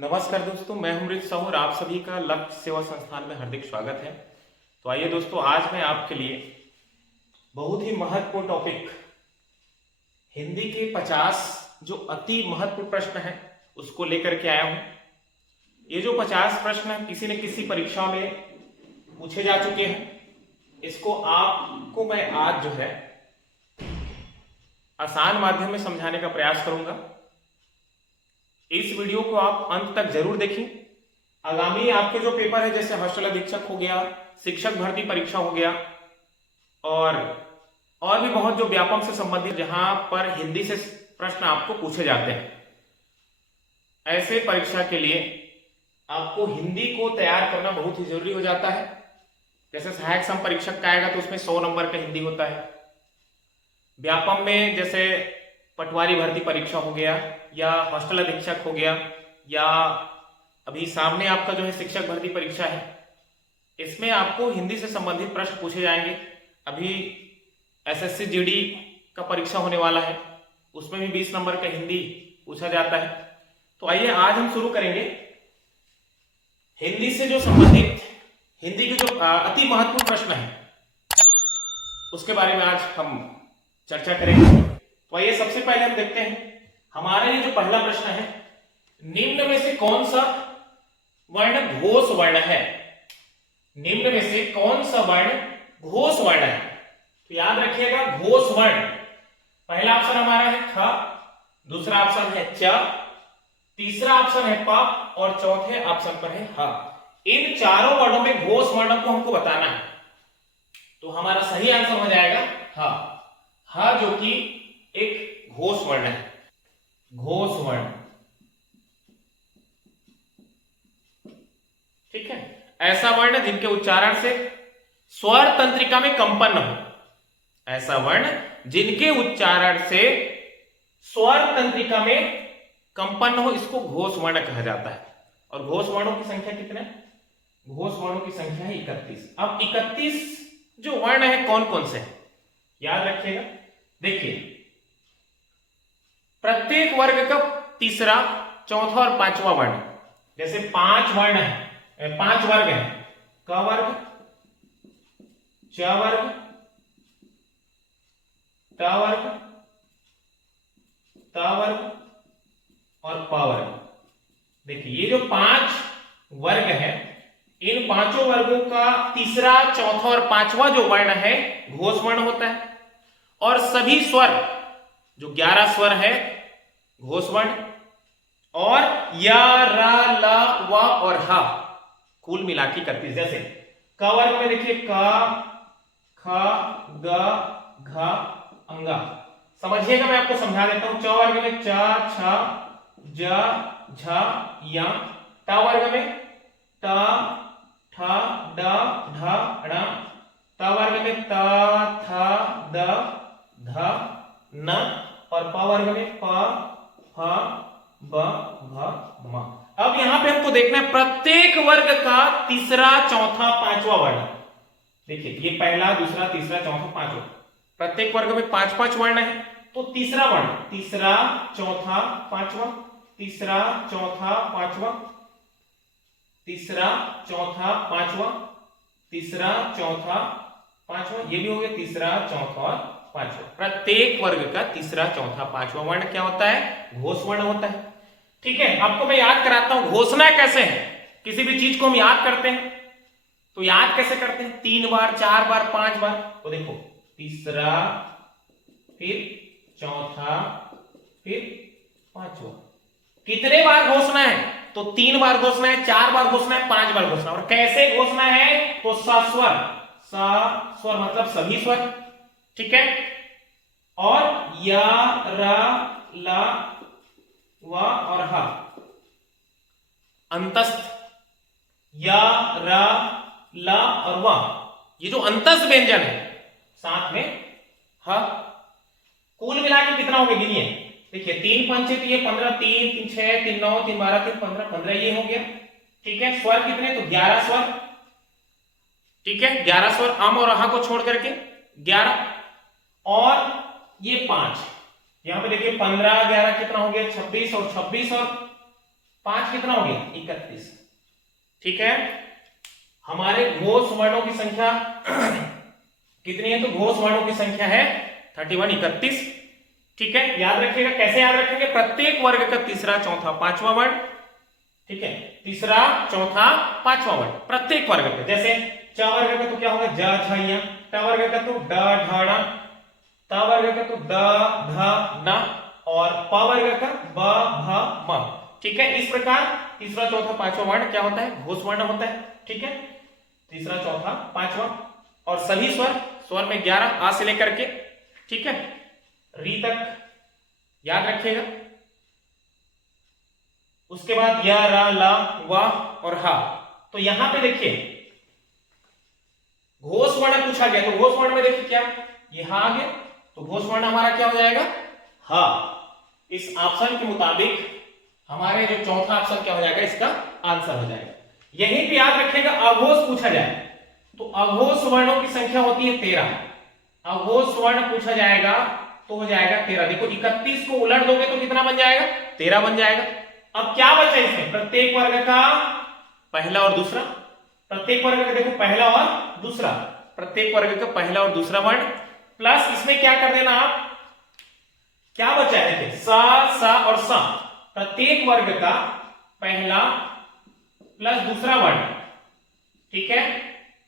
नमस्कार दोस्तों, मैं हूं मृत साहू और आप सभी का लक्ष्य सेवा संस्थान में हार्दिक स्वागत है। तो आइए दोस्तों, आज मैं आपके लिए बहुत ही महत्वपूर्ण टॉपिक हिंदी के 50 जो अति महत्वपूर्ण प्रश्न हैं उसको लेकर के आया हूं। ये जो 50 प्रश्न हैं किसी न किसी परीक्षा में पूछे जा चुके हैं। इसको आपको मैं आज जो है आसान माध्यम में समझाने का प्रयास करूंगा। इस वीडियो को आप अंत तक जरूर देखें। आगामी आपके जो पेपर है, जैसे हॉस्टल अधीक्षक हो गया, शिक्षक भर्ती परीक्षा हो गया और भी बहुत जो व्यापम से संबंधित जहां पर हिंदी से प्रश्न आपको पूछे जाते हैं, ऐसे परीक्षा के लिए आपको हिंदी को तैयार करना बहुत ही जरूरी हो जाता है। जैसे सहायक सम परीक्षक का आएगा तो उसमें 100 नंबर का हिंदी होता है। व्यापम में जैसे पटवारी भर्ती परीक्षा हो गया या हॉस्टल अधीक्षक हो गया या अभी सामने आपका जो है शिक्षक भर्ती परीक्षा है, इसमें आपको हिंदी से संबंधित प्रश्न पूछे जाएंगे। अभी एसएससी जीडी का परीक्षा होने वाला है, उसमें भी 20 नंबर का हिंदी पूछा जाता है। तो आइए आज हम शुरू करेंगे हिंदी से जो संबंधित हिंदी के जो अति महत्वपूर्ण प्रश्न है उसके बारे में आज हम चर्चा करेंगे। तो आइए सबसे पहले हम देखते हैं हमारा ये जो पहला प्रश्न है, निम्न में से कौन सा वर्ण घोष वर्ण है? निम्न में से कौन सा वर्ण घोष वर्ण है? तो याद रखिएगा, घोष वर्ण पहला ऑप्शन हमारा है ख, दूसरा ऑप्शन है च, तीसरा ऑप्शन है प और चौथे ऑप्शन पर है ह। इन चारों वर्णों में घोष वर्ण को हमको बताना है, तो हमारा सही आंसर हो जाएगा ह। ह जो कि एक घोष वर्ण है, घोष वर्ण। ठीक है, ऐसा वर्ण जिनके उच्चारण से स्वर तंत्रिका में कंपन न हो, ऐसा वर्ण जिनके उच्चारण से स्वर तंत्रिका में कंपन न हो, इसको घोष वर्ण कहा जाता है। और घोष वर्णों की संख्या कितने? घोष वर्णों की संख्या है 31। अब 31 जो वर्ण है कौन कौन से हैं याद रखिएगा। देखिए, प्रत्येक वर्ग का तीसरा, चौथा और पांचवा वर्ण, जैसे 5 वर्ण है, 5 वर्ग है, क वर्ग, च वर्ग, ट वर्ग, त वर्ग और प वर्ग। देखिए, ये जो 5 वर्ग है, इन पांचों वर्गों का तीसरा, चौथा और पांचवा जो वर्ण है घोष वर्ण होता है। और सभी स्वर जो 11 स्वर है घोष वर्ण, और या, रा, ला, व और हा कुल मिला के 31। जैसे क वर्ग में देखिए क, ख, ग, घ, अंगा। समझिएगा, मैं आपको समझा देता हूं। च वर्ग में च, छ, ज, झ, य। ट वर्ग में ट, ठ, ड, ढ, ण। त वर्ग में त, थ, द, ध, न। और प वर्ग में प, फ, ब, भ, म। अब यहां पे हमको देखना है प्रत्येक वर्ग का तीसरा, चौथा, पांचवा वर्ण। देखिए, ये पहला, दूसरा, तीसरा, चौथा, पांचवा, प्रत्येक वर्ग में 5-5 वर्ण है। तो तीसरा वर्ण, तीसरा, चौथा, पांचवा, तीसरा, चौथा, पांचवा, तीसरा, चौथा, पांचवा, तीसरा, चौथा, पांचवा, ये भी हो गया तीसरा, चौथा और पांचवा। प्रत्येक वर्ग का तीसरा, चौथा, पांचवा वर्ण क्या होता है? घोष वर्ण होता है। ठीक है, आपको मैं याद कराता हूं घोषणा कैसे है। किसी भी चीज को हम याद करते हैं तो याद कैसे करते हैं? 3 बार, 4 बार, 5 बार। तो देखो, तीसरा, फिर चौथा, फिर पांचवा। कितने बार घोषणा है? तो 3 बार घोषणा है, 4 बार घोषणा है, 5 बार घोषणा। और कैसे घोषणा है? तो सस्वर, सस्वर मतलब सभी स्वर। ठीक है, और या, रा, ला, व और ह। अंतस्थ या, रा, ला और व, ये जो अंतस्थ व्यंजन है साथ में ह। कुल मिला के कितना हो गया गिनिए। देखिए, 3 पंचे तो ये 15, 3 3 6 3 9 3 12 3 15 15 ये हो गया। ठीक है, स्वर कितने? तो 11 स्वर। ठीक है, 11 स्वर, अम और अहा को छोड़ करके 11। और ये 5, यहां पे देखिए 15 11 कितना हो गया? 26 और 26 और 5 कितना हो गया 31। ठीक है, हमारे घोष वर्णों की संख्या कितनी है? तो घोष वर्णों की संख्या है 31 31। ठीक है, याद रखिएगा। कैसे याद रखेंगे? प्रत्येक वर्ग का तीसरा चौथा पांचवा वर्ण। ठीक है, तीसरा चौथा पांचवा वर्ण प्रत्येक वर्ग का। जैसे च वर्ग का तो क्या होगा ज छ य, ट वर्ग का तो ड ढ ण, त वर्ग का तो द ध न, और प वर्ग का ब भ म। ठीक है, इस प्रकार तीसरा चौथा पांचवा वर्ण क्या होता है? घोष वर्ण होता है। ठीक है, तीसरा चौथा पांचवा, और सभी स्वर में 11 आ से लेकर के, ठीक है, री तक याद रखिएगा। उसके बाद य र ल व और ह। तो यहां पे देखिए घोष वर्ण पूछा गया, तो घोष वर्ण में देखिए क्या ये हा आ गया, तो घोष वर्ण हमारा क्या हो जाएगा? हा। इस ऑप्शन के मुताबिक हमारे जो चौथा ऑप्शन क्या हो जाएगा? इसका आंसर हो जाएगा। यहीं पे याद रखिएगा अघोष पूछा जाए तो अघोष वर्णों की संख्या होती है 13। अघोष वर्ण पूछा जाएगा तो हो जाएगा 13। देखो 31 को उलट दोगे तो कितना बन जाएगा? 13 बन जाएगा। अब क्या बचा इसमें? प्रत्येक वर्ग का पहला और दूसरा, प्रत्येक वर्ग का देखो पहला और दूसरा, प्रत्येक वर्ग का पहला और दूसरा वर्ण, प्लस इसमें क्या कर देना आप? क्या बचा है? देखिए सा और सा, प्रत्येक वर्ग का पहला प्लस दूसरा वर्ण। ठीक है,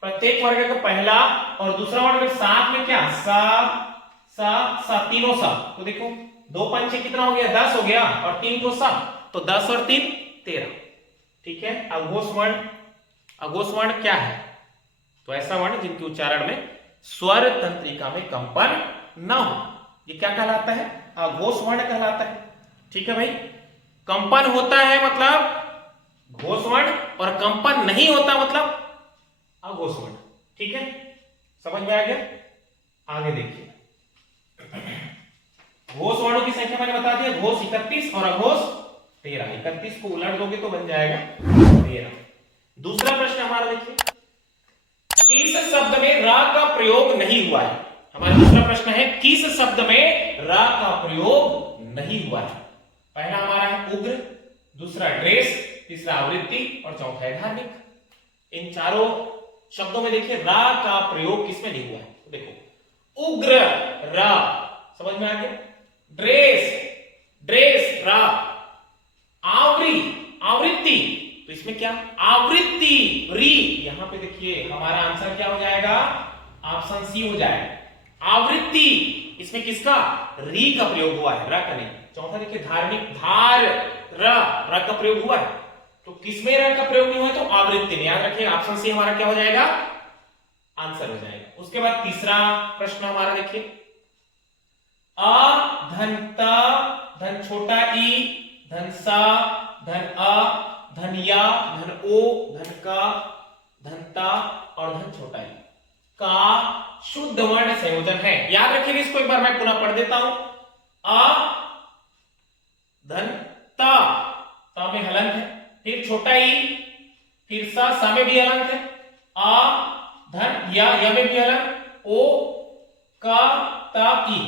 प्रत्येक वर्ग का पहला और दूसरा वर्ण के साथ में क्या सा तीनों सा। तो देखो 2 पंचे कितना हो गया? 10 हो गया, और 3 को सा, तो 10 और 3 13। ठीक है, अघोष वर्ण क्या है? तो ऐसा वर्ण जिनके उच्चारण में स्वर तंत्रिका में कंपन न हो, ये क्या कहलाता है? अघोष वर्ण कहलाता है। ठीक है भाई, कंपन होता है मतलब घोष वर्ण, और कंपन नहीं होता मतलब अघोष वर्ण। ठीक है, समझ में आ गया? आगे देखिए, घोष वर्णों की संख्या मैंने बता दिया, घोष 31 और अघोष 13। 31 को उलट दोगे तो बन जाएगा 13। दूसरा प्रश्न हमारा देखिए, किस शब्द में रा का प्रयोग नहीं हुआ है? हमारा दूसरा प्रश्न है किस शब्द में रा का प्रयोग नहीं हुआ है? पहला हमारा है उग्र, दूसरा ड्रेस, तीसरा आवृत्ति, और चौथा है धार्मिक। इन चारों शब्दों में देखिए रा का प्रयोग किसमें नहीं हुआ है? तो देखो उग्र रा, समझ में आ गया? ड्रेस रा, आवृत्ति, तो इसमें क्या आवृत्ति री। यहां पे देखिए हमारा आंसर क्या हो जाएगा? ऑप्शन सी हो जाएगा। आवृत्ति, इसमें किसका? री का प्रयोग हुआ है, रा का नहीं। चौथा देखिए धार्मिक, धार रा का प्रयोग हुआ है, तो किसमें रा का प्रयोग नहीं हुआ? तो आवृत्ति में। याद रखिए ऑप्शन सी हमारा क्या हो जाएगा? आंसर हो जाएगा। उसके बाद तीसरा प्रश्न हमारा देखिए, अ धन त धन छोटा ई धन सा धन अ धन या धन ओ धन का धन ता और धन छोटा ई का शुद्ध वर्ण संयोजन है। याद रखिए इसको एक बार मैं पुनः पढ़ देता हूं। अ धन ता में हलंत है, फिर छोटा ई, फिर सा में भी हलंत है, आ धन या में भी हलंत, ओ का ता ई।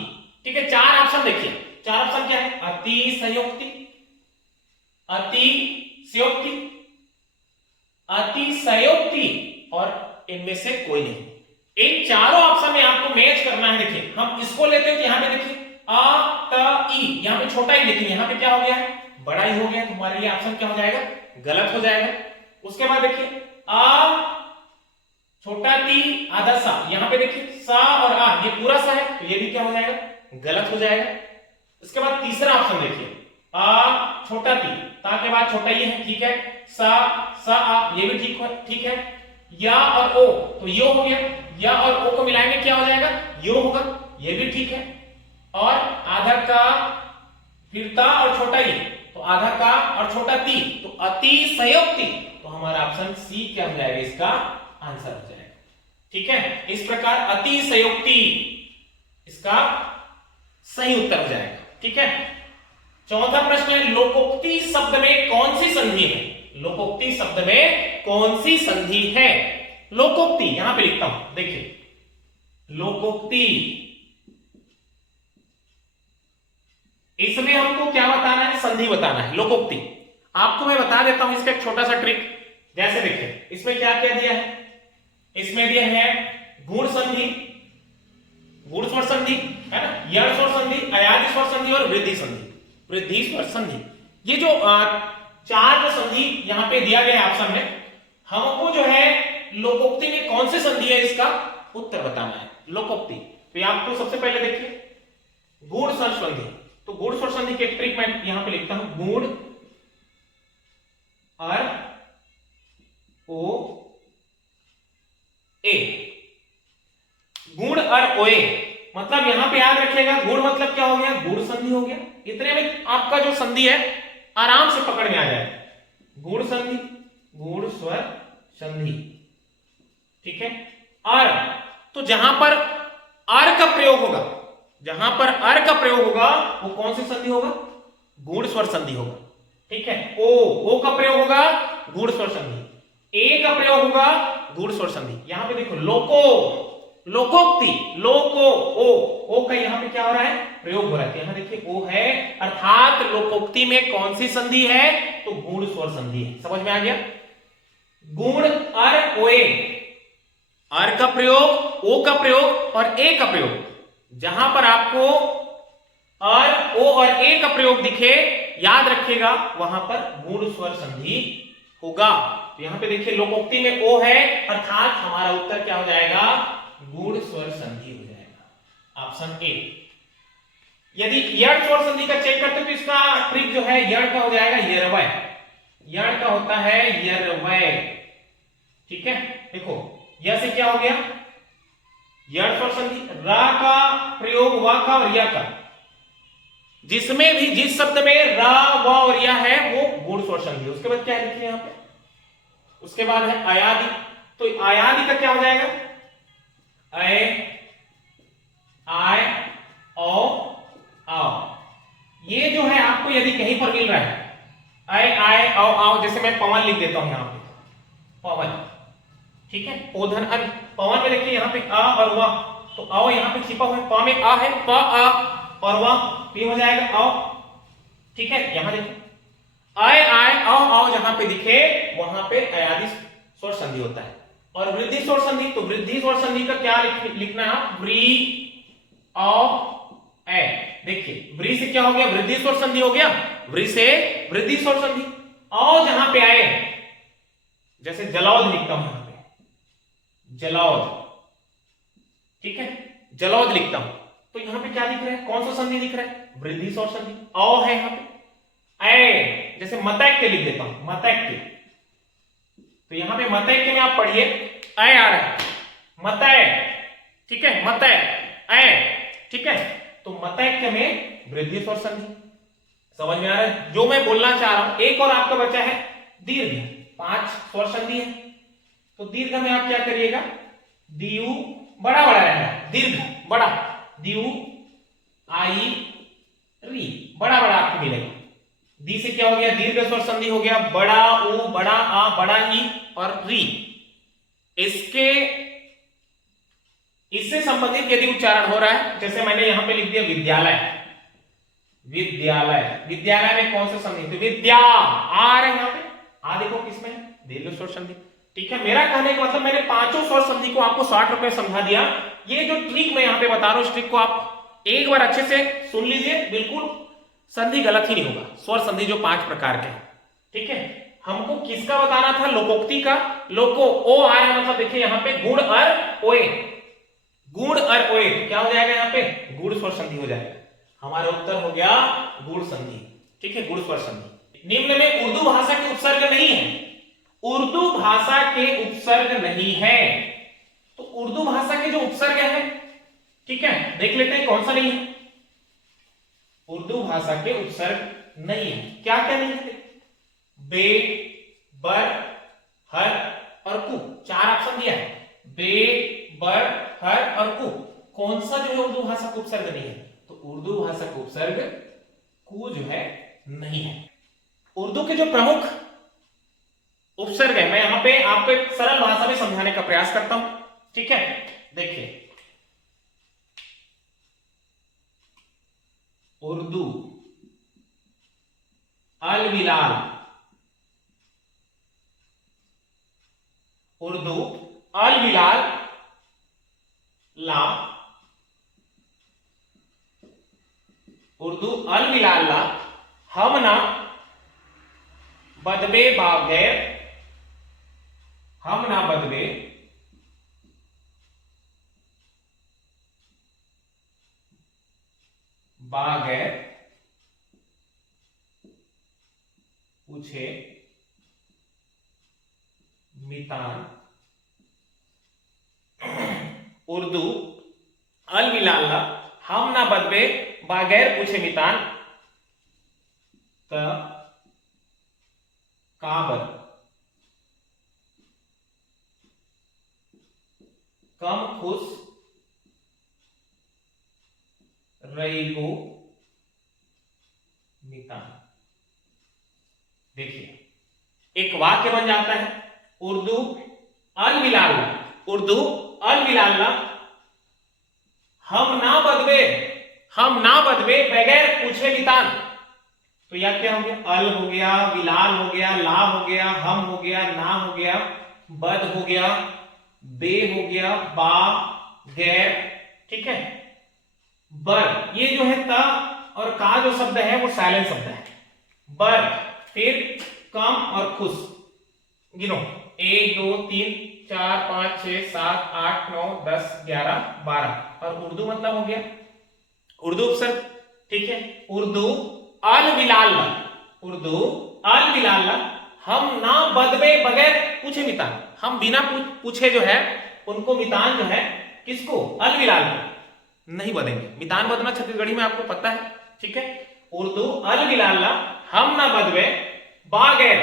ठीक है, चार ऑप्शन देखिए, चार ऑप्शन क्या है? अतिशयोक्ति, अतिशयोक्ति, अतिशयोक्ति और इनमें से कोई नहीं। इन चारों ऑप्शन में आपको मैच करना है। देखिए हम इसको लेते हैं, यहां पे देखिए अ त ई, यहां पे छोटा ई, लेकिन यहां पे क्या हो गया है? बड़ा ही हो गया। तुम्हारे लिए ऑप्शन क्या हो जाएगा? गलत हो जाएगा। उसके बाद देखिए अ छोटा ती आधा सा, यहां पे देखिए सा और आ, ये पूरा सा है, तो ये भी क्या हो जाएगा? गलत हो जाएगा। इसके बाद तीसरा ऑप्शन देखिए, आ छोटा ती, ता के बाद छोटा ये है, ठीक है, सा आ, ये भी ठीक है, या और ओ, तो यो हो गया, या और ओ को मिलाएंगे क्या हो जाएगा? यो होगा, ये भी ठीक है। और आधा का, फिर ता और छोटा ये, तो आधा का और छोटा ती, तो अतिशयोक्ति, तो हमारा ऑप्शन सी क्या हो जाएगा? इसका आंसर हो जाएगा। ठीक है, इस प्रकार अतिशयोक्ति इसका सही उत्तर हो जाएगा। ठीक है, चौथा प्रश्न है, लोकोक्ति शब्द में कौन सी संधि है? लोकोक्ति शब्द में कौन सी संधि है? लोकोक्ति यहां पे लिखता हूं, देखिए लोकोक्ति, इसमें हमको क्या बताना है? संधि बताना है। लोकोक्ति आपको मैं बता देता हूं इसका एक छोटा सा ट्रिक। जैसे देखिए इसमें क्या क्या दिया है, इसमें दिया है गुण संधि, गुण स्वर संधि है ना, यण स्वर संधि, अयादि स्वर संधि और वृद्धि संधि, वृद्धि स्वर संधि। ये जो चार जो संधि यहां पे दिया गया है ऑप्शन में, हमको जो है लोकोक्ति में कौन सी संधि है इसका उत्तर बताना है। लोकोक्ति तो आपको सबसे पहले देखिए गुण स्वर संधि, तो गुण स्वर संधि की एक ट्रिक मैं यहां पे लिखता हूं, गुण और ओ ए, गुण और ओए, मतलब यहां पे याद रखिएगा गुण मतलब क्या हो गया, गुण संधि हो गया। इतने में आपका जो संधि है आराम से पकड़ में आ जाएगा, गुण संधि, गुण स्वर संधि, ठीक है। और तो जहां पर अर का प्रयोग होगा, जहां पर अर का प्रयोग होगा वो कौन सी संधि होगा, गुण स्वर संधि होगा, ठीक है। ओ का प्रयोग होगा गुण स्वर संधि, ए का प्रयोग होगा गुण स्वर संधि। यहां पे देखो लोको, लोकोक्ति, लोको ओ का यहां पे क्या हो रहा है, प्रयोग हो रहा है। यहां देखिए ओ है, अर्थात लोकोक्ति में कौन सी संधि है, तो गुण स्वर संधि है। समझ में आ गया, गुण अर ओए, अर का प्रयोग, ओ का प्रयोग और ए का प्रयोग, जहां पर आपको अर ओ और ए का प्रयोग दिखे याद रखिएगा वहां पर गुण स्वर संधि होगा। तो यहां पे देखिए लोकोक्ति में ओ है, अर्थात हमारा उत्तर क्या हो जाएगा, गुण स्वर संधि हो जाएगा, ऑप्शन ए। यदि यण स्वर संधि का चेक करते तो इसका ट्रिक जो है यण का हो जाएगा यरवय, यण का होता है यरवय, ठीक है। देखो यह से क्या हो गया, यण स्वर संधि, रा का प्रयोग वा का और या का, जिसमें भी जिस शब्द में रा वा और या है वो गुण स्वर संधि। उसके बाद क्या लिखे यहां पे, उसके बाद है अयादि, तो अयादि का क्या हो जाएगा, अय आय औ आओ। ये जो है आपको यदि कहीं पर मिल रहा है अय आय औ आओ, जैसे मैं पवन लिख देता हूं यहां पे पवन, ठीक है, ओधन अन, पवन में देखिए यहां पे आ और वा, तो आओ यहां पे छिपा हुआ है, प में आ है, प आ और वा ये हो जाएगा आओ, ठीक है। यहां देखिए आय आय औ आओ जहां पे दिखे वहां पे अयादि स्वर संधि होता है। और वृद्धि स्वर संधि, तो वृद्धि स्वर संधि का क्या लिखना है, व्री औ ए। देखिए व्री से क्या हो गया, वृद्धि स्वर संधि हो गया, व्री से वृद्धि स्वर संधि। औ जहां पे आए, जैसे जलौद लिखता हूं यहां पे जलौद, ठीक है, जलौद लिखता हूं, तो यहां पे क्या दिख रहा है, कौन सा संधि दिख रहा है, वृद्धि स्वर संधि, औ है यहां पे। ए जैसे मतैक्य लिख देता हूं, मतैक्य, तो यहां पे मतैक्य में आप पढ़िए अय आ रहा है, मतय, ठीक है, मतय अय, ठीक है, तो मतैक्य में वृद्धि स्वर संधि। समझ में आ रहा है जो मैं बोलना चाह रहा हूं। एक और आपका बचा है दीर्घ, 5 स्वर संधि है, तो दीर्घ में आप क्या करिएगा, दीयु बड़ा बड़ा रहना है, दीर्घ बड़ा, दीयु आई री, बड़ा बड़ा आपको मिलेगा। दी से क्या हो गया, दीर्घ स्वर संधि हो गया, बड़ा ऊ, बड़ा आ, बड़ा ई और री। इसके इससे संबंधित यदि उच्चारण हो रहा है, जैसे मैंने यहां पे लिख दिया विद्यालय, विद्यालय, विद्यालय में कौन सा संधि, तो विद्या आ रहा है यहां पे, आ देखो किसमें है, दीर्घ स्वर संधि, ठीक है। मेरा कहने का मतलब मैंने पांचों स्वर संधि को आपको 60 रुपए समझा दिया। ये जो ट्रिक मैं यहां पे बता रहा हूं, इस ट्रिक को आप एक बार अच्छे से सुन लीजिए, बिल्कुल संधि गलत ही नहीं होगा। स्वर संधि जो 5 प्रकार के हैं, ठीक है। हमको किसका बताना था, लोकोक्ति का। लोको ओ आ रहा है, मतलब देखिए यहां पे गुण और ओए, गुण और ओए क्या हो जाएगा, यहां पे गुण स्वर संधि हो जाएगा। हमारा उत्तर हो गया गुण संधि, ठीक है, गुण स्वर संधि। निम्न में उर्दू भाषा के उपसर्ग नहीं है, उर्दू भाषा के उपसर्ग नहीं है, तो उर्दू भाषा के जो उपसर्ग है, ठीक है, देख लेते हैं कौन सा नहीं है। उर्दू भाषा के उपसर्ग नहीं है, क्या क्या नहीं है, बे, बर, हर और कु, 4 ऑप्शन दिया है, बे, बर, हर और कु। कौन सा जो है उर्दू भाषा का उपसर्ग नहीं है, तो उर्दू भाषा का उपसर्ग कु जो है नहीं है। उर्दू के जो प्रमुख उपसर्ग है, मैं यहां पे आपको एक सरल भाषा में समझाने का प्रयास करता हूं, ठीक है। देखिए उर्दू, अल बिलाल, उर्दू अल बिलाल ला, उर्दू अल बिलाल ला हमना बदबे बागैर, हमना बदबे बागैर पूछे मितान, उर्दू अल बिलाल ला हमना बदबे बागैर पूछे मितान त काबर कम खुश रईगो मितान। देखिए एक वाक्य बन जाता है, उर्दू अल बिलाल, उर्दू अल बिलाल हम ना बदबे, हम ना बदबे बगैर पूछे मितान। तो यह क्या हो गया, अल हो गया, बिलाल हो गया, ला हो गया, हम हो गया, ना हो गया, बद हो गया, बे हो गया, बा गैर, ठीक है। बर ये जो है ता और का जो शब्द है वो साइलेंट शब्द है। बर फिर कम और खुश, गिनो 1 2 3 4 5 6 7 8 9 10 11 12 और उर्दू मतलब हो गया उर्दू उपसर्ग, ठीक है। उर्दू अल बिलाल, उर्दू अल बिलाल हम ना बदबे बगैर पूछे मितान, हम बिना पूछे जो है उनको मितान जो है किसको, अल बिलाल को नहीं बदेंगे। मितान बदना छत्तीसगढ़ी में आपको पता है, ठीक है। उर्दू अल बिलाल हम ना बदबे बागैर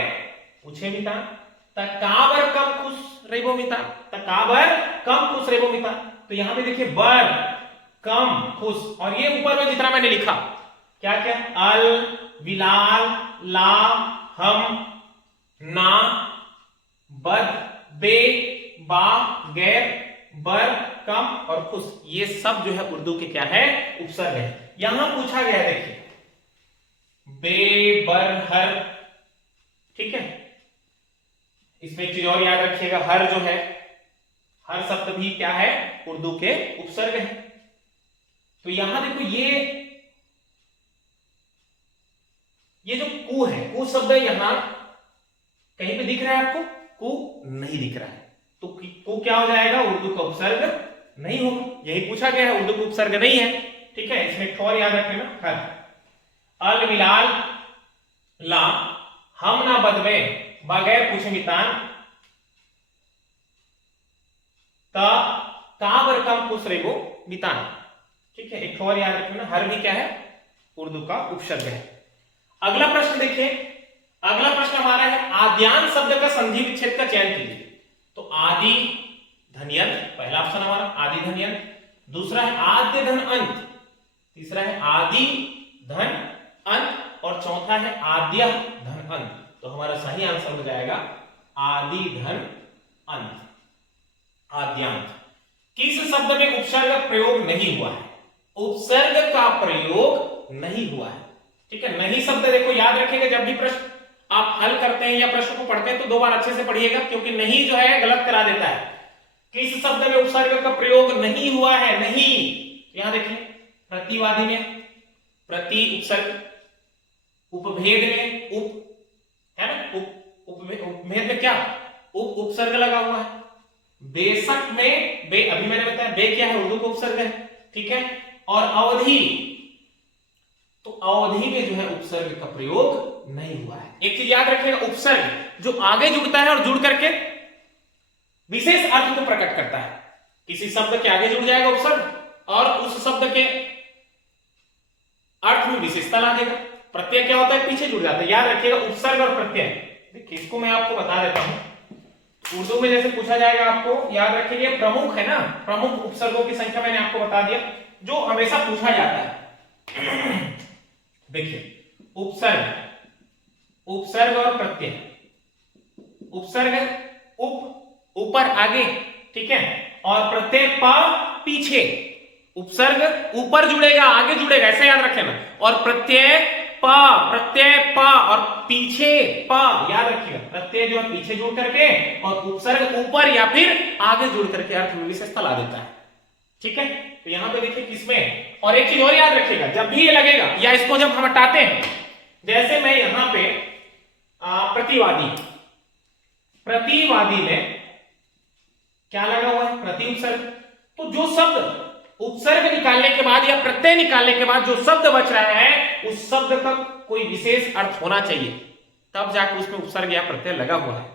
पूछे मितान तकाबर कम खुश रेबो मितान, तकाबर कम खुश रेबो मितान। तो यहां पे देखिए बर कम खुश, और ये ऊपर में जितना मैंने लिखा क्या क्या, अल बिलाल ला हम ना बद बे बा गैर बर कम और खुश, ये सब जो है उर्दू के क्या है, उपसर्ग है। यहां पूछा गया देखिए बे बर हर, ठीक है। इसमें एक चीज और याद रखिएगा, हर जो है हर शब्द भी क्या है, उर्दू के उपसर्ग है। तो यहां देखो ये जो कु है, कु शब्द यहां कहीं पे दिख रहा है आपको, कु नहीं दिख रहा है, तो कु क्या हो जाएगा, उर्दू का उपसर्ग नहीं होगा। यही पूछा गया है, उर्दू का उपसर्ग नहीं है, ठीक है। इसमें एक और याद रखना, हर अल बिलाल ला हम ना बदबे बगैर पूछे मितान ता काबर कम खुश रेगो मितान, ठीक है। एक और याद रखना, हर भी क्या है, उर्दू का उपसर्ग है। अगला प्रश्न देखिए, अगला प्रश्न हमारा है आद्यान शब्द का संधि विच्छेद का चयन कीजिए। तो आदि धन्यंत पहला ऑप्शन हमारा आदि धन्यंत, दूसरा है आद्य धन अंत, तीसरा है आदि धन अंत और चौथा है आद्य धन अंत। तो हमारा सही आंसर हो जाएगा आदि धन अंत, आद्यांत। किस शब्द में उपसर्ग प्रयोग नहीं हुआ है, उपसर्ग का प्रयोग नहीं हुआ है, ठीक है। नहीं शब्द देखो याद रखिएगा, जब भी प्रश्न आप हल करते हैं या प्रश्न को पढ़ते हैं तो 2 बार अच्छे से पढ़िएगा, क्योंकि नहीं जो है गलत करा देता है। किस शब्द में उपसर्ग का प्रयोग नहीं हुआ है, नहीं, यहां देखिए प्रतिवादी में प्रति उपसर्ग, उपभेद में उप है ना, उपभेद में क्या उपसर्ग लगा हुआ है, बेशक में बे, अभी मैंने बताया बे क्या है, उर्दू का उपसर्ग है, ठीक है। और अवधि, तो अवधि में जो है उपसर्ग का प्रयोग नहीं हुआ है। एक चीज याद रखिएगा, उपसर्ग जो आगे जुड़ता है और जुड़ करके विशेष अर्थ को प्रकट करता है, किसी शब्द के आगे जुड़ जाएगा उपसर्ग और उस शब्द के अर्थ में विशेषता ला देगा। प्रत्यय क्या होता है, पीछे जुड़ जाता है, याद रखिएगा उपसर्ग और प्रत्यय। देखिए इसको मैं आपको बता देता हूं, उर्दू में जैसे पूछा जाएगा आपको याद रखिए, प्रमुख है ना, प्रमुख उपसर्गों की संख्या मैंने आपको बता दिया, जो हमेशा पूछा जाता है। देखिए उपसर्ग, उपसर्ग और प्रत्यय, उपसर्ग उप ऊपर आगे, ठीक है, और प्रत्यय प पीछे। उपसर्ग ऊपर जुड़ेगा आगे जुड़ेगा, ऐसे याद रखे ना, और प्रत्यय प, प्रत्यय प और पीछे प, याद रखिएगा प्रत्यय जो है पीछे जुड़ करके और उपसर्ग ऊपर या फिर आगे जुड़ करके अर्थ में विशेषता ला देता है। ठीक है, तो यहां पे देखिए किसमें, और एक चीज और याद रखिएगा, जब भी ये लगेगा या इसको जब हम हटाते हैं, जैसे मैं यहां पे प्रतिवादी, प्रतिवादी में क्या लगा हुआ है, प्रति उपसर्ग। तो जो शब्द उपसर्ग निकालने के बाद या प्रत्यय निकालने के बाद जो शब्द बच रहा है उस शब्द का कोई विशेष अर्थ होना चाहिए, तब जाकर उसमें उपसर्ग या प्रत्यय लगा हुआ है।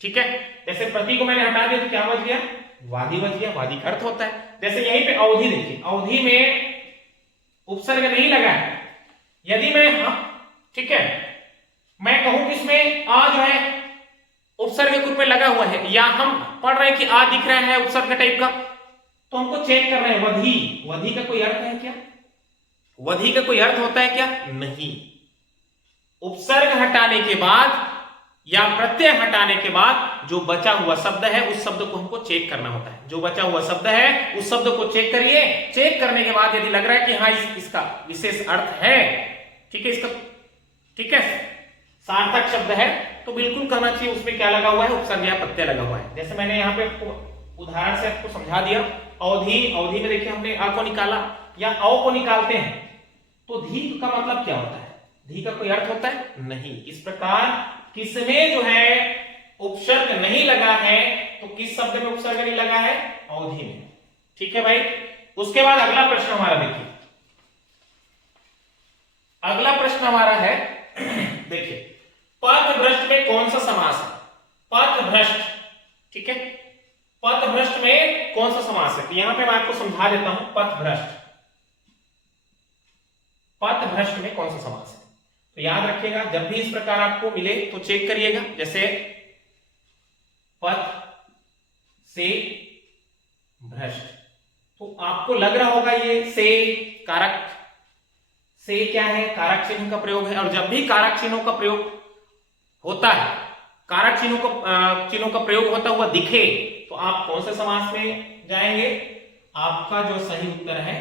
ठीक है, जैसे प्रति को मैंने हटा दिया तो क्या बच गया, वादी बच गया, वादी का अर्थ होता है। जैसे यहीं पे अवधि देखिए, अवधि में उपसर्ग नहीं लगा है, यदि मैं ठीक है मैं कहूं कि इसमें आ जो है उपसर्ग के रूप में लगा हुआ है, या हम पढ़ रहे हैं कि आ दिख रहा है उपसर्ग टाइप का, तो हमको चेक कर रहे हैं वधी, वधी का कोई अर्थ है क्या, वधी का कोई अर्थ होता है क्या, नहीं। उपसर्ग हटाने के बाद या प्रत्यय हटाने के बाद जो बचा हुआ शब्द है उस शब्द को हमको चेक करना होता है, जो बचा हुआ शब्द है उस शब्द को चेक करिए। चेक करने के बाद यदि लग रहा है कि हाँ इसका विशेष अर्थ है, ठीक है, इसका ठीक है सार्थक शब्द है, तो बिल्कुल कहना चाहिए उसमें क्या लगा हुआ है, उपसर्ग या प्रत्यय लगा हुआ है। जैसे मैंने यहाँ पे उदाहरण से आपको समझा दिया, अवधि, अवधि में देखिए हमने अ को निकाला या औ को निकालते हैं तो धी का मतलब क्या होता है, धी का कोई अर्थ होता है नहीं। इस प्रकार किसमें जो है उपसर्ग नहीं लगा है, तो किस शब्द में उपसर्ग नहीं लगा है, अवधि में। ठीक है भाई, उसके बाद अगला प्रश्न हमारा देखिए, अगला प्रश्न हमारा है देखिए पथभ्रष्ट में कौन सा समास है, पथभ्रष्ट, ठीक है, पथभ्रष्ट में कौन सा समास है, तो यहां पे मैं आपको समझा देता हूं पथभ्रष्ट, पथभ्रष्ट में कौन सा समास है। तो याद रखिएगा जब भी इस प्रकार आपको मिले तो चेक करिएगा, जैसे पथ से भ्रष्ट, तो आपको लग रहा होगा ये से कारक, से क्या है, कारक चिन्ह का प्रयोग है, और जब भी कारक चिन्हों का प्रयोग होता है, कारक चिन्हों का प्रयोग होता हुआ दिखे तो आप कौन से समास में जाएंगे, आपका जो सही उत्तर है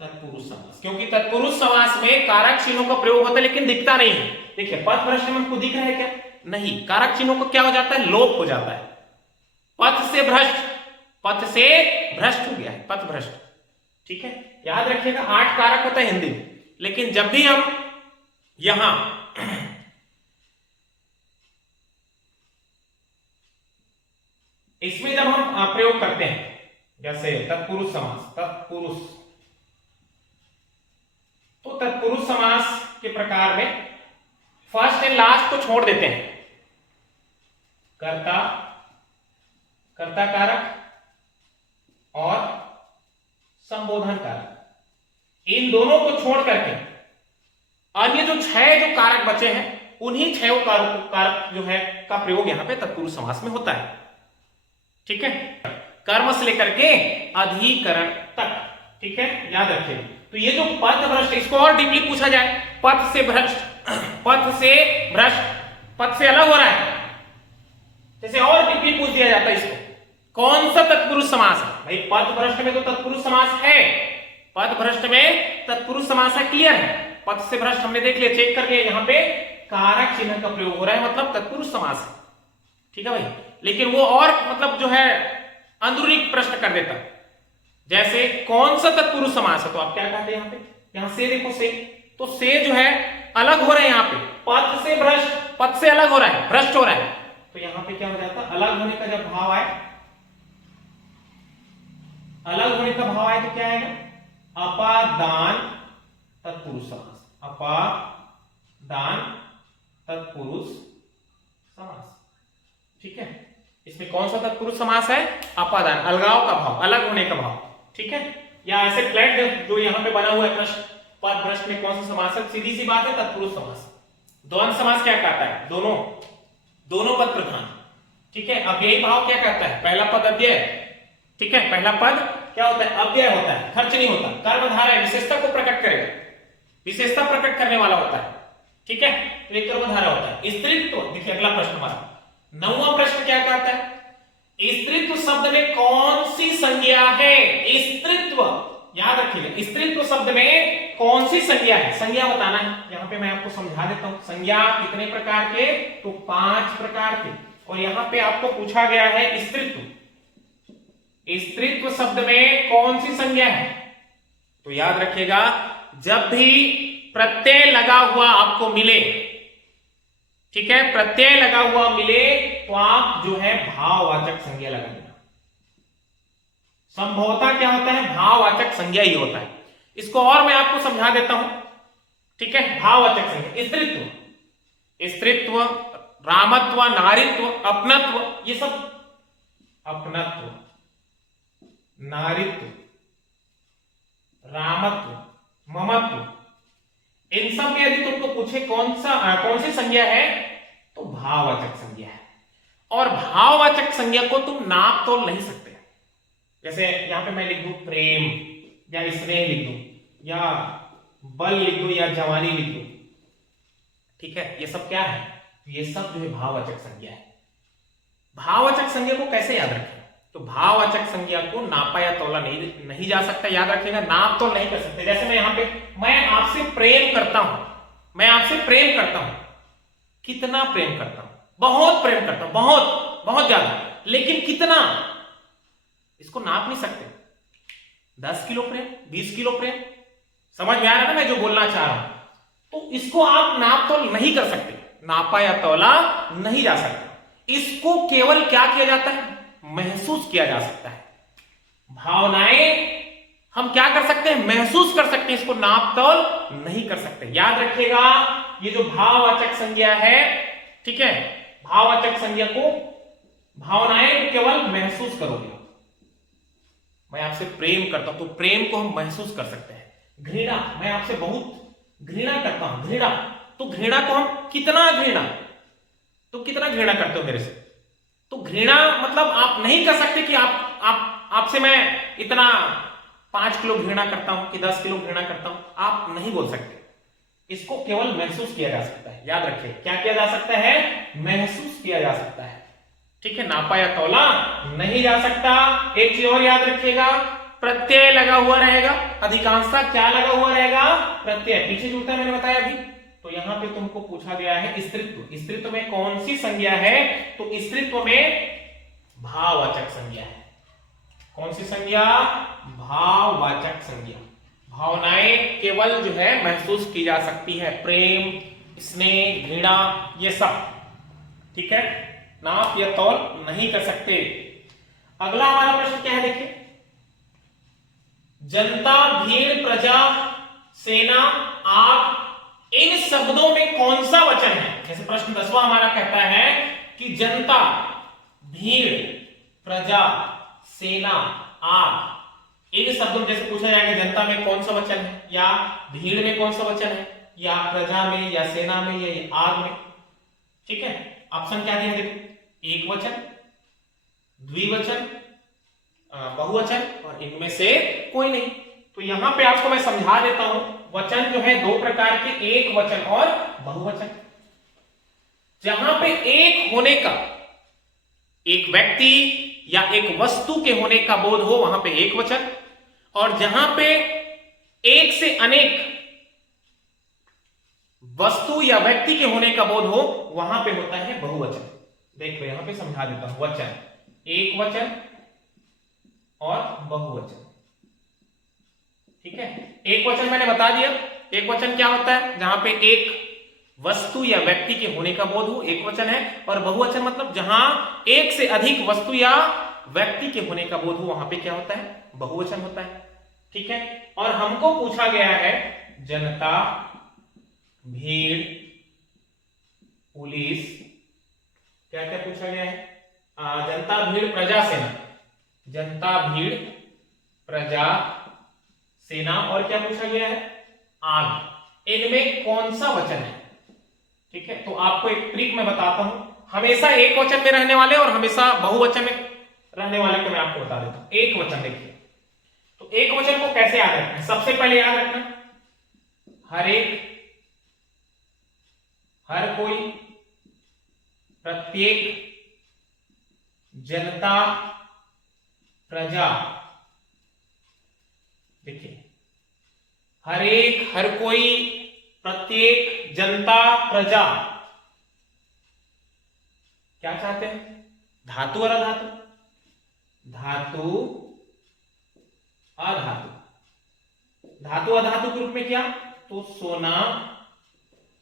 तत्पुरुष समास, क्योंकि तत्पुरुष समास में कारक चिन्हों का प्रयोग होता है लेकिन दिखता नहीं है। देखिए पथभ्रष्ट में हमको दिख रहा है क्या, नहीं, कारक चिन्हों का क्या हो जाता है, लोप हो जाता है। पथ से भ्रष्ट, पथ से भ्रष्ट हो गया है, पथभ्रष्ट। ठीक है, याद रखिएगा 8 कारक होता है हिंदी में, लेकिन जब भी हम यहां इसमें जब हम प्रयोग करते हैं, जैसे तत्पुरुष समास, तत्पुरुष, तो तत्पुरुष समास के प्रकार में फर्स्ट एंड लास्ट को छोड़ देते हैं, कर्ता, कर्ता कारक और संबोधन कारक, इन दोनों को छोड़ करके अन्य जो 6 जो कारक बचे हैं उन्हीं 6 कारक जो है का प्रयोग यहां पे तत्पुरुष समास में होता है। ठीक है, कर्म से लेकर के अधिकरण तक। ठीक है, याद रखिए। तो ये जो पथभ्रष्ट, इसको और डीपली पूछा जाए, पथ से भ्रष्ट, पथ से भ्रष्ट, पथ से अलग हो रहा है, जैसे और डीपली पूछ दिया जाता है इसको, कौन सा तत्पुरुष समास है। भाई पथभ्रष्ट में तो तत्पुरुष समास है, पथभ्रष्ट में तत्पुरुष समास है, क्लियर है। पथ से भ्रष्ट हमने देख लिया, चेक कर लिया, यहाँ पे कारक चिन्ह का प्रयोग हो रहा है, मतलब तत्पुरुष समास है। ठीक है भाई, लेकिन वो और मतलब जो है अंदरूनी प्रश्न कर देता, जैसे कौन सा तत्पुरुष समास है, तो आप क्या कहते हैं यहाँ पे, यहाँ से देखो से, तो से जो है अलग हो रहा है, यहाँ पे पथ से भ्रष्ट, पथ से अलग हो रहा है, भ्रष्ट हो रहा है, तो यहाँ पे क्या हो जाता है, अलग होने का जब भाव आए, अलग होने का भाव आए तो क्या आएगा, अपादान तत्पुरुष समास, अपादान तत्पुरुष समास। ठीक है, इसमें कौन सा तत्पुरुष समास है, अपादान, अलगाव का भाव, अलग होने का भाव। ठीक है, या ऐसे फ्लैट जो यहां पे बना हुआ है प्रश्न, पथभ्रष्ट में कौन सा समास है, सीधी सी बात है तत्पुरुष समास। द्वंद्व समास क्या कहता है, दोनों पद प्रधान। ठीक है, अव्ययी भाव क्या कहता है, पहला पद अव्यय। ठीक है, पहला पद क्या होता है, अव्यय होता है, खर्च नहीं होता, कर्मधारय विशेषता को प्रकट करेगा, विशेषता प्रकट करने वाला होता है। ठीक है, तो एक कर्मधारय होता है। स्त्रीत्व, देखिए अगला प्रश्न हमारा 9वां प्रश्न क्या कहता है, स्त्रीत्व शब्द में कौन सी संज्ञा है, स्त्रीत्व याद रखिएगा स्त्रीत्व शब्द में कौन सी संज्ञा है, संज्ञा बताना है। यहां पे मैं आपको समझा देता हूं संज्ञा कितने प्रकार के, तो 5 प्रकार के। और यहां पे आपको पूछा गया है स्त्रीत्व, स्त्रीत्व शब्द में कौन सी संज्ञा है, तो याद रखिएगा जब भी प्रत्यय लगा हुआ आपको मिले, ठीक है, प्रत्यय लगा हुआ मिले तो आप जो है भाववाचक संज्ञा लगा देना। संभवतः क्या होता है, भाववाचक संज्ञा ही होता है। इसको और मैं आपको समझा देता हूं, ठीक है। भाववाचक संज्ञा स्त्रीत्व, स्त्रीत्व, रामत्व, नारीत्व, अपनत्व, ये सब, अपनत्व, नारीत्व, रामत्व, ममत्व, इन सब में यदि तुमको पूछे कौन सी संज्ञा है, तो भाववाचक संज्ञा है। और भाववाचक संज्ञा को तुम नाप तोल नहीं सकते। जैसे यहां पे मैं लिख दूं प्रेम या स्नेह लिख दूं या बल लिख दूं या जवानी लिख दूं, ठीक है, ये सब क्या है, ये सब जो है भाववाचक संज्ञा है। भाववाचक संज्ञा को कैसे याद रखें, तो भाववाचक संज्ञा को नापा या तोला नहीं जा सकता। याद रखिएगा नाप तोल नहीं कर सकते। जैसे मैं यहां पे मैं आपसे प्रेम करता हूं, मैं आपसे प्रेम करता हूं, कितना प्रेम करता हूं, बहुत प्रेम करता हूं, बहुत बहुत ज्यादा, लेकिन कितना, इसको नाप नहीं सकते। 10 किलो प्रेम, 20 किलो प्रेम, समझ में आ रहा है ना मैं जो बोलना चाह रहा हूं, तो इसको आप नाप तोल नहीं कर सकते, नापा या तोला नहीं जा सकता। इसको केवल क्या किया जाता है, महसूस किया जा सकता है। भावनाएं हम क्या कर सकते हैं, महसूस कर सकते हैं, इसको नाप तोल नहीं कर सकते। याद रखिएगा ये जो भाववाचक संज्ञा है, ठीक है, भाववाचक संज्ञा को, भावनाएं को केवल महसूस करोगे। मैं आपसे प्रेम करता हूं तो प्रेम को हम महसूस कर सकते हैं। घृणा, मैं आपसे बहुत घृणा करता हूं, घृणा, तो घृणा को हम कितना घृणा, तो कितना घृणा करते हो मेरे से, तो घृणा मतलब आप नहीं कर सकते कि आपसे मैं इतना 5 किलो घृणा करता हूं कि 10 किलो घृणा करता हूं, आप नहीं बोल सकते। इसको केवल महसूस किया जा सकता है। याद रखिए क्या किया जा सकता है, महसूस किया जा सकता है, ठीक है, नापा या तौला नहीं जा सकता। एक चीज और याद रखिएगा, प्रत्यय लगा हुआ रहेगा, अधिकांशतः क्या लगा हुआ रहेगा, प्रत्यय, पीछे जुड़ता है मैंने बताया अभी। तो यहां पे तुमको पूछा गया है स्त्रीत्व, स्त्रीत्व में कौन सी संज्ञा है, तो स्त्रीत्व में भाववाचक संज्ञा है। कौन सी संज्ञा, भाववाचक संज्ञा। भावनाएं केवल जो है महसूस की जा सकती है, प्रेम, स्नेह, घृणा, ये सब, ठीक है, नाप या तौल नहीं कर सकते। अगला हमारा प्रश्न क्या है, देखिए, जनता, भीड़, प्रजा, सेना, आग, इन शब्दों में कौन सा वचन है। जैसे प्रश्न 10वां हमारा कहता है कि जनता, भीड़, प्रजा, सेना, आग, इन शब्दों में जैसे पूछा जाएगा जनता में कौन सा वचन है, या भीड़ में कौन सा वचन है, या प्रजा में, या सेना में, या आग में, ठीक है। ऑप्शन क्या दिया है, देखो, एक वचन, द्विवचन, बहुवचन, और इनमें से कोई नहीं। तो यहां पे आपको मैं समझा देता हूं, वचन जो है 2 प्रकार के, एक वचन और बहुवचन। जहां पे एक होने का, एक व्यक्ति या एक वस्तु के होने का बोध हो, वहां पे एक वचन, और जहां पे एक से अनेक वस्तु या व्यक्ति के होने का बोध हो, वहां पे होता है बहुवचन। देखो यहां पे समझा देता हूं, वचन, एक वचन और बहुवचन, ठीक है। एक वचन मैंने बता दिया, एक वचन क्या होता है, जहां पे एक वस्तु या व्यक्ति के होने का बोध हो, एक वचन है। और बहुवचन मतलब जहां एक से अधिक वस्तु या व्यक्ति के होने का बोध हो, वहां पे क्या होता है, बहुवचन होता है, ठीक है। और हमको पूछा गया है जनता, भीड़, पुलिस, क्या क्या पूछा गया है, जनता, भीड़, प्रजा, सेना, जनता, भीड़, प्रजा, सेना, और क्या पूछा गया है, आग, इनमें कौन सा वचन है, ठीक है। तो आपको एक ट्रिक मैं बताता हूं, हमेशा एक वचन में रहने वाले और हमेशा बहुवचन में रहने वाले को मैं आपको बता देता हूं। एक वचन देखिए, तो एक वचन को कैसे याद रखना है, सबसे पहले याद रखना, हर एक, हर कोई, प्रत्येक, जनता, प्रजा, देखिए, हर एक, हर कोई, प्रत्येक, जनता, प्रजा, क्या चाहते हैं? धातु और अधातु, धातु अधातु, धातु अधातु के रूप में क्या? तो सोना,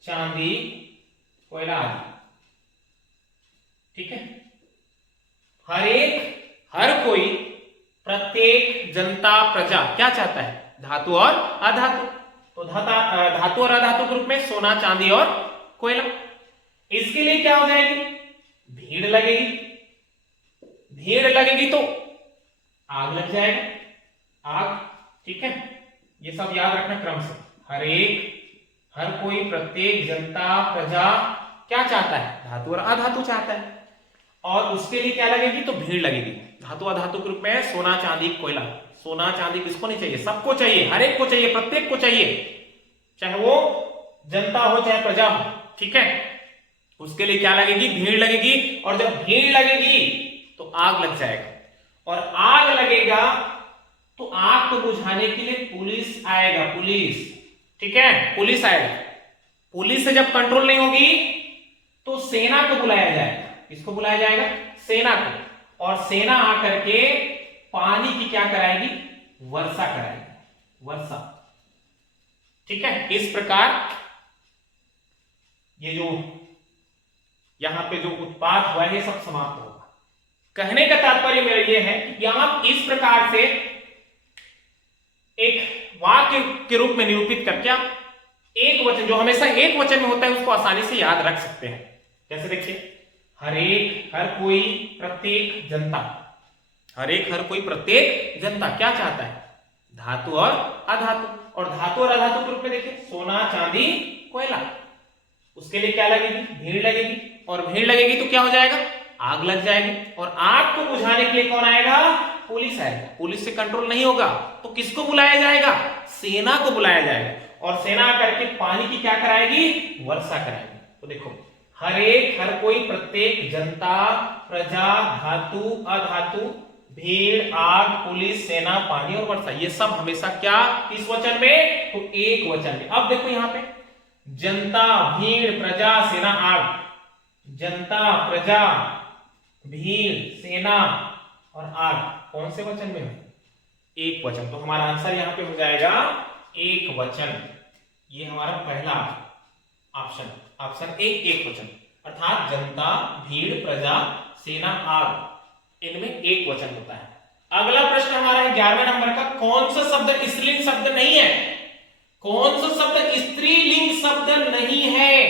चांदी, कोयला आदि। ठीक है, हर एक, हर कोई, प्रत्येक, जनता, प्रजा क्या चाहता है? धातु और अधातु। तो धातु और अधातु के रूप में सोना, चांदी और कोयला। इसके लिए क्या हो जाएगी? भीड़ लगेगी, भीड़ लगेगी तो आग लग जाएगा, आग। ठीक है, ये सब याद रखना क्रम से। हर एक, हर कोई, प्रत्येक, जनता, प्रजा क्या चाहता है? धातु और अधातु चाहता है, और उसके लिए क्या लगेगी? तो भीड़ लगेगी। धातु अधातु के रूप में सोना, चांदी, कोयला। सोना, चांदी किसको नहीं चाहिए? सबको चाहिए, हर एक को चाहिए, प्रत्येक को चाहिए, चाहे वो जनता हो चाहे प्रजा हो। ठीक है, उसके लिए क्या लगेगी? भीड़ लगेगी, और जब भीड़ लगेगी तो आग लग जाएगा, और आग लगेगा तो आग को बुझाने के लिए पुलिस आएगा, पुलिस। ठीक है, पुलिस आएगा। पुलिस से जब कंट्रोल नहीं होगी तो सेना को बुलाया जाएगा। किसको बुलाया जाएगा? सेना को। और सेना आकर के पानी की क्या कराएगी? वर्षा कराएगी, वर्षा। ठीक है, इस प्रकार ये जो यहां पे जो उत्पाद हुआ है ये सब समाप्त होगा। कहने का तात्पर्य मेरा ये है कि आप इस प्रकार से एक वाक्य के रूप में निरूपित करके आप एक वचन, जो हमेशा एक वचन में होता है, उसको आसानी से याद रख सकते हैं। जैसे देखिए, हर एक, हर कोई, प्रत्येक, जनता। हर एक, हर कोई, प्रत्येक, जनता क्या चाहता है? धातु और अधातु। और धातु और अधातु के रूप में देखिए, सोना, चांदी, कोयला। उसके लिए क्या लगेगी? भीड़ लगेगी, और भीड़ लगेगी तो क्या हो जाएगा? आग लग जाएगी, और आग को बुझाने के लिए कौन आएगा? पुलिस आएगा। पुलिस से कंट्रोल नहीं होगा तो किसको बुलाया जाएगा? सेना को बुलाया जाएगा, और सेना करके पानी की क्या कराएगी? वर्षा कराएगी। तो देखो, हर एक, हर कोई, प्रत्येक, जनता, प्रजा, धातु, अधातु, भीड़, आग, पुलिस, सेना, पानी और वर्षा, ये सब हमेशा क्या? किस वचन में? तो एक वचन में। अब देखो यहां पे जनता, भीड़, प्रजा, सेना, आग। जनता, प्रजा, भीड़, सेना और आग कौन से वचन में है? एक वचन। तो हमारा आंसर यहां पे हो जाएगा एक वचन। ये हमारा पहला ऑप्शन, ऑप्शन ए, एक वचन। अर्थात जनता, भीड़, प्रजा, सेना, आग, इनमें एक वचन होता है। अगला प्रश्न हमारा है 11वें नंबर का, कौन सा शब्द स्त्रीलिंग शब्द नहीं है? कौन सा शब्द स्त्रीलिंग शब्द नहीं है?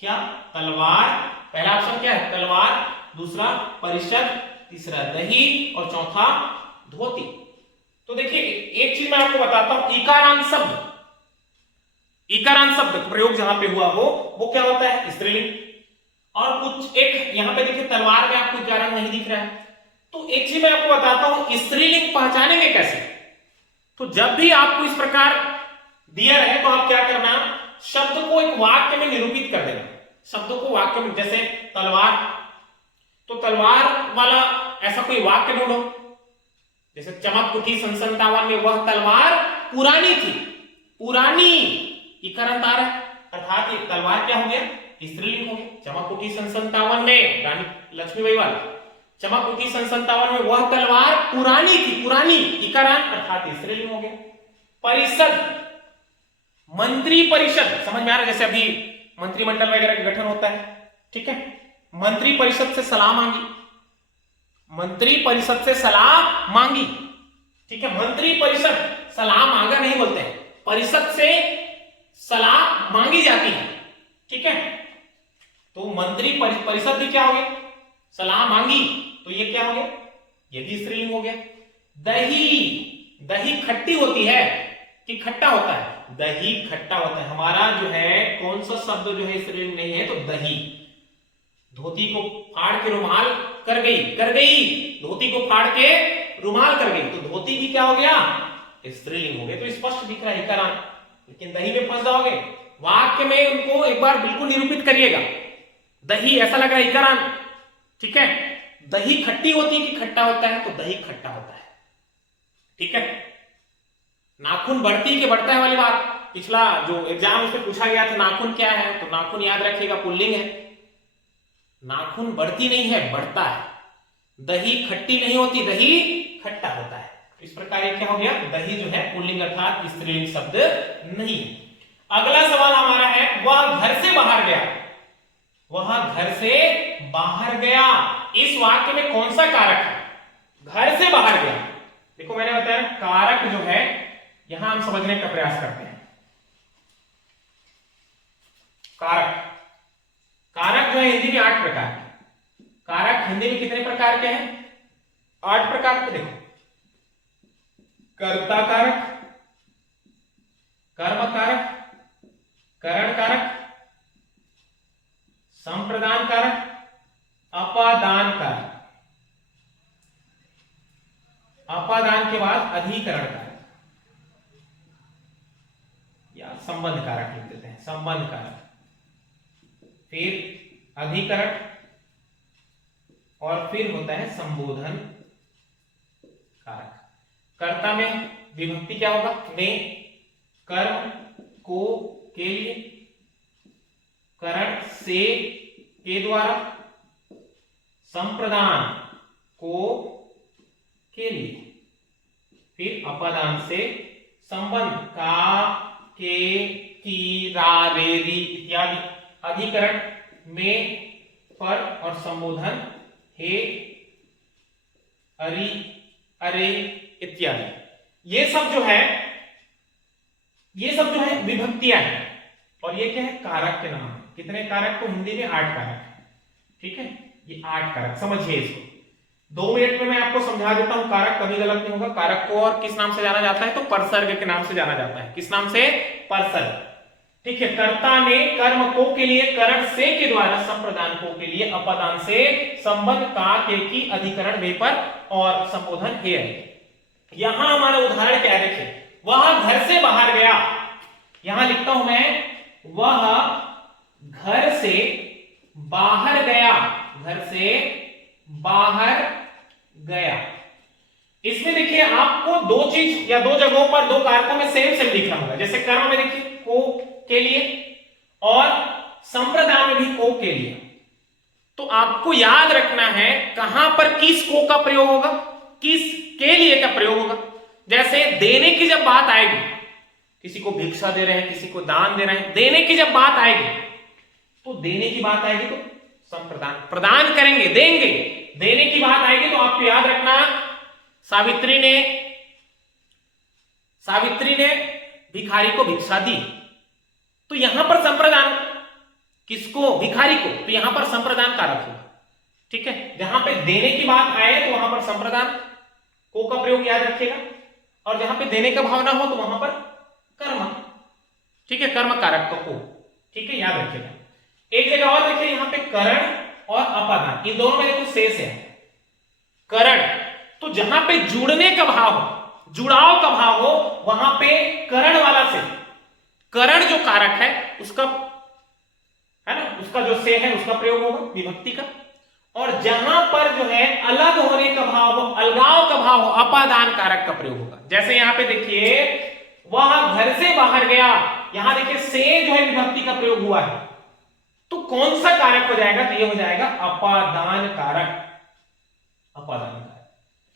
क्या? तलवार। पहला ऑप्शन क्या है? तलवार, दूसरा परिषद, तीसरा दही, और चौथा धोती। तो देखिए, एक चीज मैं आपको बताता हूं, इकारांत शब्द, इकारांत शब्द प्रयोग जहां पे हुआ हो वो क्या होता है? स्त्रीलिंग। और कुछ एक यहां पे देखिए, तलवार में आपको इकारांत नहीं दिख रहा है। तो एक चीज मैं आपको बताता हूं, स्त्रीलिंग पहचानेंगे कैसे? तो जब भी आपको इस प्रकार दिया रहे तो आप क्या करना? शब्द को एक वाक्य में निरूपित कर देना। शब्द को वाक्य में, जैसे तलवार, तो तलवार वाला ऐसा कोई वाक्य ढूंढो। जैसे चमक उठी सन में वह तलवार पुरानी थी। पुरानी इकारांत आ रहा है, अर्थात ये तलवार क्या हो गया? स्त्रीलिंग हो गया। चमक उठी सन में, रानी लक्ष्मीबाई वाला, चमक उठी सन में वह तलवार पुरानी थी। पुरानी इकारांत अर्थात स्त्रीलिंग हो गया। परिषद, मंत्री परिषद, समझ में आ रहा है? जैसे अभी मंत्रिमंडल वगैरह का गठन होता है, ठीक है, मंत्री परिषद से सलाह मांगी, मंत्री परिषद से सलाह मांगी। ठीक है, मंत्री परिषद, सलाह मांगा नहीं बोलते हैं, परिषद से सलाह मांगी जाती है। ठीक है, तो मंत्री परिषद भी क्या हो गया? सलाह मांगी, तो ये क्या हो गया? ये भी स्त्रीलिंग हो गया। दही, दही खट्टी होती है कि खट्टा होता है? दही खट्टा होता है। हमारा जो है कौन सा शब्द जो है स्त्रीलिंग नहीं है? तो दही। धोती को फाड़ के रुमाल कर गई, कर गई, धोती को फाड़ के रुमाल कर गई, तो धोती भी क्या हो गया? स्त्रीलिंग हो गया। तो स्पष्ट दिख रहा है इकारांत, लेकिन दही में फंस जाओगे। वाक्य में उनको एक बार बिल्कुल निरूपित करिएगा। दही ऐसा लग रहा है इकारांत, ठीक है, दही खट्टी होती है कि खट्टा होता है? तो दही खट्टा होता है। ठीक है, नाखून बढ़ती के बढ़ता है वाली बात, पिछला जो एग्जाम उसमें पूछा गया था नाखून क्या है, तो नाखून याद रखिएगा पुल्लिंग है। नाखून बढ़ती नहीं है, बढ़ता है। दही खट्टी नहीं होती, दही खट्टा होता है। इस प्रकार ये क्या हो गया, दही जो है पुल्लिंग अर्थात स्त्रीलिंग शब्द नहीं है। अगला सवाल हमारा है, वह घर से बाहर गया। वह घर से बाहर गया, इस वाक्य में कौन सा कारक है? घर से बाहर गया। देखो मैंने बताया कारक जो है यहां हम समझने का प्रयास करते हैं। कारक, कारक जो है हिंदी में 8 प्रकार के। कारक हिंदी में कितने प्रकार के हैं? 8 प्रकार के। देखो, कर्ता कारक, कर्म कारक, करण कारक, संप्रदान कारक, अपादान कारक, अपादान के बाद अधिकरण कारक या संबंध कारक लिख देते हैं, संबंध कारक, फिर अधिकरण और फिर होता है संबोधन कारक। कर्ता में विभक्ति क्या होगा? ने, कर्म को के लिए, करण से के द्वारा, संप्रदान को के लिए, फिर अपादान से संबंध का, के, की, रा, रे, री इत्यादि, अधिकरण में, पर और संबोधन हे, अरि, अरे इत्यादि। ये सब जो है विभक्तियां हैं और ये क्या है? कारक के नाम। कितने कारक? तो हिंदी में 8 कारक है। ठीक है, ये 8 कारक समझिए इसको। 2 मिनट में मैं आपको समझा देता हूं। कारक कभी गलत नहीं होगा। कारक को और किस नाम से जाना जाता है? तो परसर्ग के नाम से जाना जाता है। किस नाम से? परसर्ग। ठीक है, कर्ता ने कर्म को के लिए, करण से के द्वारा, संप्रदान को के लिए, अपादान से, संबंध का, के की, अधिकरण वे पर और संबोधन हे। यहां हमारा उदाहरण क्या है? देखिए, वह घर से बाहर गया। यहां लिखता हूं मैं, वह घर से बाहर गया। घर से बाहर गया। इसमें देखिए आपको 2 चीज या 2 जगहों पर 2 कारकों में सेम सेम दिख रहा होगा। जैसे कर्म में देखिए को के लिए और संप्रदान में भी को के लिए। तो आपको याद रखना है कहां पर किस को का प्रयोग होगा, किस के लिए का प्रयोग होगा। जैसे देने की जब बात आएगी, किसी को भिक्षा दे रहे हैं, किसी को दान दे रहे हैं, देने की जब बात आएगी तो देने की बात आएगी तो संप्रदान, प्रदान करेंगे, देंगे। देने की बात आएगी तो आपको याद रखना सावित्री ने भिखारी को भिक्षा दी, तो यहां पर संप्रदान किसको? भिखारी को। तो यहां पर संप्रदान कारक होगा। ठीक है, जहां पे देने की बात आए तो वहां पर संप्रदान को का प्रयोग याद रखिएगा, और जहां पे देने का भाव ना हो तो वहां पर कर्म। ठीक है, कर्म कारक का को। ठीक है, याद रखिएगा। एक जगह और देखिए, यहां पे करण और अपादान, इन दोनों में देखो शेष है। करण तो जहां पे जुड़ने का भाव हो, जुड़ाव का भाव हो, वहां पे करण वाला से, करण जो कारक है उसका है ना, उसका जो से है उसका प्रयोग होगा विभक्ति का। और जहां पर जो है अलग होने का भाव हो, अलगाव का भाव हो, अपादान कारक का प्रयोग होगा। जैसे यहां पे देखिए, वह घर से बाहर गया, यहां देखिए से जो है विभक्ति का प्रयोग हुआ है, तो कौन सा कारक हो जाएगा? तो ये हो जाएगा अपादान कारक। अपादान कारक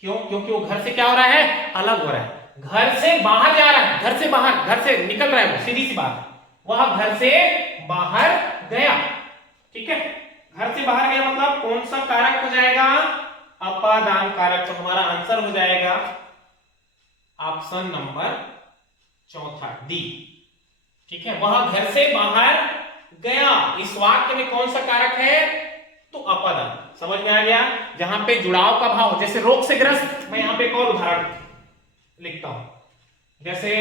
क्यों? क्योंकि वो घर से क्या हो रहा है? अलग हो रहा है। घर से बाहर जा रहा है, घर से बाहर, घर से निकल रहा है, वो सीधी सी बात है। वह घर से बाहर गया। ठीक है, घर से बाहर गया मतलब कौन सा कारक हो जाएगा? अपादान कारक। तो हमारा आंसर हो जाएगा ऑप्शन नंबर 4 डी। ठीक है, वह घर से बाहर गया, इस वाक्य में कौन सा कारक है? तो अपादान। समझ में आ गया? जहां पे जुड़ाव का भाव, जैसे रोग से ग्रस्त, मैं यहां पे एक और उदाहरण लिखता हूं। जैसे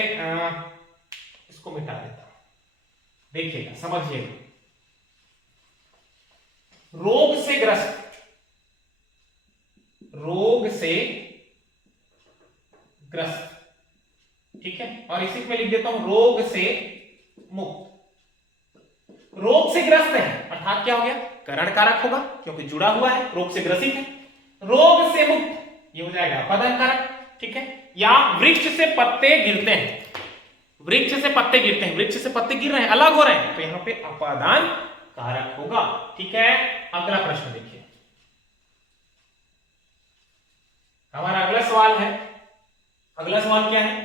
इसको मिटा देता हूं, देखिएगा, समझिएगा। रोग से ग्रस्त, रोग से ग्रस्त। ठीक है, और इसी में लिख देता हूं रोग से मुक्त। रोग से ग्रस्त है अर्थात क्या हो गया? करण कारक होगा क्योंकि जुड़ा हुआ है, रोग से ग्रसित है। रोग से मुक्त ये हो जाएगा अपादान कारक। ठीक है, या वृक्ष से पत्ते गिरते हैं, वृक्ष से पत्ते गिरते हैं, वृक्ष से पत्ते गिर रहे हैं, अलग हो रहे हैं, तो यहां पे अपादान कारक होगा। ठीक है, अगला प्रश्न देखिए, हमारा अगला सवाल है, अगला सवाल क्या है,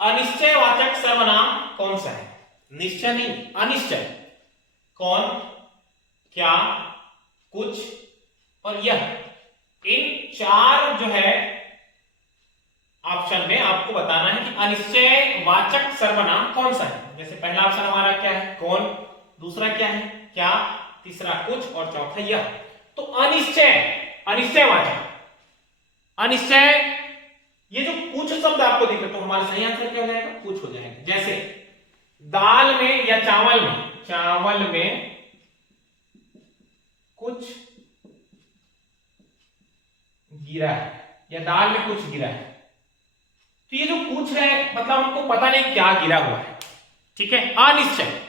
अनिश्चयवाचक सर्वनाम कौन सा है? निश्चय नहीं, अनिश्चय, कौन, क्या, कुछ और यह, इन चार जो है ऑप्शन में आपको बताना है कि अनिश्चयवाचक सर्वनाम कौन सा है। जैसे पहला ऑप्शन हमारा क्या है, कौन, दूसरा क्या है, क्या, तीसरा कुछ और चौथा यह। तो अनिश्चय, अनिश्चयवाचक, अनिश्चय, ये जो कुछ शब्द आपको दिख रहा है तो हमारा सही आंसर क्या हो जाएगा, कुछ हो जाएगा। जैसे दाल में या चावल में, चावल में कुछ गिरा है या दाल में कुछ गिरा है, तो ये जो कुछ है मतलब हमको पता नहीं क्या गिरा हुआ है। ठीक है, अनिश्चय,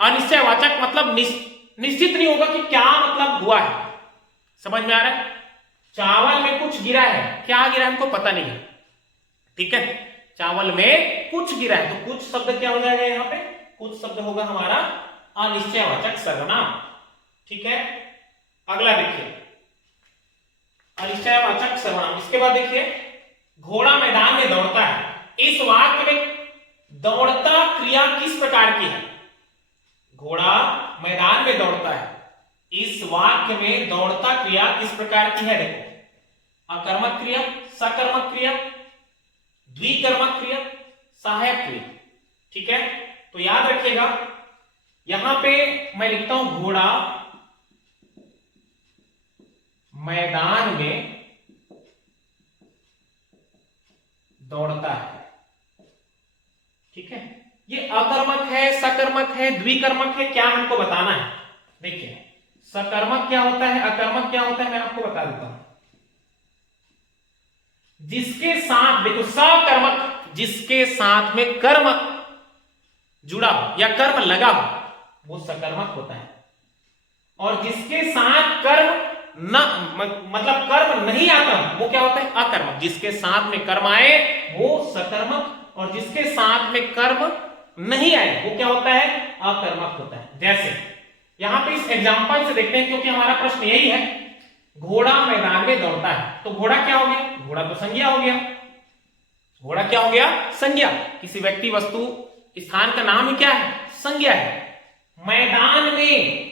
अनिश्चयवाचक मतलब निश्चित नहीं होगा कि क्या मतलब हुआ है। समझ में आ रहा है? चावल में कुछ गिरा है, क्या गिरा है हमको पता नहीं है। ठीक है, चावल में कुछ गिरा है, तो कुछ शब्द क्या हो जाएगा यहां पे, कुछ शब्द होगा हमारा अनिश्चयवाचक सर्वनाम। ठीक है, अगला देखिए, अनिश्चयवाचक सर्वनाम। इसके बाद देखिए, घोड़ा मैदान में दौड़ता है, इस वाक्य में दौड़ता क्रिया किस प्रकार की है? घोड़ा मैदान में दौड़ता है, इस वाक्य में दौड़ता क्रिया किस प्रकार की है? देखो, अकर्मक क्रिया, सकर्मक क्रिया, द्विकर्मक क्रिया, सहायक क्रिया। ठीक है, तो याद रखिएगा, यहां पे मैं लिखता हूं घोड़ा मैदान में दौड़ता है। ठीक है, ये अकर्मक है, सकर्मक है, द्विकर्मक है, क्या हमको बताना है? देखिए, सकर्मक क्या होता है, अकर्मक क्या होता है, मैं आपको बता देता हूं। जिसके साथ, देखो, सकर्मक जिसके साथ में कर्म जुड़ा हो या कर्म लगा हो वो सकर्मक होता है, और जिसके साथ कर्म न मतलब कर्म नहीं आता वो क्या होता है? अकर्मक। जिसके साथ में कर्म आए वो सकर्मक, और जिसके साथ में कर्म नहीं आए वो क्या होता है? अकर्मक होता है। जैसे यहां पे इस एग्जांपल से देखते हैं, क्योंकि हमारा प्रश्न यही है, घोड़ा मैदान में दौड़ता है, तो घोड़ा क्या हो गया? घोड़ा तो संज्ञा हो गया। घोड़ा क्या हो गया? संज्ञा। किसी व्यक्ति, वस्तु, स्थान का नाम ही क्या है? संज्ञा है। मैदान में,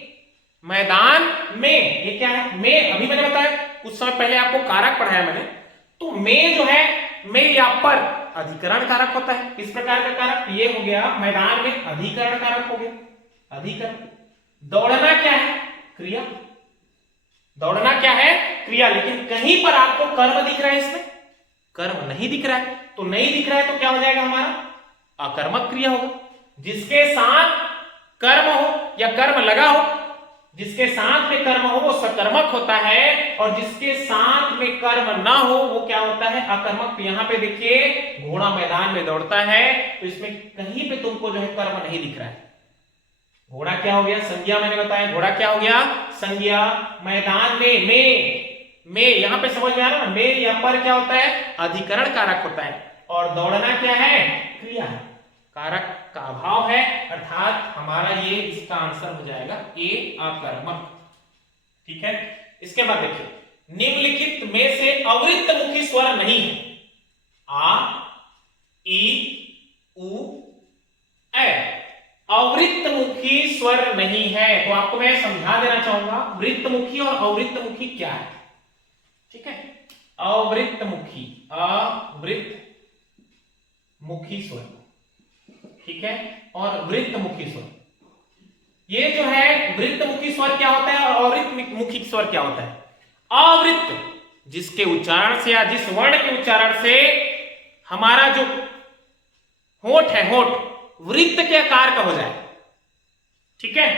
मैदान में, ये क्या है? में, अभी मैंने बताया कुछ समय पहले आपको कारक पढ़ाया मैंने, तो में जो है, में या पर अधिकरण कारक होता है। किस प्रकार का कारक? ये हो गया मैदान में अधिकरण कारक हो गया, अधिकरण। दौड़ना क्या है? क्रिया। दौड़ना क्या है? क्रिया। लेकिन कहीं पर आपको कर्म दिख रहा है, इसमें कर्म नहीं दिख रहा है, तो नहीं दिख रहा है तो क्या हो जाएगा हमारा? अकर्मक क्रिया होगा। जिसके साथ कर्म हो या कर्म लगा हो, जिसके साथ में कर्म हो वो सकर्मक होता है, और जिसके साथ में कर्म ना हो वो क्या होता है? अकर्मक। यहां पे देखिए, घोड़ा मैदान में दौड़ता है, तो इसमें कहीं पे तुमको जो है कर्म नहीं दिख रहा है। घोड़ा क्या हो गया? संज्ञा। मैंने बताया घोड़ा क्या हो गया? संज्ञा। मैदान में यहां पे समझ में आ रहा है? में या पर क्या होता है? अधिकरण कारक होता है, और दौड़ना क्या है? क्रिया है, कारक का अभाव है, अर्थात हमारा ये इसका आंसर हो जाएगा ए, अकर्मक। ठीक है, इसके बाद देखिए, निम्नलिखित में से अवृत्तमुखी स्वर नहीं है। आ, ई, उ, ए अवृत्तमुखी स्वर नहीं है। तो आपको मैं समझा देना चाहूंगा वृत्तमुखी और अवृत्तमुखी क्या है। ठीक है, अवृत्तमुखी, अवृत्तमुखी स्वर, ठीक है, और वृत्तमुखी स्वर। ये जो है वृत्तमुखी स्वर क्या होता है और अवृत्तमुखी स्वर क्या होता है? अवृत्त जिसके उच्चारण से या जिस वर्ण के उच्चारण से हमारा जो होठ है, होठ वृत्त के आकार का हो जाए। ठीक है,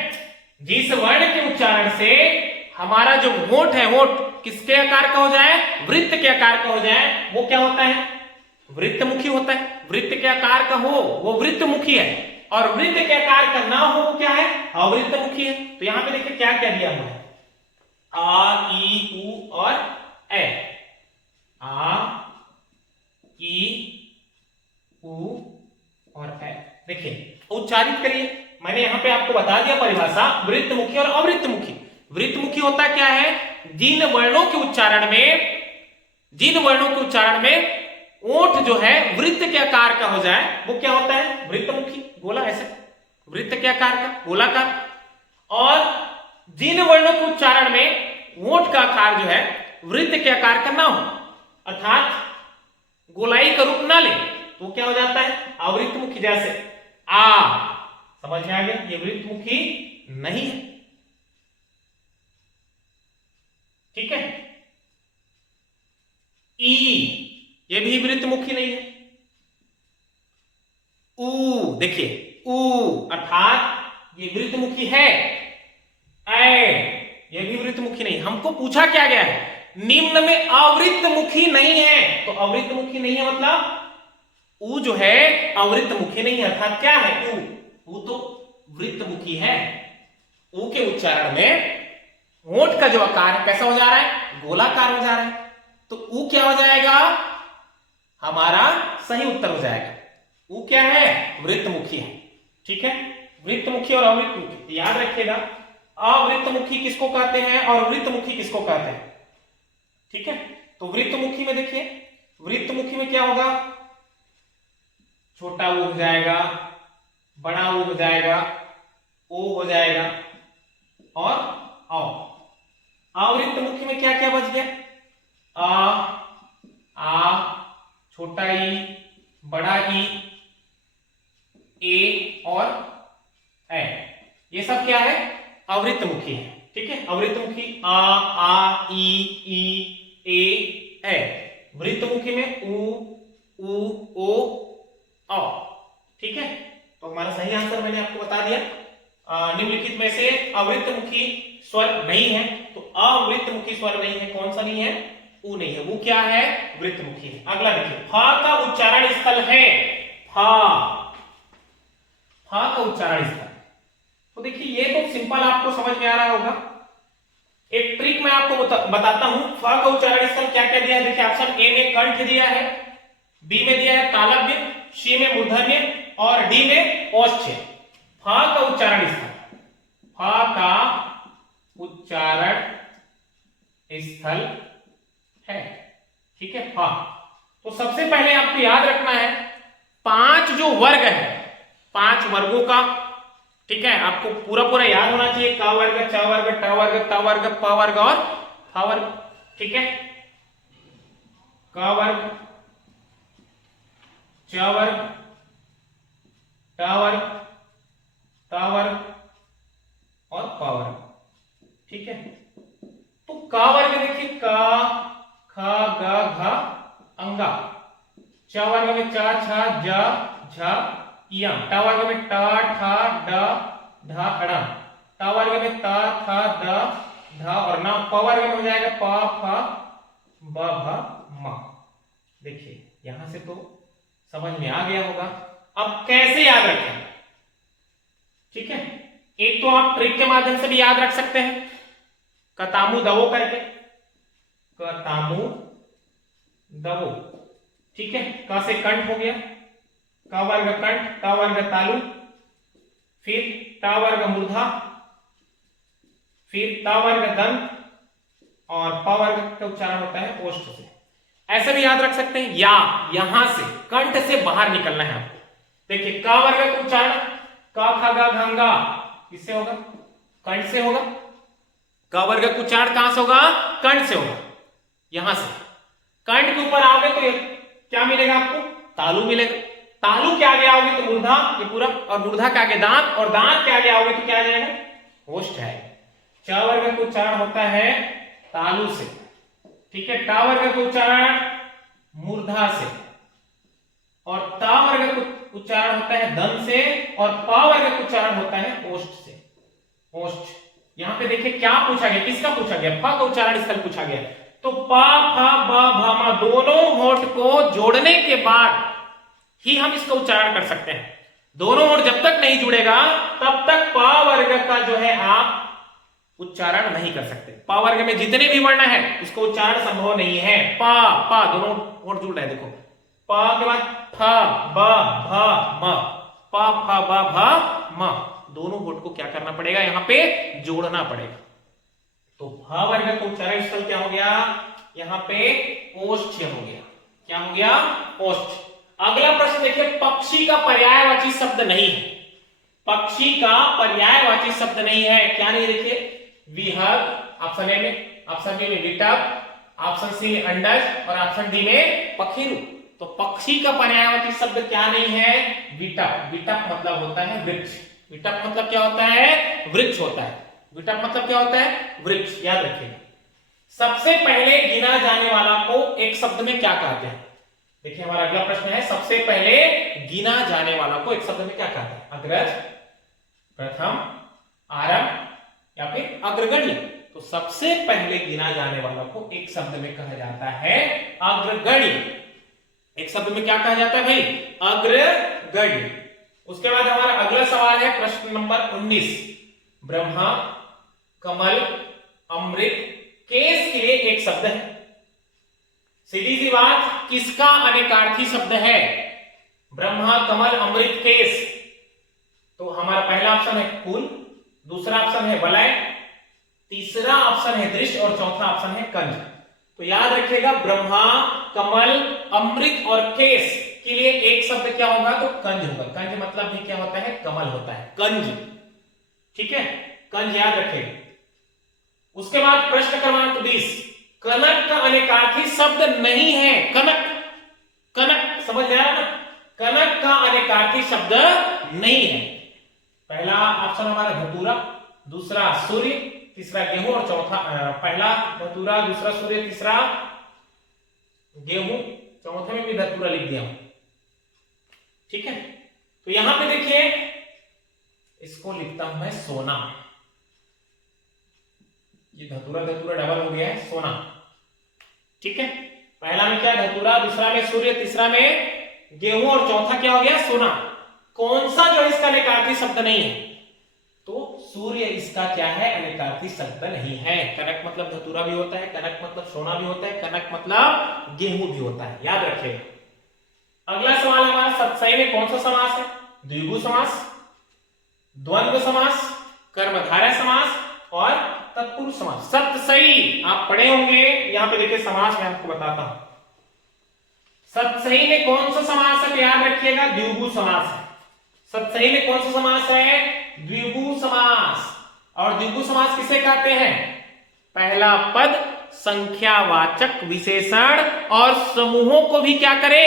जिस वर्ण के उच्चारण से हमारा जो होठ है, होठ किसके आकार का हो जाए? वृत्त के आकार का हो जाए, वो क्या होता है? वृत्तमुखी होता है। वृत्त के आकार का हो वो वृत्तमुखी है, और वृत्त के आकार का ना हो वो क्या है? अवृत्तमुखी है। तो यहां पे देखिए क्या क्या दिया हुआ है? आ, ई, उ और ए। आ, उच्चारित करिए। मैंने यहां पे आपको बता दिया परिभाषा वृत्तमुखी और अवृत्तमुखी। वृत्तमुखी होता क्या है, जिन वर्णों के उच्चारण में ओठ जो है वृत्त के आकार का हो जाए वो क्या होता है, वृत्तमुखी। गोला ऐसे वृत्त के आकार का, गोलाकार। और जिन वर्णों के उच्चारण में ओठ का आकार जो है वृत्त के आकार का ना हो, अर्थात गोलाई का रूप ना ले, तो क्या हो जाता है, अवृत्तमुखी। जैसे आ, समझ में आ गया, ये वृत्तमुखी नहीं है। ठीक है। ई, ये भी वृत्तमुखी नहीं है। ऊ, देखिए ऊ अर्थात ये वृत्तमुखी है। ए, ये भी वृत्तमुखी नहीं। हमको पूछा क्या गया है, निम्न में अवृत्तमुखी नहीं है। तो अवृत्तमुखी नहीं है मतलब ऊ जो है अवृत्तमुखी नहीं है, अर्थात क्या है, ऊ तो वृत्तमुखी है। ऊ के उच्चारण में होंठ का जो आकार कैसा हो जा रहा है, गोलाकार हो जा रहा है। तो ऊ क्या हो जाएगा, हमारा सही उत्तर हो जाएगा। ऊ क्या है, वृत्तमुखी है। ठीक है, वृत्तमुखी और अवृत्तमुखी याद रखिएगा। अवृत्तमुखी किसको कहते हैं और वृत्तमुखी किसको कहते हैं। ठीक है, तो वृत्तमुखी में देखिए, वृत्तमुखी में क्या होगा, छोटा ऊ हो जाएगा, बड़ा ऊ हो जाएगा, ओ हो जाएगा और औ। अवृत्तमुखी में क्या क्या बच गया, आ, छोटा ई, बड़ा ई, ए और ए, ये सब क्या है, अवृत्तमुखी है। ठीक है, अवृत्तमुखी आ, ई, ए। वृत्तमुखी में ऊ, ओ, औ। ठीक है, तो हमारा सही आंसर मैंने आपको बता दिया। निम्नलिखित में से अवृत्तमुखी स्वर नहीं है, तो अवृत्तमुखी स्वर नहीं है, कौन सा नहीं है, ऊ नहीं है, वो क्या है, वृत्तमुखी है। अगला देखिए, फा का उच्चारण स्थल है, फा का उच्चारण स्थल। तो देखिए ये तो सिंपल आपको समझ में आ रहा होगा। एक ट्रिक मैं आपको बताता हूं। फा का उच्चारण स्थल क्या क्या दिया है, देखिए ऑप्शन ए में कंठ दिया है, बी में दिया है तालव्य, सी में मूर्धन्य और डी में ओष्ठ्य। फा का उच्चारण स्थल, फा का उच्चारण स्थल है। ठीक है, फा। तो सबसे पहले आपको याद रखना है 5 जो वर्ग है, 5 वर्गों का, ठीक है, आपको पूरा याद होना चाहिए। का वर्ग, च वर्ग, ट वर्ग, त वर्ग, प वर्ग और फ वर्ग। ठीक है, का वर्ग, च वर्ग, ट वर्ग, त वर्ग और प वर्ग। ठीक है, तो का वर्ग देखिए, का, ख, ग, घ, अंगा। च वर्ग में च, छ, ज, झ, य। ट वर्ग में ट, ठ, ड, ढ, ण। ट वर्ग में त, थ, द, ध और न। प वर्ग में हो जाएगा प, फ, ब, भ, म। देखिए यहां से तो समझ में आ गया होगा। अब कैसे याद रखें, ठीक है, एक तो आप ट्रिक के माध्यम से भी याद रख सकते हैं, कतामू दवो करके, कतामू दवो। ठीक है, क से कंठ हो गया, क वर्ग कंठ, त वर्ग तालु, फिर ट वर्ग मूर्धा, फिर त वर्ग दंत और प वर्ग का उच्चारण होता है ओष्ठ से। ऐसे भी याद रख सकते हैं, या यहां से कंठ से बाहर निकलना है आपको। देखिए क वर्ग का उच्चारण क, ख, ग, घ, ङ किससे होगा, कंठ से होगा। क वर्ग का उच्चारण कहां से होगा, कंठ से होगा। यहां से कंठ के ऊपर आओगे तो क्या मिलेगा आपको, तालु मिलेगा। तालु के आगे आओगे तो मूर्धा, ये पूरा, और मूर्धा के आगे दांत, और दांत के आगे आओगे तो क्या आ जाएगा, ओष्ठ है। च वर्ग का उच्चारण होता है तालु से। ठीक है, ट वर्ग का उच्चारण मूर्धा से, और त वर्ग का उच्चारण होता है दंत से, और प वर्ग का उच्चारण होता है ओष्ठ से। ओष्ठ। यहां पे देखिए क्या पूछा गया, किसका पूछा गया, फ का उच्चारण स्थल पूछा गया। तो प, फ, ब, भ, म दोनों होठ को जोड़ने के बाद ही हम इसका उच्चारण कर सकते हैं। दोनों होठ जब तक नहीं जुड़ेगा तब तक प वर्ग का जो है आप उच्चारण नहीं कर सकते। प वर्ग में जितने भी वर्ण है उसका उच्चारण संभव नहीं है। प दोनों होठ जुड़ रहे हैं, देखो प के बाद फ, ब, भ, म, प फ ब भ म, दोनों होठ को क्या करना पड़ेगा, यहां पे जोड़ना पड़ेगा। तो भ वर्ग का उच्चारण स्थल क्या हो गया, यहां पे ओष्ठ हो गया। क्या हो गया, ओष्ठ। अगला प्रश्न देखिए, पक्षी का पर्यायवाची शब्द नहीं है। पक्षी का पर्यायवाची शब्द नहीं है, क्या नहीं, देखिए विहग ऑप्शन ए में, ऑप्शन बी में विटप, ऑप्शन सी में अंडज और ऑप्शन डी में पखेरु। तो पक्षी का पर्यायवाची शब्द क्या नहीं है, विटप। विटप मतलब होता है वृक्ष। विटप मतलब क्या होता है, वृक्ष होता है। विटप मतलब क्या होता है, वृक्ष, याद रखिएगा। सबसे पहले गिना जाने वाला को एक शब्द में क्या कहते हैं, देखिए हमारा अगला प्रश्न है, सबसे पहले गिना जाने वाला को एक शब्द में क्या कहते हैं, अग्रज, प्रथम, आरंभ या फिर अग्रगण्य। तो सबसे पहले गिना जाने वाला को एक शब्द में कहा जाता है अग्रगण्य। एक शब्द में क्या कहा जाता है भाई, अग्रगण्य। उसके बाद हमारा अगला सवाल है प्रश्न नंबर 19, ब्रह्मा, कमल, अमृत, केस के लिए एक शब्द है। सीधी सी बात, किसका अनेकार्थी शब्द है, ब्रह्मा, कमल, अमृत, केस। तो हमारा पहला ऑप्शन है फूल, दूसरा ऑप्शन है वलय, तीसरा ऑप्शन है दृश्य और चौथा ऑप्शन है कंज। तो याद रखिएगा, ब्रह्मा, कमल, अमृत और केस के लिए एक शब्द क्या होगा, तो कंज होगा। कंज मतलब भी क्या होता है, कमल होता है, कंज। ठीक है, कंज याद रखेगा। उसके बाद प्रश्न क्रमांक 20, कनक का अनेकार्थी शब्द नहीं है। कनक, कनक समझ में आ रहा ना, कनक का अनेकार्थी शब्द नहीं है। पहला ऑप्शन हमारा धतूरा, दूसरा सूर्य, तीसरा गेहूं और चौथा, पहला धतूरा, दूसरा सूर्य, तीसरा गेहूं, चौथे में भी धतूरा लिख दिया हूं। ठीक है, तो यहां पे देखिए, इसको लिखता हूं मैं सोना। ये धतूरा धतूरा डबल हो गया है, सोना। ठीक है, पहला में क्या, धतूरा, दूसरा में सूर्य, तीसरा में गेहूं और चौथा क्या हो गया, सोना। कौन सा जो इसका अनेकार्थी शब्द नहीं है, तो सूर्य इसका क्या है, अनेकार्थी शब्द नहीं है। कनक मतलब धतूरा भी होता है, कनक मतलब सोना भी होता है, कनक मतलब गेहूं भी होता है, याद रखिएगा। अगला सवाल हमारा, सतसई में कौन सा समास है, द्विगु समास, द्वंद्व समास, कर्मधारय समास और तत्पुरुष समास। सतसई आप पढ़े होंगे, यहां पे देखिए समास मैं आपको बताता हूं। सतसई में कौन सा समास है, तो याद रखिएगा द्विगु समास है। सतसई में कौन सा समास है, द्विगु समास। और द्विगु समास किसे कहते हैं, पहला पद संख्यावाचक विशेषण और समूहों को भी क्या करे,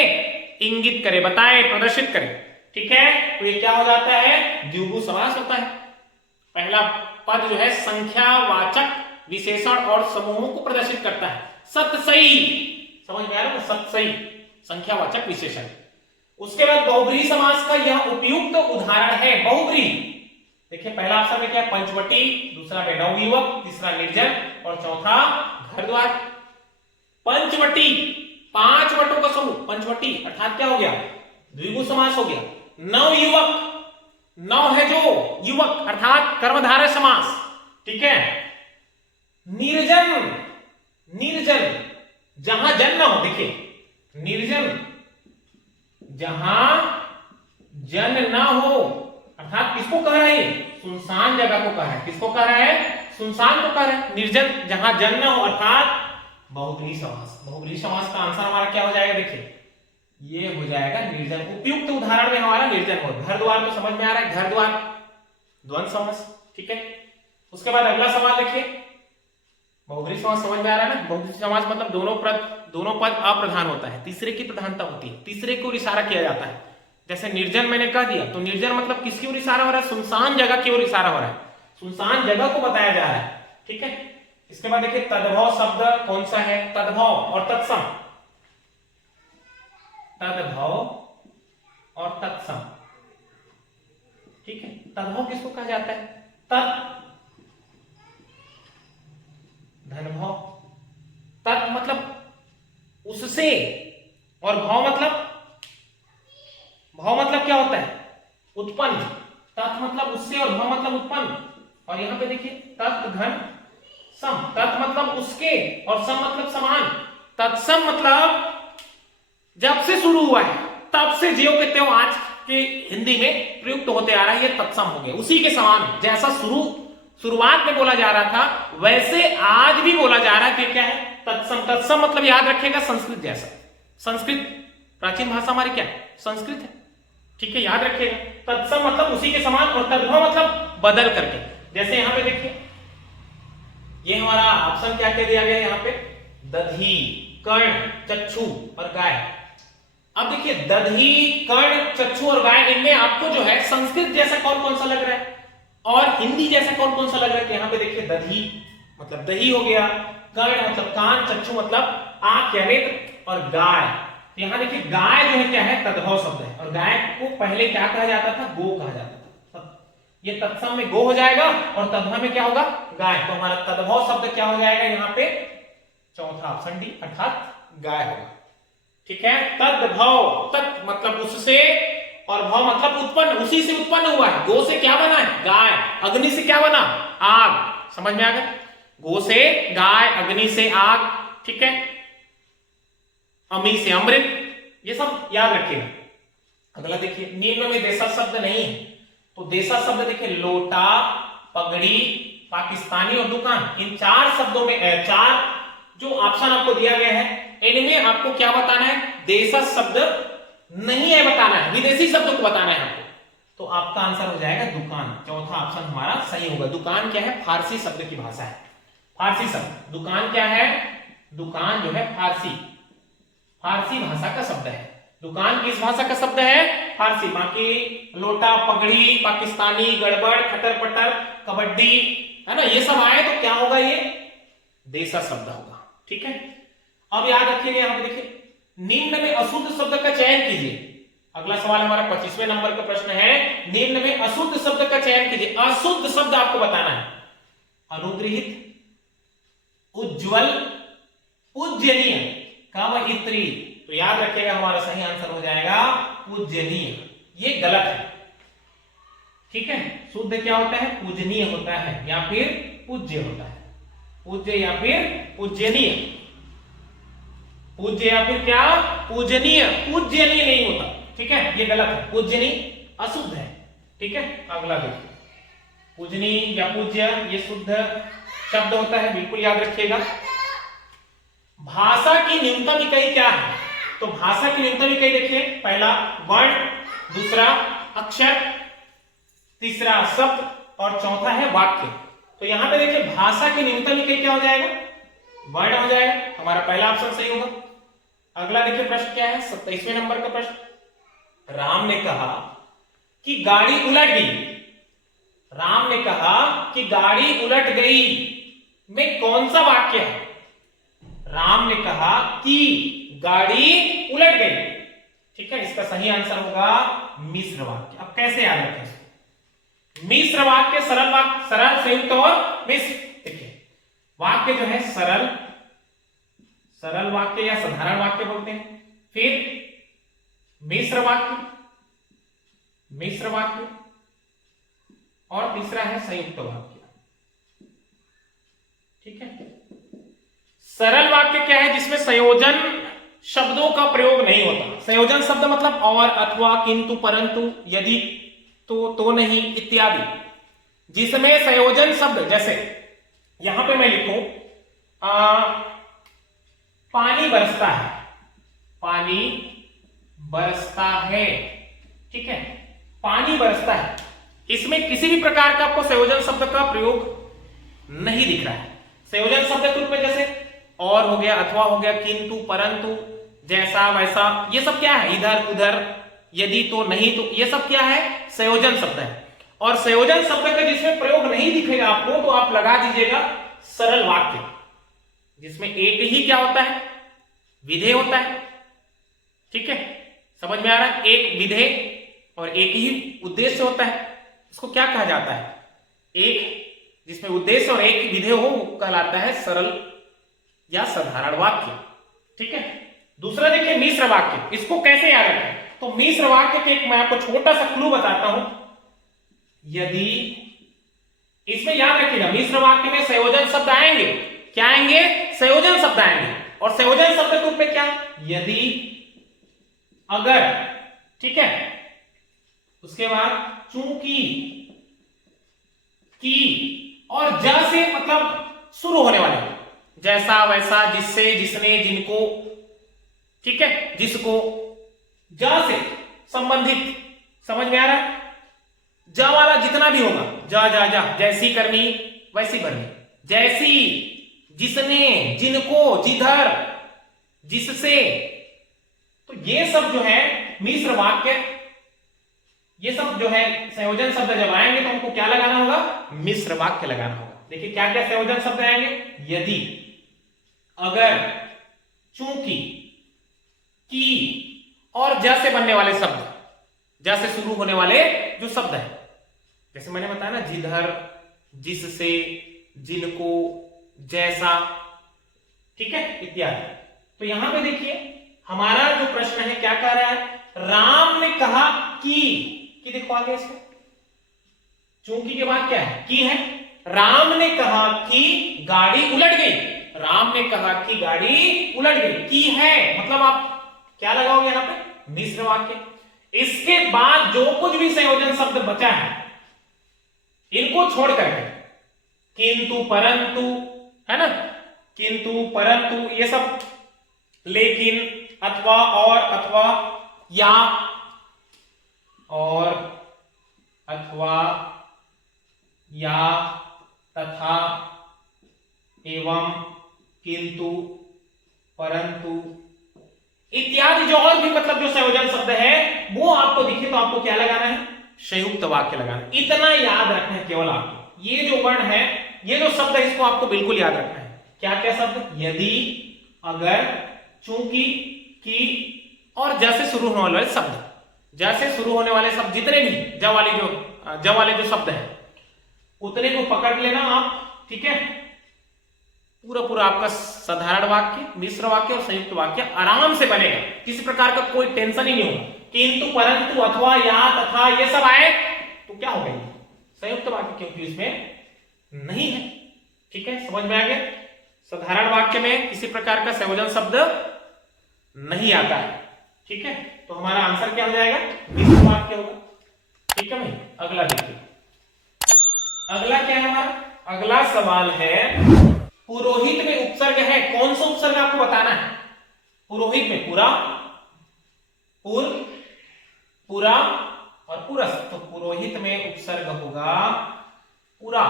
इंगित करे, बताए, प्रदर्शित करे। ठीक है, तो ये क्या हो जाता है, द्विगु समास होता है। पहला पद जो है संख्यावाचक विशेषण और समूहों को प्रदर्शित करता है। सतसई, समझ में आ रहा है, सतसई संख्यावाचक विशेषण। उसके बाद बहुब्रीहि समास का यह उपयुक्त उदाहरण है। बहुब्रीहि देखिए, पहला ऑप्शन में क्या है, पंचवटी, दूसरा में नवयुवक, तीसरा निर्जन और चौथा घर द्वार। पंचवटी, 5 वटों का समूह, पंचवटी अर्थात क्या हो गया, द्विगु समास हो गया। नवयुवक, नव है जो युवक अर्थात कर्मधारय समास। ठीक है, निर्जन, निर्जन जहां जन ना हो, देखिए निर्जन जहां जन ना हो अर्थात किसको कह रहा है, सुनसान जगह को कह रहा है। किसको कह रहा है, सुनसान को कह रहा है। निर्जन जहां जन ना हो अर्थात बहुब्रीहि समास। बहुब्रीहि समास का आंसर हमारा क्या हो जाएगा, देखिए ये हो जाएगा निर्जन। उपयुक्त उदाहरण में हमारा निर्जन हो। घर द्वार तो समझ में आ रहा है, घर द्वार द्वंद्व समास। ठीक है, उसके बाद अगला सवाल देखिए, बहुब्रीहि समास समझ में आ रहा है ना। बहुब्रीहि समास मतलब दोनों पद अप्रधान होता है, तीसरे की प्रधानता होती है, तीसरे को इशारा किया जाता है। जैसे निर्जन मैंने कह दिया, तो निर्जन मतलब किसकी ओर इशारा हो रहा है, सुनसान जगह की ओर इशारा हो रहा है, सुनसान जगह को बताया जा रहा है। ठीक है, इसके बाद देखिए तद्भव शब्द कौन सा है, तद्भव और तत्सम। तद्भव और तत्सम, ठीक है। तद्भव किसको कहा जाता है, तत्, धनभव। तत् मतलब उससे, और भाव मतलब, भाव मतलब क्या होता है, उत्पन्न। तत् मतलब उससे और भाव मतलब उत्पन्न। और यहां पे देखिए तत् धन सम, तत् मतलब उसके और सम मतलब समान। तत्सम मतलब जब से शुरू हुआ है तब से ज्यों के त्यों आज के हिंदी में प्रयुक्त होते आ रहा है, ये तत्सम हो गया। उसी के समान जैसा शुरुआत में बोला जा रहा था वैसे आज भी बोला जा रहा है कि क्या है, तत्सम। तत्सम मतलब याद रखेगा संस्कृत जैसा। संस्कृत प्राचीन भाषा हमारी क्या है, संस्कृत है, ठीक है, याद रखिएगा। तत्सम मतलब उसी के समान, और तद्भव मतलब बदल करके। जैसे यहां पे देखिए, ये हमारा ऑप्शन क्या कह दिया गया है यहाँ पे, दधी, कर्ण, चक्षु और गाय। अब देखिए दधी, कर्ण, चक्षु और गाय, इनमें आपको जो है संस्कृत जैसा कौन कौन सा लग रहा है और हिंदी जैसा कौन कौन सा लग रहा है। यहाँ पे देखिए दधी मतलब दही हो गया, कर्ण मतलब कान, चक्षु मतलब आंख या नेत्र, और गाय। तो यहाँ देखिए गाय जो है क्या है, तद्भव शब्द है, और गाय को पहले क्या कहा जाता था, गो कहा जाता था। ये तत्सम में गो हो जाएगा और तद्भव में क्या होगा, गाय। तो हमारा तद्भव शब्द क्या हो जाएगा यहाँ पे, चौथा ऑप्शन डी, अर्थात गाय होगा, ठीक है। तद्भव, तत् मतलब उससे, और भव मतलब उत्पन्न, उसी से उत्पन्न हुआ है। गो से क्या बना है, गाय। अग्नि से क्या बना, आग। समझ में आ गया, गो से गाय, अग्नि से आग, ठीक है, अमी से अमृत, ये सब याद रखिएगा। अगला देखिए, निम्न में देशज शब्द नहीं है, तो देशज शब्द देखिए लोटा, पगड़ी, पाकिस्तानी और दुकान। इन चार शब्दों में, चार जो ऑप्शन आपको दिया गया है, इनमें आपको क्या बताना है, देशज शब्द नहीं है बताना है, विदेशी शब्द को बताना है आपको। तो आपका आंसर हो जाएगा दुकान। चौथा ऑप्शन हमारा सही होगा। दुकान क्या है, फारसी शब्द की भाषा है, फारसी शब्द। दुकान क्या है, दुकान जो है फारसी भाषा का शब्द है। दुकान किस भाषा का शब्द है, फारसी। बाकी लोटा, पगड़ी, पाकिस्तानी, गड़बड़, खटर पटर, कबड्डी, है ना, ये सब आए तो क्या होगा, ये देशज शब्द होगा, ठीक है। अब याद रखिएगा यहां पे देखिए, निम्न में अशुद्ध शब्द का चयन कीजिए। अगला सवाल हमारा 25वें नंबर का प्रश्न है, निम्न में अशुद्ध शब्द का चयन कीजिए। अशुद्ध शब्द आपको बताना है, अनुग्रहित, उज्जवल, पूज्यनीय, कवयित्री। तो याद रखिएगा हमारा सही आंसर हो जाएगा पूज्यनीय। ये गलत है, ठीक है। शुद्ध क्या होता है, पूजनीय होता है या फिर पूज्य होता है, पूज्य या फिर पूज्यनीय, पूज्य या फिर क्या, पूजनीय, पूज्यनीय नहीं होता, ठीक है, ये गलत है। पूजनीय अशुद्ध है, ठीक है। अगला देखिए, पूजनीय या पूज्य ये शुद्ध शब्द होता है, बिल्कुल याद रखिएगा। भाषा की न्यूनतम इकाई क्या है, तो भाषा की न्यूनतम इकाई देखिए, पहला वर्ण, दूसरा अक्षर, तीसरा शब्द और चौथा है वाक्य। तो यहां पे देखिए भाषा की न्यूनतम इकाई क्या हो जाएगा, वर्ण हो जाएगा, हमारा पहला ऑप्शन सही होगा। अगला देखिए प्रश्न क्या है, 27वें नंबर का प्रश्न। राम ने कहा कि गाड़ी उलट गई। राम ने कहा कि गाड़ी उलट गई में कौन सा वाक्य है, राम ने कहा कि गाड़ी उलट गई, ठीक है। इसका सही आंसर होगा मिश्र वाक्य। अब कैसे याद रखें इसको, मिश्र वाक्य, सरल वाक्य, सरल, संयुक्त और मिश्र। देखिए वाक्य जो है सरल वाक्य या साधारण वाक्य बोलते हैं, फिर मिश्र वाक्य और तीसरा है संयुक्त वाक्य, ठीक है। सरल वाक्य क्या है, जिसमें संयोजन शब्दों का प्रयोग नहीं होता। संयोजन शब्द मतलब और, अथवा, किंतु, परंतु, यदि, तो नहीं इत्यादि। जिसमें संयोजन शब्द, जैसे यहां पे मैं लिखूं पानी बरसता है, पानी बरसता है, ठीक है, पानी बरसता है। इसमें किसी भी प्रकार का आपको संयोजन शब्द का प्रयोग नहीं दिख रहा है। संयोजन शब्द के रूप में जैसे और हो गया, अथवा हो गया, किंतु, परंतु, जैसा, वैसा, ये सब क्या है, इधर उधर, यदि, तो नहीं, तो ये सब क्या है, संयोजन शब्द है। और संयोजन शब्द का जिसमें प्रयोग नहीं दिखेगा आपको, तो आप लगा दीजिएगा सरल वाक्य, जिसमें एक ही क्या होता है, विधेय होता है, ठीक है। समझ में आ रहा है, एक विधेय और एक ही उद्देश्य होता है। इसको क्या कहा जाता है, एक जिसमें उद्देश्य और एक विधेय हो कहलाता है सरल या साधारण वाक्य, ठीक है। दूसरा देखिए मिश्र वाक्य, इसको कैसे याद रखें, तो मिश्र वाक्य के मैं आपको छोटा सा क्लू बताता हूं। यदि इसमें याद रखिएगा, मिश्र वाक्य में संयोजन शब्द आएंगे, क्या आएंगे, संयोजन शब्द आएंगे। और संयोजन शब्द के रूप में क्या, यदि, अगर, ठीक है, उसके बाद चूंकि, की और ज से मतलब शुरू होने वाले, जैसा वैसा जिससे जिसने जिनको, ठीक है, जिसको, ज से संबंधित, समझ में आ रहा है? ज वाला जितना भी होगा, जा जा जा, जैसी करनी वैसी भरनी, जैसी, जिसने, जिनको, जिधर, जिससे, तो ये सब जो है मिश्र वाक्य, ये सब जो है संयोजन शब्द जब आएंगे तो हमको क्या लगाना होगा? मिश्र वाक्य लगाना होगा। देखिए क्या क्या संयोजन शब्द आएंगे? यदि, अगर, चूंकि, की और ज से बनने वाले शब्द, ज से शुरू होने वाले जो शब्द है, जैसे मैंने बताया ना, जिधर, जिससे, जिनको, जैसा, ठीक है, इत्यादि। तो यहां पे देखिए हमारा जो प्रश्न है क्या कह रहा है? राम ने कहा कि देखो आगे इसको, चूंकि के बाद क्या है? की है। राम ने कहा कि गाड़ी उलट गई, राम ने कहा कि गाड़ी उलट गई, की है मतलब आप क्या लगाओगे यहां पे? मिश्र वाक्य। इसके बाद जो कुछ भी संयोजन शब्द बचा है इनको छोड़ करके, किंतु, परंतु, है ना, किंतु, परंतु, ये सब, लेकिन, अथवा, और, अथवा, या, और, अथवा, या, तथा, एवं, किंतु, परंतु इत्यादि जो और भी मतलब जो संयोजन शब्द है वो आपको दिखे तो आपको क्या लगाना है? संयुक्त वाक्य लगाना। इतना याद रखना है केवल आपको, ये जो वर्ण है, ये जो शब्द है, इसको आपको बिल्कुल याद रखना है। क्या क्या शब्द? यदि, अगर, चूंकि, की और ज से शुरू होने वाले शब्द, ज से शुरू होने वाले शब्द जितने भी ज वाले जो शब्द है उतने को पकड़ लेना आप, ठीक है। पूरा पूरा आपका साधारण वाक्य, मिश्र वाक्य और संयुक्त वाक्य आराम से बनेगा, किसी प्रकार का कोई टेंशन ही नहीं होगा। किंतु, परंतु, अथवा, या, तथा ये सब आए तो क्या हो गई? संयुक्त वाक्य, क्योंकि इसमें नहीं है, ठीक है, समझ में आ गया? साधारण वाक्य में किसी प्रकार का संयोजन शब्द नहीं आता है, ठीक है। तो हमारा आंसर क्या हो जाएगा? मिश्र वाक्य होगा, ठीक है भाई। अगला देखिए, अगला क्या है हमारा? अगला सवाल है, पुरोहित में उपसर्ग है, कौन सा उपसर्ग आपको बताना है? पुरोहित में पुरा, पुर, पुरा और पुरस। तो पुरोहित में उपसर्ग होगा पुरा,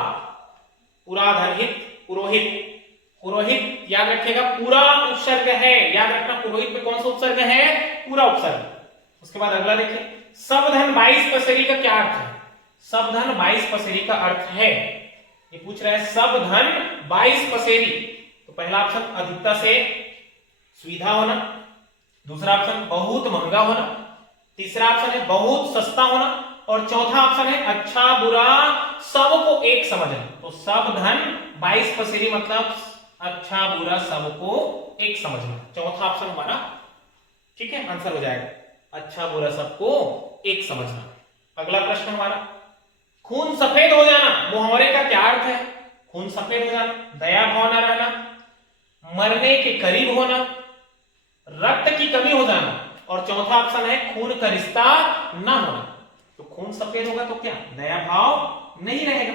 पुराधनित, पुरोहित, पुरोहित याद रखिएगा, पूरा उपसर्ग है, याद रखना, पुरोहित में कौन सा उपसर्ग है? पूरा उपसर्ग। उसके बाद अगला देखिए, सबधन 22 पसेरी का क्या अर्थ है? सबधन 22 पसेरी का अर्थ है, ये पूछ रहा है, सबधन 22 पसेरी। तो पहला ऑप्शन अधिकता से सुविधा होना, दूसरा ऑप्शन बहुत महंगा होना, तीसरा ऑप्शन है बहुत सस्ता होना और चौथा ऑप्शन है अच्छा बुरा सबको एक समझना। तो सबधन 22 पसेरी मतलब अच्छा बुरा सबको एक समझना, चौथा ऑप्शन हमारा, ठीक है, आंसर हो जाएगा, अच्छा बुरा सबको एक समझना। अगला प्रश्न हमारा, खून सफेद हो जाना, मुहावरे का क्या अर्थ है? खून सफेद हो जाना, दया भाव न रहना, मरने के करीब होना, रक्त की कमी हो जाना और चौथा ऑप्शन है खून का रिश्ता न होना। तो खून सफेद होगा तो क्या? दया भाव नहीं रहेगा।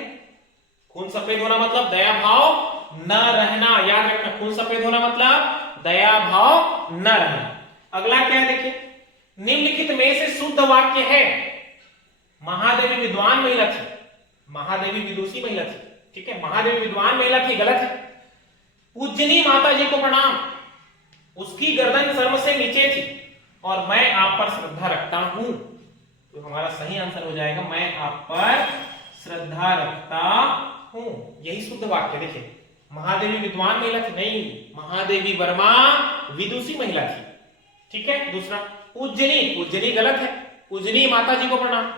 खून सफेद होना मतलब दया भाव न रहना, याद रखना, खून सफेद होना मतलब दया भाव न रहना। अगला क्या है देखिए, निम्नलिखित में से शुद्ध वाक्य है, महादेवी विद्वान महिला थी, महादेवी विदुषी महिला थी, ठीक है, महादेवी विद्वान महिला थी, गलत है। पूजनी माता जी को प्रणाम, उसकी गर्दन शर्म से नीचे थी और मैं आप पर श्रद्धा रखता हूं। तो हमारा सही आंसर हो जाएगा, मैं आप पर श्रद्धा रखता हूं, यही शुद्ध वाक्य। देखिए, महादेवी विद्वान महिला थी, नहीं, महादेवी वर्मा विदुषी महिला थी, ठीक है। दूसरा, पूजनी, पूजनी गलत है, पूजनी माता जी को प्रणाम,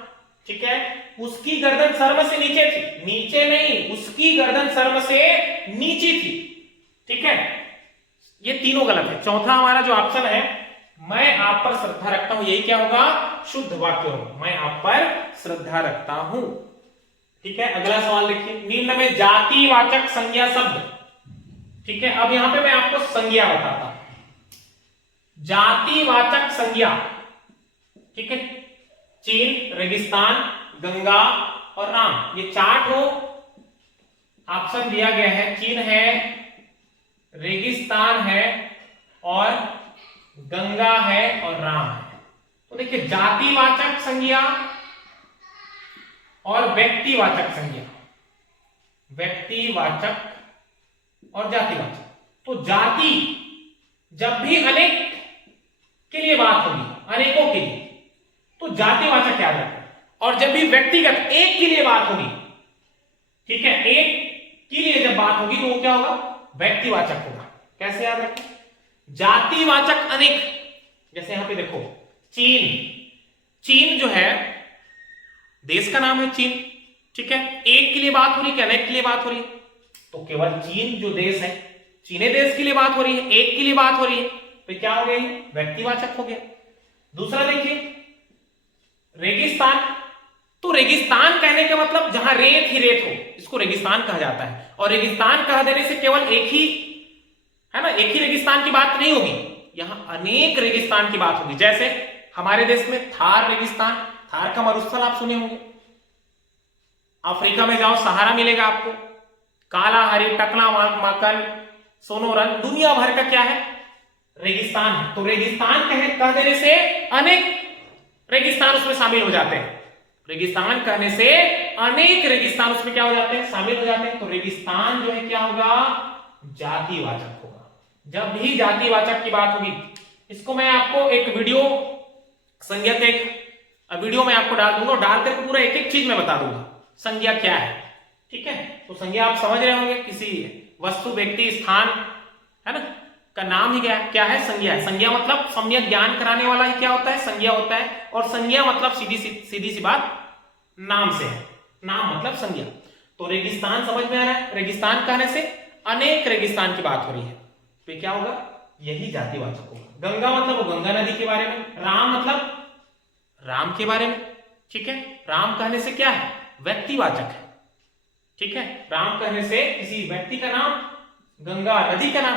ठीक है। उसकी गर्दन शर्म से नीचे थी, नीचे नहीं, उसकी गर्दन शर्म से नीचे थी, ठीक है, ये तीनों गलत है। चौथा हमारा जो ऑप्शन है, मैं आप पर श्रद्धा रखता हूं, यही क्या होगा? शुद्ध वाक्य होगा, मैं आप पर श्रद्धा रखता हूं, ठीक है। अगला सवाल देखिए, निम्न में जातिवाचक संज्ञा शब्द, ठीक है, अब यहां पे मैं आपको संज्ञा बताता हूं, जातिवाचक संज्ञा, ठीक है, चीन, रेगिस्तान, गंगा और राम। ये चार्ट हो ऑप्शन दिया गया है, चीन है, रेगिस्तान है और गंगा है और राम है। तो देखिए जातिवाचक संज्ञा और व्यक्तिवाचक संज्ञा, व्यक्तिवाचक और जातिवाचक। तो जाति जब भी अनेक के लिए बात होगी, अनेकों के लिए, तो जातिवाचक याद रखें। और जब भी व्यक्तिगत एक के लिए बात होगी, ठीक है, एक के लिए जब बात होगी तो वो क्या होगा, व्यक्तिवाचक होगा। कैसे याद रखें, जातिवाचक अनेक, जैसे यहां पे देखो चीन, चीन जो है देश का नाम है चीन, ठीक है, एक के लिए बात हो रही है कि अनेक के लिए बात हो रही है, तो केवल चीन जो देश है, चीने देश के लिए बात हो रही है, एक के लिए बात हो रही है, तो क्या हो गया, व्यक्तिवाचक हो गया। दूसरा देखिए रेगिस्तान, तो रेगिस्तान कहने का मतलब जहां रेत ही रेत हो, इसको रेगिस्तान कहा जाता है। और रेगिस्तान कह देने से केवल एक ही है ना, एक ही रेगिस्तान की बात नहीं होगी, यहां अनेक रेगिस्तान की बात होगी। जैसे हमारे देश में थार रेगिस्तान, थार का मरुस्थल आप सुने होंगे, अफ्रीका में जाओ सहारा मिलेगा आपको, कालाहारी, टकला मकन, सोनोरन, दुनिया भर का क्या है, रेगिस्तान है। तो रेगिस्तान कह देने से अनेक रेगिस्तान उसमें शामिल हो जाते हैं, रेगिस्तान कहने से अनेक रेगिस्तान उसमें क्या हो जाते हैं, शामिल हो जाते हैं। तो रेगिस्तान जो है क्या होगा, जातिवाचक होगा। जब भी जातिवाचक की बात होगी, इसको मैं आपको एक वीडियो संज्ञा के वीडियो में आपको डाल दूंगा, डाल करके पूरा एक एक चीज मैं बता दूंगा संज्ञा क्या है, ठीक है। तो संज्ञा आप समझ रहे होंगे, किसी वस्तु, व्यक्ति, स्थान, है ना, का नाम ही क्या है, संज्ञा है। संज्ञा मतलब सम्यक ज्ञान कराने वाला ही क्या होता है, संज्ञा होता है। और संज्ञा मतलब सीधी सी बात नाम से है, नाम मतलब संज्ञा। तो रेगिस्तान समझ में आ रहा है, रेगिस्तान कहने से अनेक रेगिस्तान की बात हो रही है, तो क्या होगा, यही जातिवाचक होगा। गंगा मतलब वो गंगा नदी के बारे में, राम मतलब राम के बारे में, ठीक है। राम कहने से क्या है, व्यक्तिवाचक है, ठीक है, राम कहने से किसी व्यक्ति का नाम, गंगा नदी का नाम।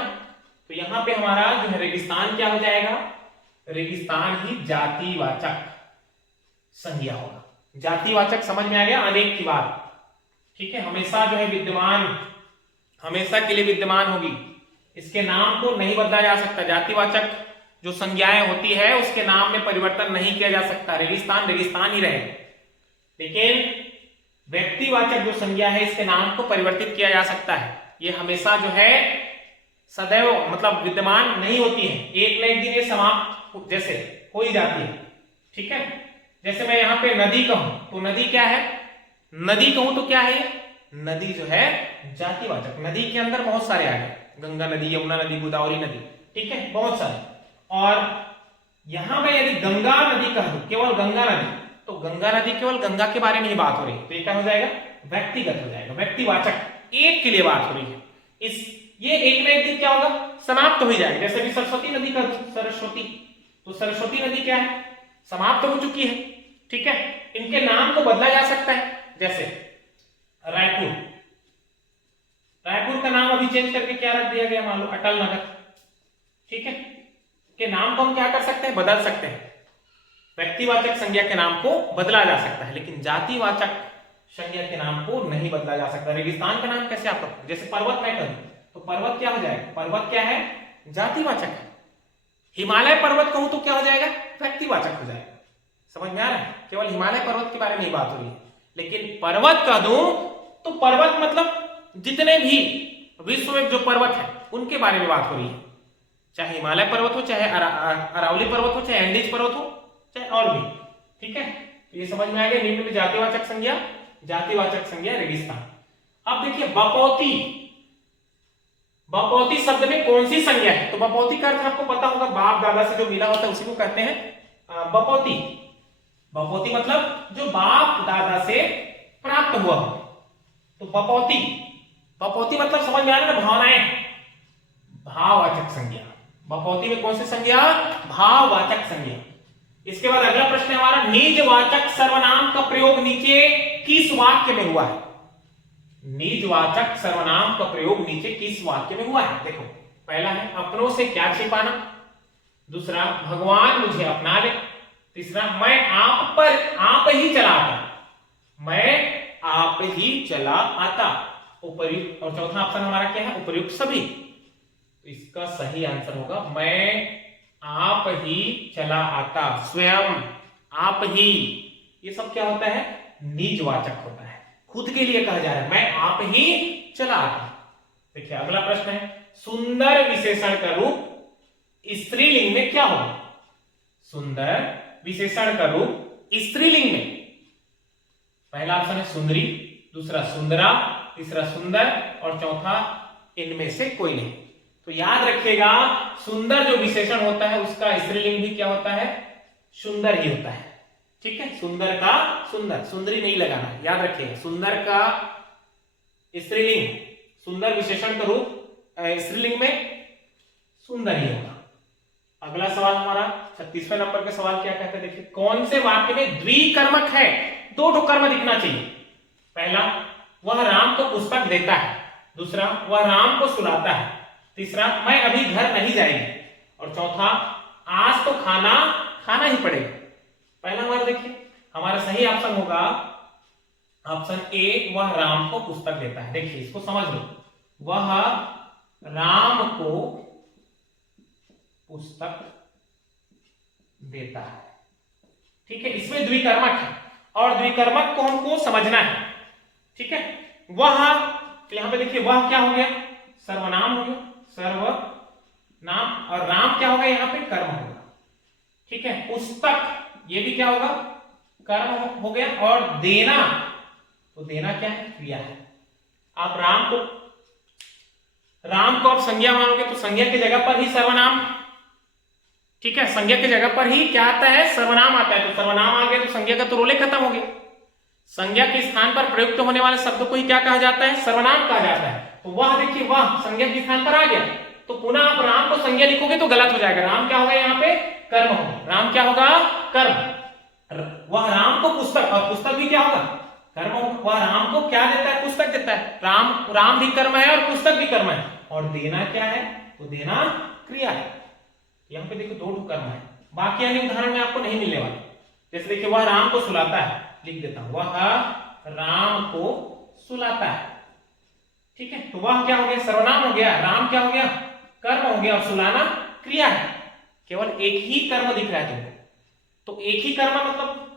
तो यहां पे हमारा जो है रेगिस्तान क्या हो जाएगा, रेगिस्तान ही जातिवाचक संज्ञा होगा। जातिवाचक समझ में आ गया, अनेक की बात, ठीक है, हमेशा जो है विद्यमान, हमेशा के लिए विद्यमान होगी, इसके नाम को नहीं बदला जा सकता। जातिवाचक जो संज्ञाएं होती है उसके नाम में परिवर्तन नहीं किया जा सकता, रेगिस्तान रेगिस्तान ही रहे। लेकिन व्यक्तिवाचक जो संज्ञा है इसके नाम को परिवर्तित किया जा सकता है, ये हमेशा जो है सदैव मतलब विद्यमान नहीं होती है, एक न एक दिन ये समाप्त जैसे हो ही जाती है, ठीक है। जैसे मैं यहाँ पे नदी कहूं तो नदी क्या है, नदी कहूं तो क्या है, नदी जो है जातिवाचक, नदी के अंदर बहुत सारे आ गए, गंगा नदी, यमुना नदी, गोदावरी नदी, ठीक है, बहुत सारे। और यहां मैं यदि गंगा नदी कह दूं, केवल गंगा नदी, तो गंगा नदी केवल गंगा के बारे में ही बात हो रही है, तो ये क्या हो जाएगा, व्यक्तिगत हो जाएगा, व्यक्तिवाचक, एक के लिए बात हो रही है। ये एक न एक दिन क्या होगा, समाप्त हो जाएगा। जैसे भी सरस्वती नदी का, सरस्वती, तो सरस्वती नदी क्या है, समाप्त हो चुकी है, ठीक है। इनके नाम को बदला जा सकता है, जैसे रायपुर, रायपुर का नाम अभी चेंज करके क्या रख दिया गया, मान लो अटल नगर, ठीक है, के नाम को हम क्या कर सकते हैं, बदल सकते हैं। व्यक्तिवाचक संज्ञा के नाम को बदला जा सकता है, लेकिन जातिवाचक संज्ञा के नाम को नहीं बदला जा सकता। रेगिस्तान का नाम कैसे आप रखोगे, जैसे पर्वत मैं कहूं तो पर्वत क्या हो जाएगा, पर्वत क्या है, जातिवाचक है। हिमालय पर्वत कहूं तो क्या हो जाएगा, व्यक्तिवाचक हो जाएगा। समझ में आ रहा है, केवल हिमालय पर्वत के बारे में ही बात हो रही है। लेकिन पर्वत कह दूं तो पर्वत मतलब जितने भी विश्व में जो पर्वत है उनके बारे में बात हो रही है, चाहे हिमालय पर्वत हो, चाहे अरावली पर्वत हो, चाहे एंडीज पर्वत हो, चाहे और भी, ठीक है। तो ये समझ में आ गया, निम्न में जातिवाचक संज्ञा, जातिवाचक संज्ञा रेगिस्तान। अब देखिए बपौती, बपौती शब्द में कौन सी संज्ञा है, तो बपौती का अर्थ आपको पता होगा, बाप दादा से जो मिला होता है उसी को कहते हैं बपौती। बपौती मतलब जो बाप दादा से प्राप्त हुआ हो, तो बपौती, बपौती मतलब समझ में आ रहा है ना, भावनाएं, भाववाचक संज्ञा। बपौती में कौन सी संज्ञा, भाववाचक संज्ञा। इसके बाद अगला प्रश्न है हमारा, निजवाचक सर्वनाम का प्रयोग नीचे किस वाक्य में हुआ है, निजवाचक सर्वनाम का प्रयोग नीचे किस वाक्य में हुआ है। देखो पहला है अपनों से क्या छिपाना, दूसरा भगवान मुझे अपना ले, तीसरा, मैं आप ही चला आता, मैं आप ही चला आता, उपर्युक्त। और चौथा ऑप्शन हमारा क्या है, उपर्युक्त सभी। तो इसका सही आंसर होगा मैं आप ही चला आता, स्वयं, आप ही। ये सब क्या होता है, निजवाचक होता है, खुद के लिए कहा जा रहा है, मैं आप ही चला आता। देखिए अगला प्रश्न है, सुंदर विशेषण का रूप स्त्रीलिंग में क्या होगा? सुंदर विशेषण का रूप स्त्रीलिंग में, पहला ऑप्शन है सुंदरी, दूसरा सुंदरा, तीसरा सुंदर और चौथा इनमें से कोई नहीं। तो याद रखिएगा, सुंदर जो विशेषण होता है उसका स्त्रीलिंग भी क्या होता है, सुंदर ही होता है। ठीक है, सुंदर का सुंदर, सुंदरी नहीं लगाना, याद रखिएगा, सुंदर का स्त्रीलिंग, सुंदर विशेषण का रूप स्त्रीलिंग में सुंदर ही होगा। अगला सवाल हमारा 36वें नंबर का सवाल क्या कहते हैं, देखिए, कौन से वाक्य में द्विकर्मक है? दो ठो कर्म दिखना चाहिए। पहला, वह राम को पुस्तक देता है, दूसरा, वह राम को सुलाता है, तीसरा, मैं अभी घर नहीं जाएगी, और चौथा, आज तो खाना खाना ही पड़ेगा। पहला हमारा देखिए, हमारा सही ऑप्शन होगा ऑप्शन ए, वह राम को पुस्तक देता है। देखिए इसको समझ लो, वह राम को पुस्तक देता है। ठीक है, इसमें द्विकर्मक है और द्विकर्मक को हमको समझना है। ठीक है, वह, तो यहां पे देखिए वह क्या हो गया, सर्वनाम हो गया, सर्वनाम, और राम क्या होगा, यहां पे कर्म होगा। ठीक है, पुस्तक ये भी क्या होगा, कर्म हो गया, और देना, तो देना क्या है, क्रिया है। आप राम को आप संज्ञा मानोगे तो संज्ञा की जगह पर ही सर्वनाम, ठीक है, संज्ञा की जगह पर ही क्या आता है, सर्वनाम आता है। तो सर्वनाम आ गया तो संज्ञा का तो रोल खत्म हो गया। संज्ञा के स्थान पर प्रयुक्त होने वाले शब्द को ही क्या कहा जाता है, सर्वनाम कहा जाता है। तो वह देखिए, वह संज्ञा के स्थान पर आ गया, तो पुनः आप राम को संज्ञा लिखोगे तो गलत हो जाएगा। राम क्या होगा, यहाँ पे कर्म होगा, राम क्या होगा, कर्म। वह राम को पुस्तक, और पुस्तक भी क्या होगा, कर्म होगा। वह राम को क्या देता है, पुस्तक देता है। राम भी कर्म है और पुस्तक भी कर्म है, और देना क्या है, तो देना क्रिया है। यहाँ पे देखो दो कर्म है, बाकी अन्य उदाहरण में आपको नहीं मिलने वाले। जैसे देखिए, वह राम को सुलाता है, लिख देता हूं, वह राम को सुलाता है। ठीक है, तो वह क्या हो गया, सर्वनाम हो गया, राम क्या हो गया, कर्म हो गया, और सुलाना क्रिया है। केवल एक ही कर्म दिख रहा है तुमको, तो एक ही कर्म मतलब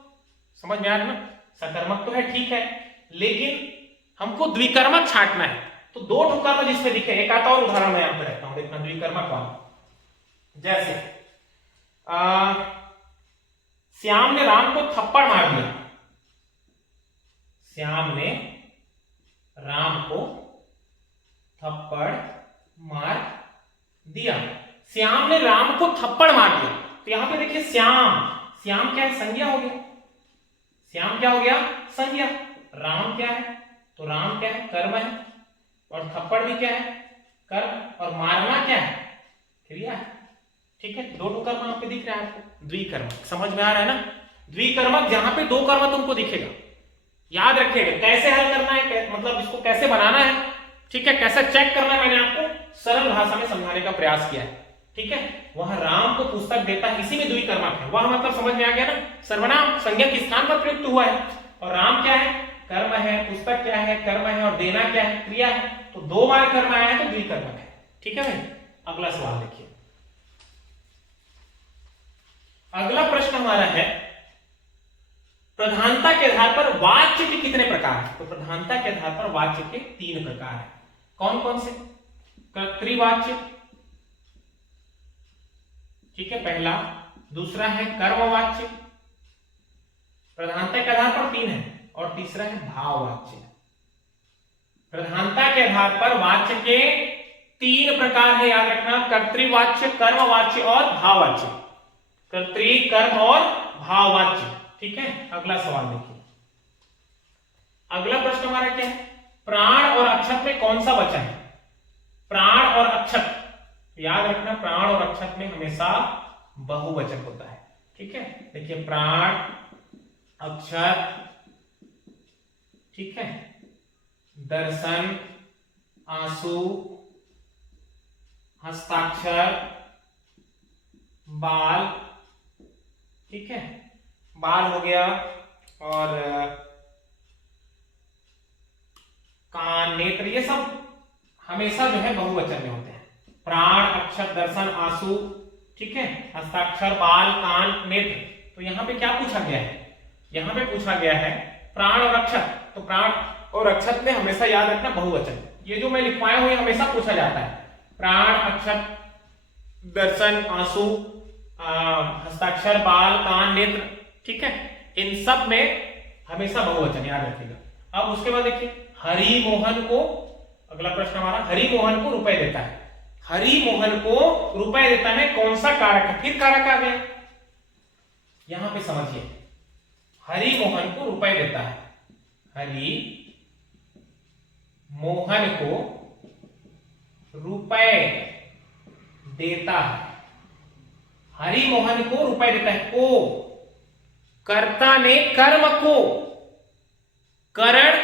समझ में आ रहा है ना, सकर्मक तो है, ठीक है, लेकिन हमको द्विकर्मक छांटना है। तो दो ठो कर्म जिसमें दिखे, एक आता और उदाहरण मैं यहां पर रहता हूं, देखना द्विकर्मक वाला। जैसे श्याम ने राम को थप्पड़ मार दिया, श्याम ने राम को थप्पड़ मार दिया, श्याम ने राम को थप्पड़ मार दिया। तो यहां पे देखिए, श्याम क्या है, संज्ञा हो गया, श्याम क्या हो गया, संज्ञा। राम क्या है, तो राम क्या है, कर्म है, और थप्पड़ भी क्या है, कर्म, और मारना क्या है, क्रिया है। ठीक है, दो कर्म यहाँ पे दिख रहा है आपको, द्विकर्मक, समझ में आ रहा है ना। द्विकर्मक जहां पे दो कर्म तुमको दिखेगा, याद रखिएगा। कैसे हल करना है, मतलब इसको कैसे बनाना है, ठीक है, कैसे चेक करना है, मैंने आपको सरल भाषा में समझाने का प्रयास किया है। ठीक है, वह राम को पुस्तक देता है, इसी में द्विकर्मक है। वह मतलब समझ में आ गया ना, सर्वनाम संज्ञा के स्थान पर प्रयुक्त हुआ है, और राम क्या है, कर्म है, पुस्तक क्या है, कर्म है, और देना क्या है, क्रिया है। तो दो बार कर्म आया है तो द्विकर्मक है। ठीक है भाई, अगला सवाल देखिए। अगला प्रश्न हमारा है, प्रधानता के आधार पर वाच्य के कितने प्रकार हैं? तो प्रधानता के आधार पर वाच्य के 3 प्रकार हैं। कौन कौन से? कर्तृवाच्य, ठीक है, पहला, दूसरा है कर्मवाच्य, प्रधानता के आधार पर 3 है, और तीसरा है भाववाच्य। प्रधानता के आधार पर वाच्य के 3 प्रकार है, याद रखना, कर्तृवाच्य, कर्मवाच्य और भाववाच्य। कर्तृ, कर्म और भाववाच्य। ठीक है, अगला सवाल देखिए। अगला प्रश्न हमारा क्या है, प्राण और अक्षत में कौन सा वचन है? प्राण और अक्षत, याद रखना, प्राण और अक्षत में हमेशा बहुवचन होता है। ठीक है, देखिए, प्राण, अक्षत, ठीक है, दर्शन, आंसू, हस्ताक्षर, बाल, ठीक है, बाल हो गया, और कान, नेत्र, ये सब हमेशा जो है बहुवचन में होते हैं। प्राण, अक्षर, दर्शन, आंसू, ठीक है, हस्ताक्षर, बाल, कान, नेत्र। तो यहाँ पे क्या पूछा गया है? यहाँ पे पूछा गया है प्राण और अक्षर। तो प्राण और अक्षर में हमेशा याद रखना बहुवचन। ये जो मैं लिखवाया हूं ये हमेशा पूछा जाता है। प्राण, अक्षर, दर्शन, आंसू, हस्ताक्षर, बाल, कान, नेत्र, ठीक है, इन सब में हमेशा बहुवचन याद रखिएगा। अब उसके बाद देखिए, हरि मोहन को, अगला प्रश्न हमारा, हरि मोहन को रुपए देता है। हरि मोहन को रुपए देता है, कौन सा कारक है? फिर कारक आ गया। यहां पे समझिए, हरि मोहन को रुपए देता है, हरि मोहन को रुपए देता है। हरि मोहन को रुपए देता है, को, कर्ता ने कर्म को करण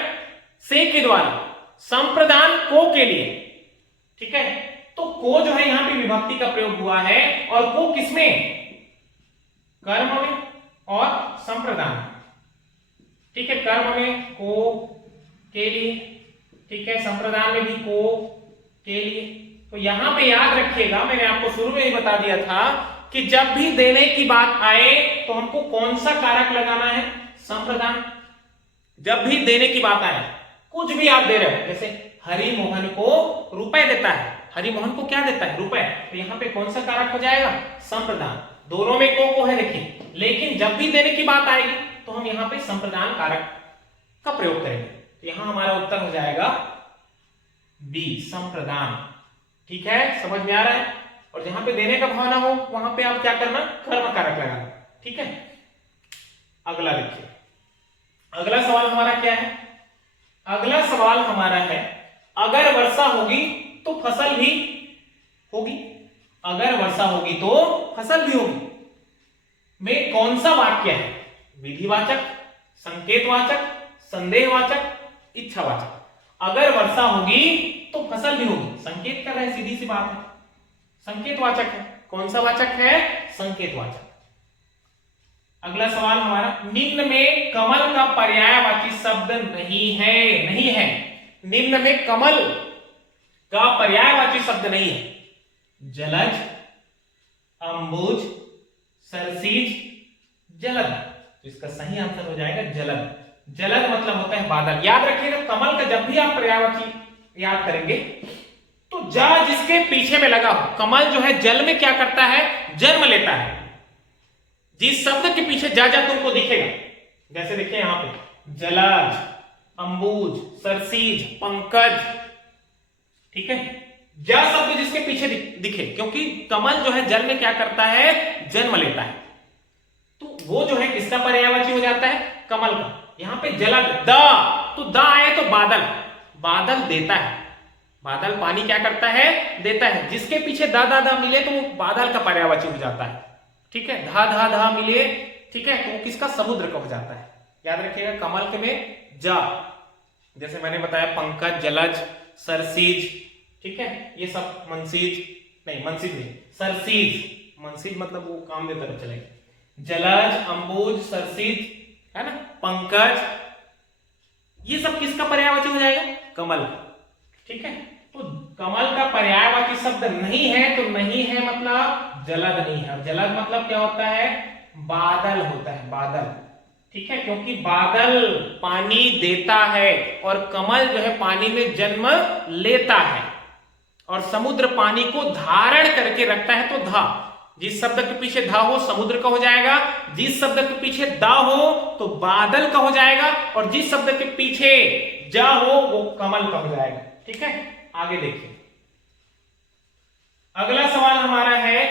से के द्वारा, संप्रदान को के लिए, ठीक है। तो को जो है यहां पे विभक्ति का प्रयोग हुआ है, और को किसमें? कर्म में और संप्रदान में, ठीक है। कर्म में को के लिए, ठीक है, संप्रदान में भी को के लिए। तो यहां पे याद रखिएगा, मैंने आपको शुरू में ही बता दिया था कि जब भी देने की बात आए तो हमको कौन सा कारक लगाना है? संप्रदान। जब भी देने की बात आए, कुछ भी आप दे रहे हो, जैसे हरि मोहन को रुपए देता है, हरि मोहन को क्या देता है? रुपए। तो यहां पे कौन सा कारक हो जाएगा? संप्रदान। दोनों में को है देखिए, लेकिन जब भी देने की बात आएगी तो हम यहां पे संप्रदान कारक का प्रयोग करेंगे। तो यहां हमारा उत्तर हो जाएगा बी, संप्रदान। ठीक है, समझ में आ रहा है? और जहां पे देने का भाव ना हो वहां पे आप क्या करना? कर्म कारक लगाना। ठीक है, अगला देखिए, अगला सवाल हमारा क्या है? अगला सवाल हमारा है, अगर वर्षा होगी तो फसल भी होगी। अगर वर्षा होगी तो फसल भी होगी में कौन सा वाक्य है? विधिवाचक, संकेतवाचक, संदेहवाचक, इच्छावाचक। अगर वर्षा होगी तो फसल भी होगी, संकेत कर रहा है, सीधी सी बात है, संकेतवाचक है। कौन सा वाचक है? संकेतवाचक। अगला सवाल हमारा, निम्न में कमल का पर्यायवाची शब्द नहीं है। नहीं है, निम्न में कमल का पर्यायवाची शब्द नहीं है। जलज, अंबुज, सरसीज, जलद। तो इसका सही आंसर हो जाएगा जलद। जलद मतलब होता है बादल। याद रखिएगा, कमल का जब भी आप पर्यायवाची याद करेंगे तो जा जिसके पीछे में लगा हो, कमल जो है जल में क्या करता है? जन्म लेता है। जिस शब्द के पीछे जा जा तुमको दिखेगा, जैसे देखिए यहां पे जलज, अंबुज, सरसीज, पंकज, ठीक है, जा शब्द जिसके पीछे दिखे, क्योंकि कमल जो है जल में क्या करता है? जन्म लेता है। तो वो जो है किसका पर्यायवाची हो जाता है? कमल का। यहां पे जलद, द, तो द आए तो बादल, बादल देता है। बादल पानी क्या करता है? देता है। जिसके पीछे दा दा दा मिले तो वो बादल का पर्यायवाची हो जाता है। ठीक है, धा धा धा मिले, ठीक है, तो वो किसका? समुद्र का हो जाता है। याद रखिएगा, कमल के में जा, जैसे मैंने बताया पंकज, जलज, सरसीज, ठीक है, ये सब मनसीज नहीं, मनसीज नहीं, सरसीज, मनसीज मतलब वो काम में तरफ चलेगी। जलज, अंबुज, सरसीज, है ना, पंकज, ये सब किसका पर्यायवाची हो जाएगा? कमल। ठीक है, तो कमल का पर्यायवाची शब्द नहीं है, तो नहीं है मतलब जलद नहीं है। जलद मतलब क्या होता है? बादल होता है, बादल। ठीक है, क्योंकि बादल पानी देता है और कमल जो है पानी में जन्म लेता है, और समुद्र पानी को धारण करके रखता है। तो धा, जिस शब्द के पीछे धा हो समुद्र का हो जाएगा, जिस शब्द के पीछे दा हो तो बादल का हो जाएगा, और जिस शब्द के पीछे जा हो वो कमल का हो जाएगा। ठीक है, आगे देखिए, अगला सवाल हमारा है,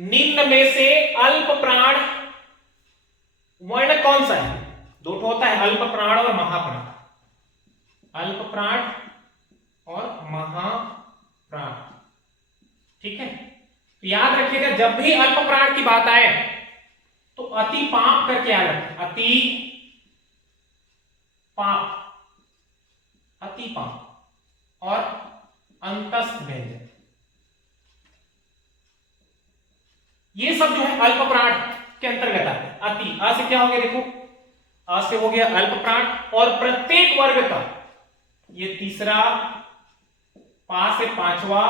निम्न में से अल्प प्राण वर्ण कौन सा है? दो होता है, अल्प प्राण और महाप्राण। अल्प प्राण और महाप्राण। ठीक है, तो याद रखिएगा, जब भी अल्प प्राण की बात आए तो अति पाप करके याद रखें। अति पाप, अति पाप और अंतस्थ व्यंजन, ये सब जो है अल्प प्राण के अंतर्गत आते हैं। है अति। अ से क्या हो गया देखो, अ से हो गया अल्प प्राण, और प्रत्येक वर्ग का ये तीसरा, पा से पांचवा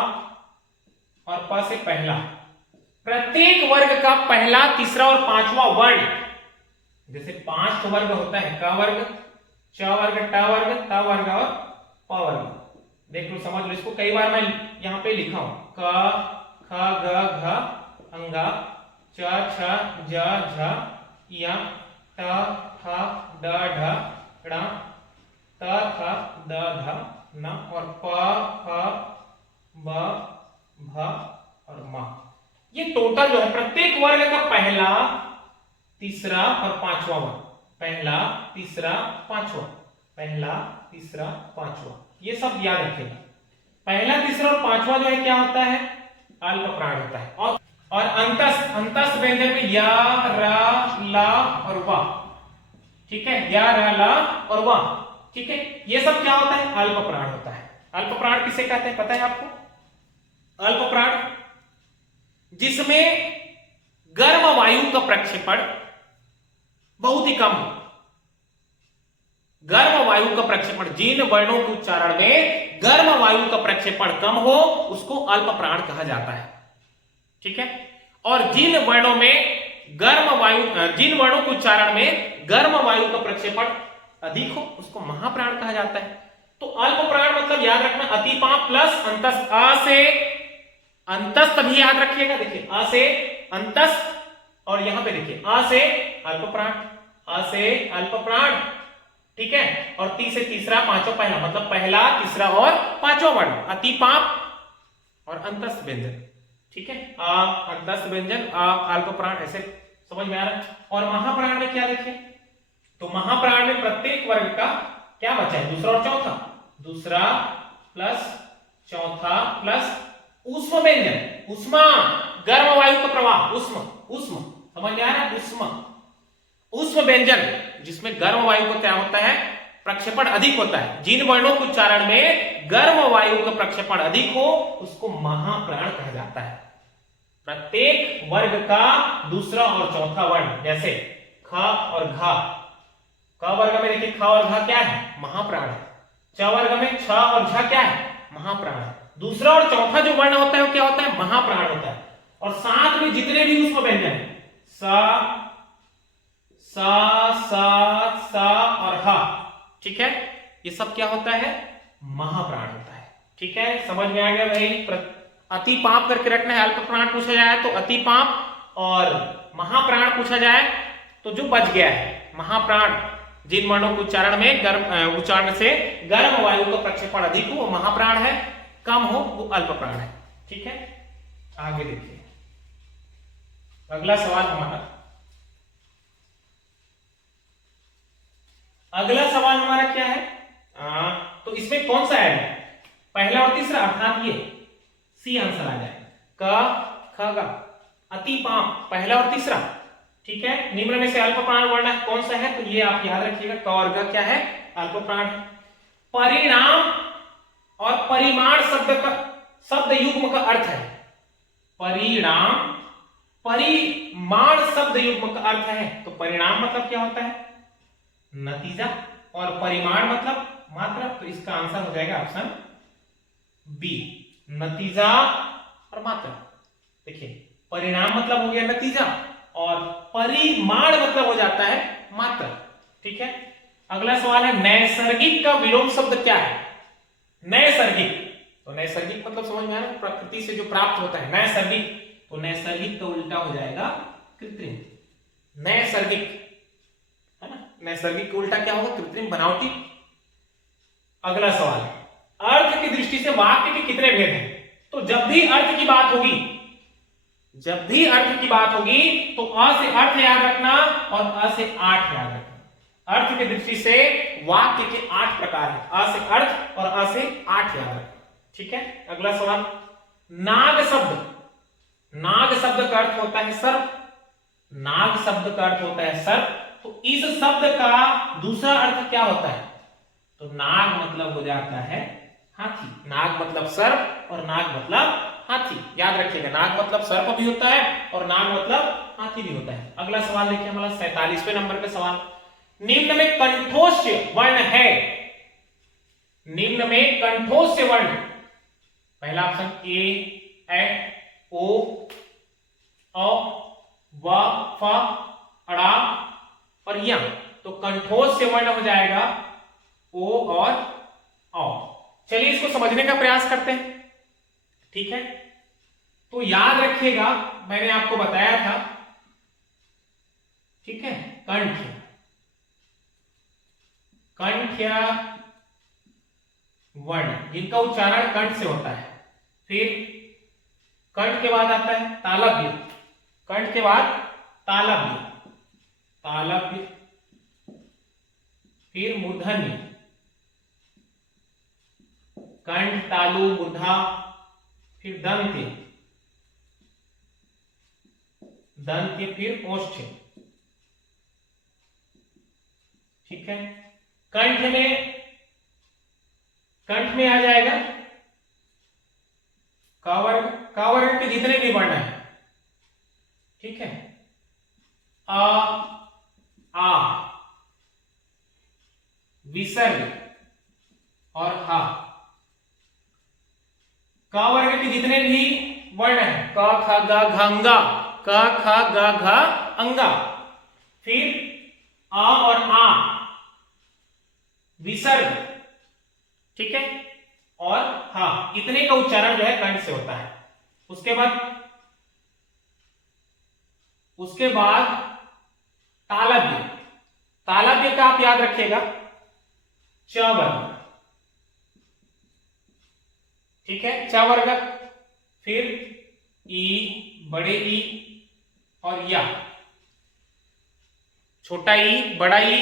और प से पहला, प्रत्येक वर्ग का पहला, तीसरा और पांचवा वर्ण, जैसे 5 वर्ग होता है, क वर्ग, च वर्ग, ट वर्ग, त वर्ग और प वर्ग। देख लो, समझ लो इसको, कई बार मैं यहां पे लिखा हूं, क ख ग घ अंगा, च छ ज झ य, ट ठ ड ढ ण, त थ द ध न, और प फ ब भ और म। ये टोटल जो है प्रत्येक वर्ग का पहला, तीसरा और पांचवा वर्ग, पहला, तीसरा, पांचवा, पहला, तीसरा, पांचवा, ये सब याद रखेगा। पहला, तीसरा और पांचवा जो है क्या होता है, अल्प प्राण होता है। और अंतस्थ व्यंजन में या, र, ला और वा, ठीक है, या, र, ला और वा, ठीक है, ये सब क्या होता है, अल्प प्राण होता है। अल्प प्राण किसे कहते हैं पता है आपको? अल्प प्राण जिसमें गर्म वायु का प्रक्षेपण बहुत ही कम हो। गर्म वायु का प्रक्षेपण, जिन वर्णों के उच्चारण में गर्म वायु का प्रक्षेपण कम हो उसको अल्प प्राण कहा जाता है, ठीक है। और जिन वर्णों के उच्चारण में गर्म वायु का प्रक्षेपण अधिक हो उसको महाप्राण कहा जाता है। तो अल्प प्राण मतलब याद रखना अतिपाप प्लस अंतस्थ। अ से अंतस्थ भी याद रखिएगा, देखिए अ से अंतस्थ, और यहां पे देखिए अ से अल्प प्राण, अ से अल्प प्राण, ठीक है। और ती से तीसरा, पांचवा, पहला, मतलब पहला, तीसरा और पांचवा वर्ण, अतिपाप और अंतस्थ व्यंजन, ठीक है। अ अंतस्थ व्यंजन, अ अल्प प्राण, ऐसे समझ में आ रहा है। और महाप्राण में क्या देखिए, तो महाप्राण में प्रत्येक वर्ग का क्या बचा है, दूसरा और चौथा, दूसरा प्लस चौथा प्लस ऊष्म व्यंजन, ऊष्मा, गर्म वायु का प्रवाह, ऊष्म, ऊष्म, समझ में आ रहा है, ऊष्म, ऊष्म व्यंजन जिसमें गर्म वायु का क्या होता है, प्रक्षेपण अधिक होता है। जिन वर्णों के उच्चारण में गर्म वायु का प्रक्षेपण अधिक हो उसको महाप्राण कहा जाता है। प्रत्येक वर्ग का दूसरा और चौथा वर्ण, जैसे ख और घ, क वर्ग में देखिए ख और घ क्या है, महाप्राण है। च वर्ग में छ और झ क्या है, महाप्राण है। दूसरा और चौथा जो वर्ण होता है वो क्या होता है, महाप्राण होता है। और साथ में जितने भी ऊष्म व्यंजन है, स, सा और ह, ठीक है, ये सब क्या होता है, महाप्राण होता है, ठीक है। समझ में आ गया भाई? अतिपाप करके रखना है। अल्प प्राण पूछा जाए तो अतिपाप, और महाप्राण पूछा जाए तो जो बच गया है महाप्राण, जिन वर्णों के उच्चारण में उच्चारण से गर्म वायु का प्रक्षेपण अधिक हो वो महाप्राण है, कम हो वो अल्प प्राण है, ठीक है। आगे देखिए अगला सवाल हमारा, अगला सवाल हमारा क्या है, तो इसमें कौन सा ऐड है, पहला और तीसरा, अर्थात ये सी आंसर आ जाए, क ख ग, अतिपाप पहला और तीसरा, ठीक है। निम्न में से अल्प प्राण वर्ण कौन सा है, तो ये आप याद रखिएगा, क और ग क्या है, अल्प प्राण। परिणाम और परिमाण शब्द युग्म का अर्थ है, परिणाम, परिमाण शब्द युग्म का अर्थ है। तो परिणाम मतलब क्या होता है, नतीजा, और परिमाण मतलब मात्रा, तो इसका आंसर हो जाएगा ऑप्शन बी, नतीजा और मात्रा। देखिए परिणाम मतलब हो गया नतीजा और परिमाण मतलब हो जाता है मात्रा, ठीक है। अगला सवाल है नैसर्गिक का विलोम शब्द क्या है, नैसर्गिक, तो नैसर्गिक मतलब समझ में आ रहा है, प्रकृति से जो प्राप्त होता है, नैसर्गिक, तो नैसर्गिक का उल्टा हो जाएगा कृत्रिम, नैसर्गिक, है ना, नैसर्गिक का उल्टा क्या होगा, कृत्रिम, बनावटी। अगला सवाल, अर्थ की दृष्टि से वाक्य के कितने भेद हैं, तो जब भी अर्थ की बात होगी, जब भी अर्थ की बात होगी तो अ से अर्थ याद रखना और अ से आठ याद रखना। अर्थ की दृष्टि से वाक्य के 8 प्रकार हैं, अ से अर्थ और अ से 8 याद रखना, ठीक है। अगला सवाल, नाग शब्द, नाग शब्द का अर्थ होता है सर्प, नाग शब्द का अर्थ होता है सर्प, तो इस शब्द का दूसरा अर्थ क्या होता है, तो नाग मतलब हो जाता है हाथी, नाग मतलब सर्प और नाग मतलब हाथी, याद रखिएगा। नाग मतलब सर्प भी होता है और नाग मतलब हाथी भी होता है। अगला सवाल देखिए हमारा 47वें नंबर पे सवाल, निम्न में कंठोष्य वर्ण है, निम्न में कंठोष्य वर्ण, पहला ऑप्शन ए ओ औ व फ अड़ा और या, तो कंठोष्य वर्ण हो जाएगा ओ और औ। चलिए इसको समझने का प्रयास करते हैं, ठीक है। तो याद रखिएगा मैंने आपको बताया था, ठीक है, कंठ, कंठ या वर्ण जिनका उच्चारण कंठ से होता है, फिर कंठ के बाद आता है तालव्य, कंठ के बाद तालव्य, तालव्य, फिर मूर्धन्य, कंठ तालु मूर्धा, फिर दंत्य, दंत्य, फिर ओष्ठ, ठीक है। कंठ में आ जाएगा कावर्ग, कावर्ग के जितने भी वर्ण हैं, ठीक है, अ आ विसर्ग और हा, क वर्ग के जितने भी वर्ण हैं, क ख ग घ अंगा, क ख ग घ अंगा, फिर आ और आ विसर्ग, ठीक है, और हा, इतने का उच्चारण जो है कंठ से होता है। उसके बाद तालव्य, तालव्य का आप याद रखिएगा च वर्ग, ठीक है, च वर्ग, फिर ई, बड़े ई और या, छोटा ई, बड़ा ई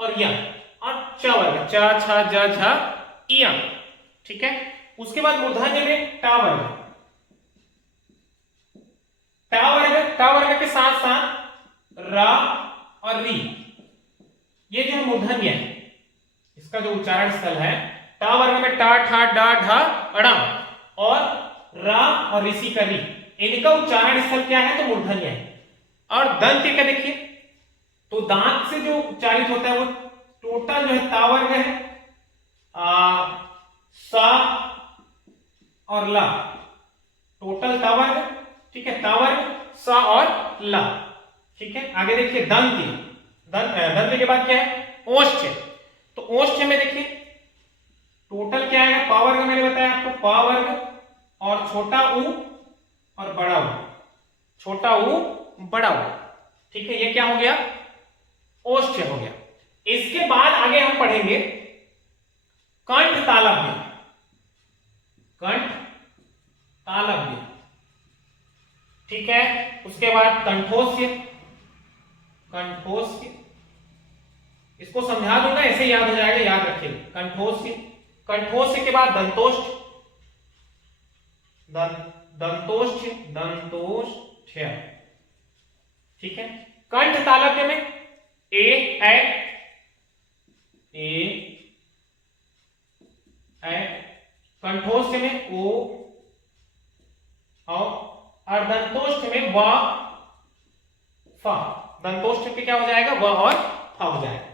और या, और च वर्ग, च छ ज झ इया, ठीक है। उसके बाद मूर्धन्य में टा वर्ग, टा वर्ग के साथ साथ र और री, ये जो मूर्धन्य है इसका जो उच्चारण स्थल है, टा वर्ग में टा ठा डा ढा अड़ा और रा और ऋषि का री, इनका उच्चारण स्थल क्या है, तो मूर्धन्य है। और दंत्य का देखिए, तो दांत से जो उच्चारित होता है वो टोटल जो है ता वर्ग है, सा और ला, टोटल ता वर्ग, ठीक है, ता वर्ग, सा और ला, ठीक है। आगे देखिए दंत्य, दंत्य के बाद क्या है, ओष्ठ, तो ओष्ठ में देखिए टोटल क्या आएगा, पा वर्ग, मैंने बताया आपको पा वर्ग और छोटा ऊ और बड़ा ऊ, छोटा ऊ बड़ा ऊ, ठीक है, ये क्या हो गया, ओष्ठ हो गया। इसके बाद आगे हम पढ़ेंगे कंठ तालव्य, कंठ तालव्य, ठीक है। उसके बाद कंठोष्य, कंठोष्य, इसको समझा दूंगा ऐसे याद हो जाएगा, याद रखिए, कंठोष्य, कंठोष्य के बाद दंतोष्ठ, दंतोष्ठ, दंतोष्ठ, ठीक है। कंठ तालव्य में ए कंठोष्ठ में ओ और दंतोष्ठ में व फा, दंतोष्ठ पे क्या हो जाएगा, व और फा हो जाएगा।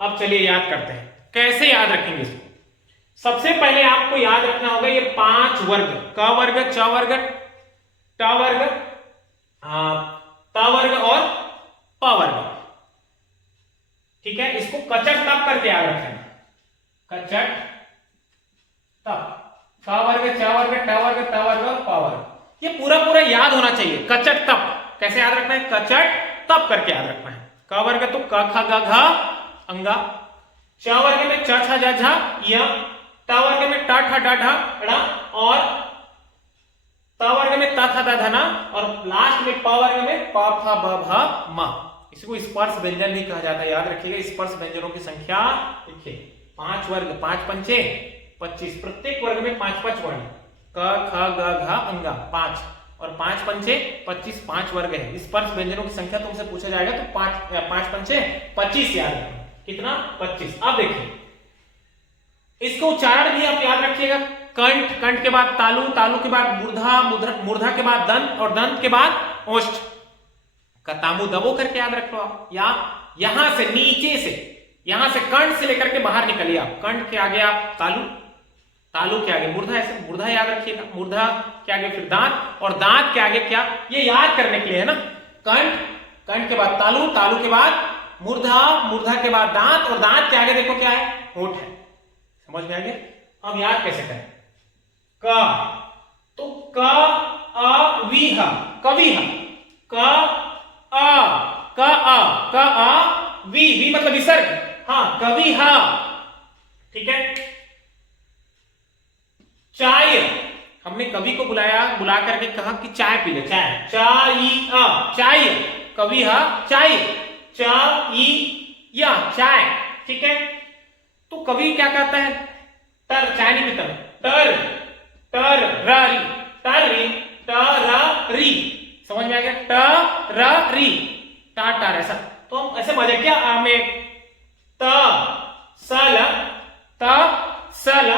अब चलिए याद करते हैं, कैसे याद रखेंगे इसको। सबसे पहले आपको याद रखना होगा ये 5 वर्ग, क वर्ग, च वर्ग, ट वर्ग, त वर्ग और प वर्ग, ठीक है। इसको कचट तप करके याद रखें, कचट तप, क वर्ग, च वर्ग, ट वर्ग, त वर्ग और प वर्ग, ये पूरा पूरा याद होना चाहिए। कचट तप कैसे याद रखना है, कचट तप करके याद रखना है। क वर्ग तो क ख ग घ अंगा, च वर्ग में च छ ज झ य, ट वर्ग में ट ठ ड ढ ड़ और त वर्ग में त थ द ध न और लास्ट में प वर्ग में प फ ब भ म। इसको स्पर्श व्यंजन भी कहा जाता है, याद रखिएगा। स्पर्श व्यंजनों की संख्या देखिए 5 वर्ग, 5 पंचे 25, प्रत्येक वर्ग में 5-5 वर्ण, क ख ग घ अंगा 5 और 5 पंचे 25, 5 वर्ग है। स्पर्श व्यंजनों की संख्या तुमसे पूछा जाएगा तो 5 पंचे 25 याद रखना, कितना 25। अब देखिए इसका उच्चारण भी आप याद रखिएगा कंठ, कंठ के बाद तालु, तालु के बाद मूर्धा, मूर्धा के बाद दंत और दंत के बाद ओष्ठ का तामू दबो करके याद रख लो आप। या यहां से नीचे से, यहां से कंठ से लेकर के बाहर निकलिए आप, कंठ के आगे आप तालु, तालु के आगे मूर्धा, ऐसे मूर्धा याद रखिएगा, मूर्धा के आगे फिर दांत और दांत के आगे क्या, ये याद करने के लिए है ना, कंठ, कंठ के बाद तालु, तालु के बाद मूर्धा, मूर्धा के बाद दांत और दांत के आगे देखो क्या है, होठ है। समझ में आ गया? हम याद कैसे करें? क, तो क अ वी ह, कविह, क आ वी मतलब विसर्ग, हाँ कविह, ठीक है। चाय, हमने कवि को बुला करके कहा कि चाय पी ले, चाय, चाय, कविह चाय, या चाय, ठीक है। तो कवि क्या कहता है, टर, चाय नहीं पीता, टर, टर री, टर री, टर री, समझ में आ गया? टर री, टार टार, ऐसा। तो हम ऐसे मजाकिया आ में त सल, त सल,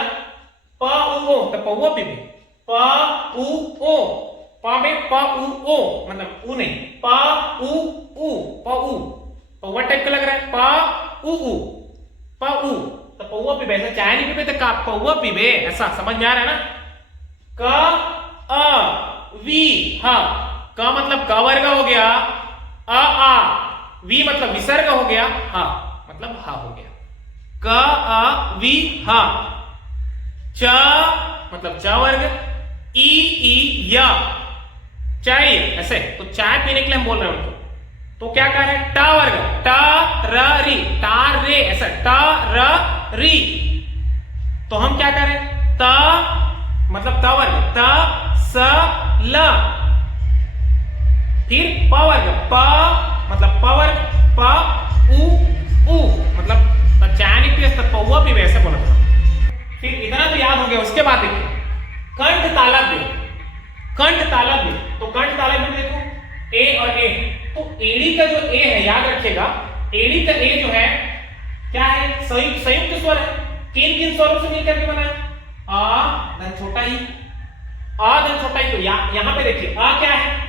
प उ ओ, तो पौवा पीबे, प उ ओ, प में प उ ओ मतलब उ नहीं, प उ उ, प उ, पौवा टाइप का लग रहा है, प उ उ, प उ, तो पौवा पीबे, ऐसा चाय नहीं पीबे तो का पौवा पीबे, ऐसा समझ में आ रहा है ना। क अ वी ह, क मतलब क वर्ग हो गया, आ वी मतलब विसर्ग हो गया, हा मतलब हा हो गया, क अ वी हा, च मतलब च वर्ग, ई या, चाय, ऐसे। तो चाय पीने के लिए हम बोल रहे हैं उनको, तो क्या कह रहे हैं, टा वर्ग, टा र री, टार रे, ऐसा, टा र री। तो हम क्या कह रहे हैं, त मतलब त वर्ग, त स ल, फिर प वर्ग, प मतलब प वर्ग, प उ उ मतलब चाय नहीं पिए तो पौवा भी वैसे बोला था। फिर इतना तो याद हो गया। उसके बाद देखिए कंठ तालव्य, कंठ तालव्य, तो कंठ तालव्य में देखो ए और ए, तो एड़ी का जो ए है याद रखिएगा, एड़ी का ए जो है क्या है, संयुक्त स्वर है। किन किन स्वरों से मिलकर के बना है, आ धन छोटा ई, आ धन छोटा ई। तो यहां पे देखिए आ क्या है,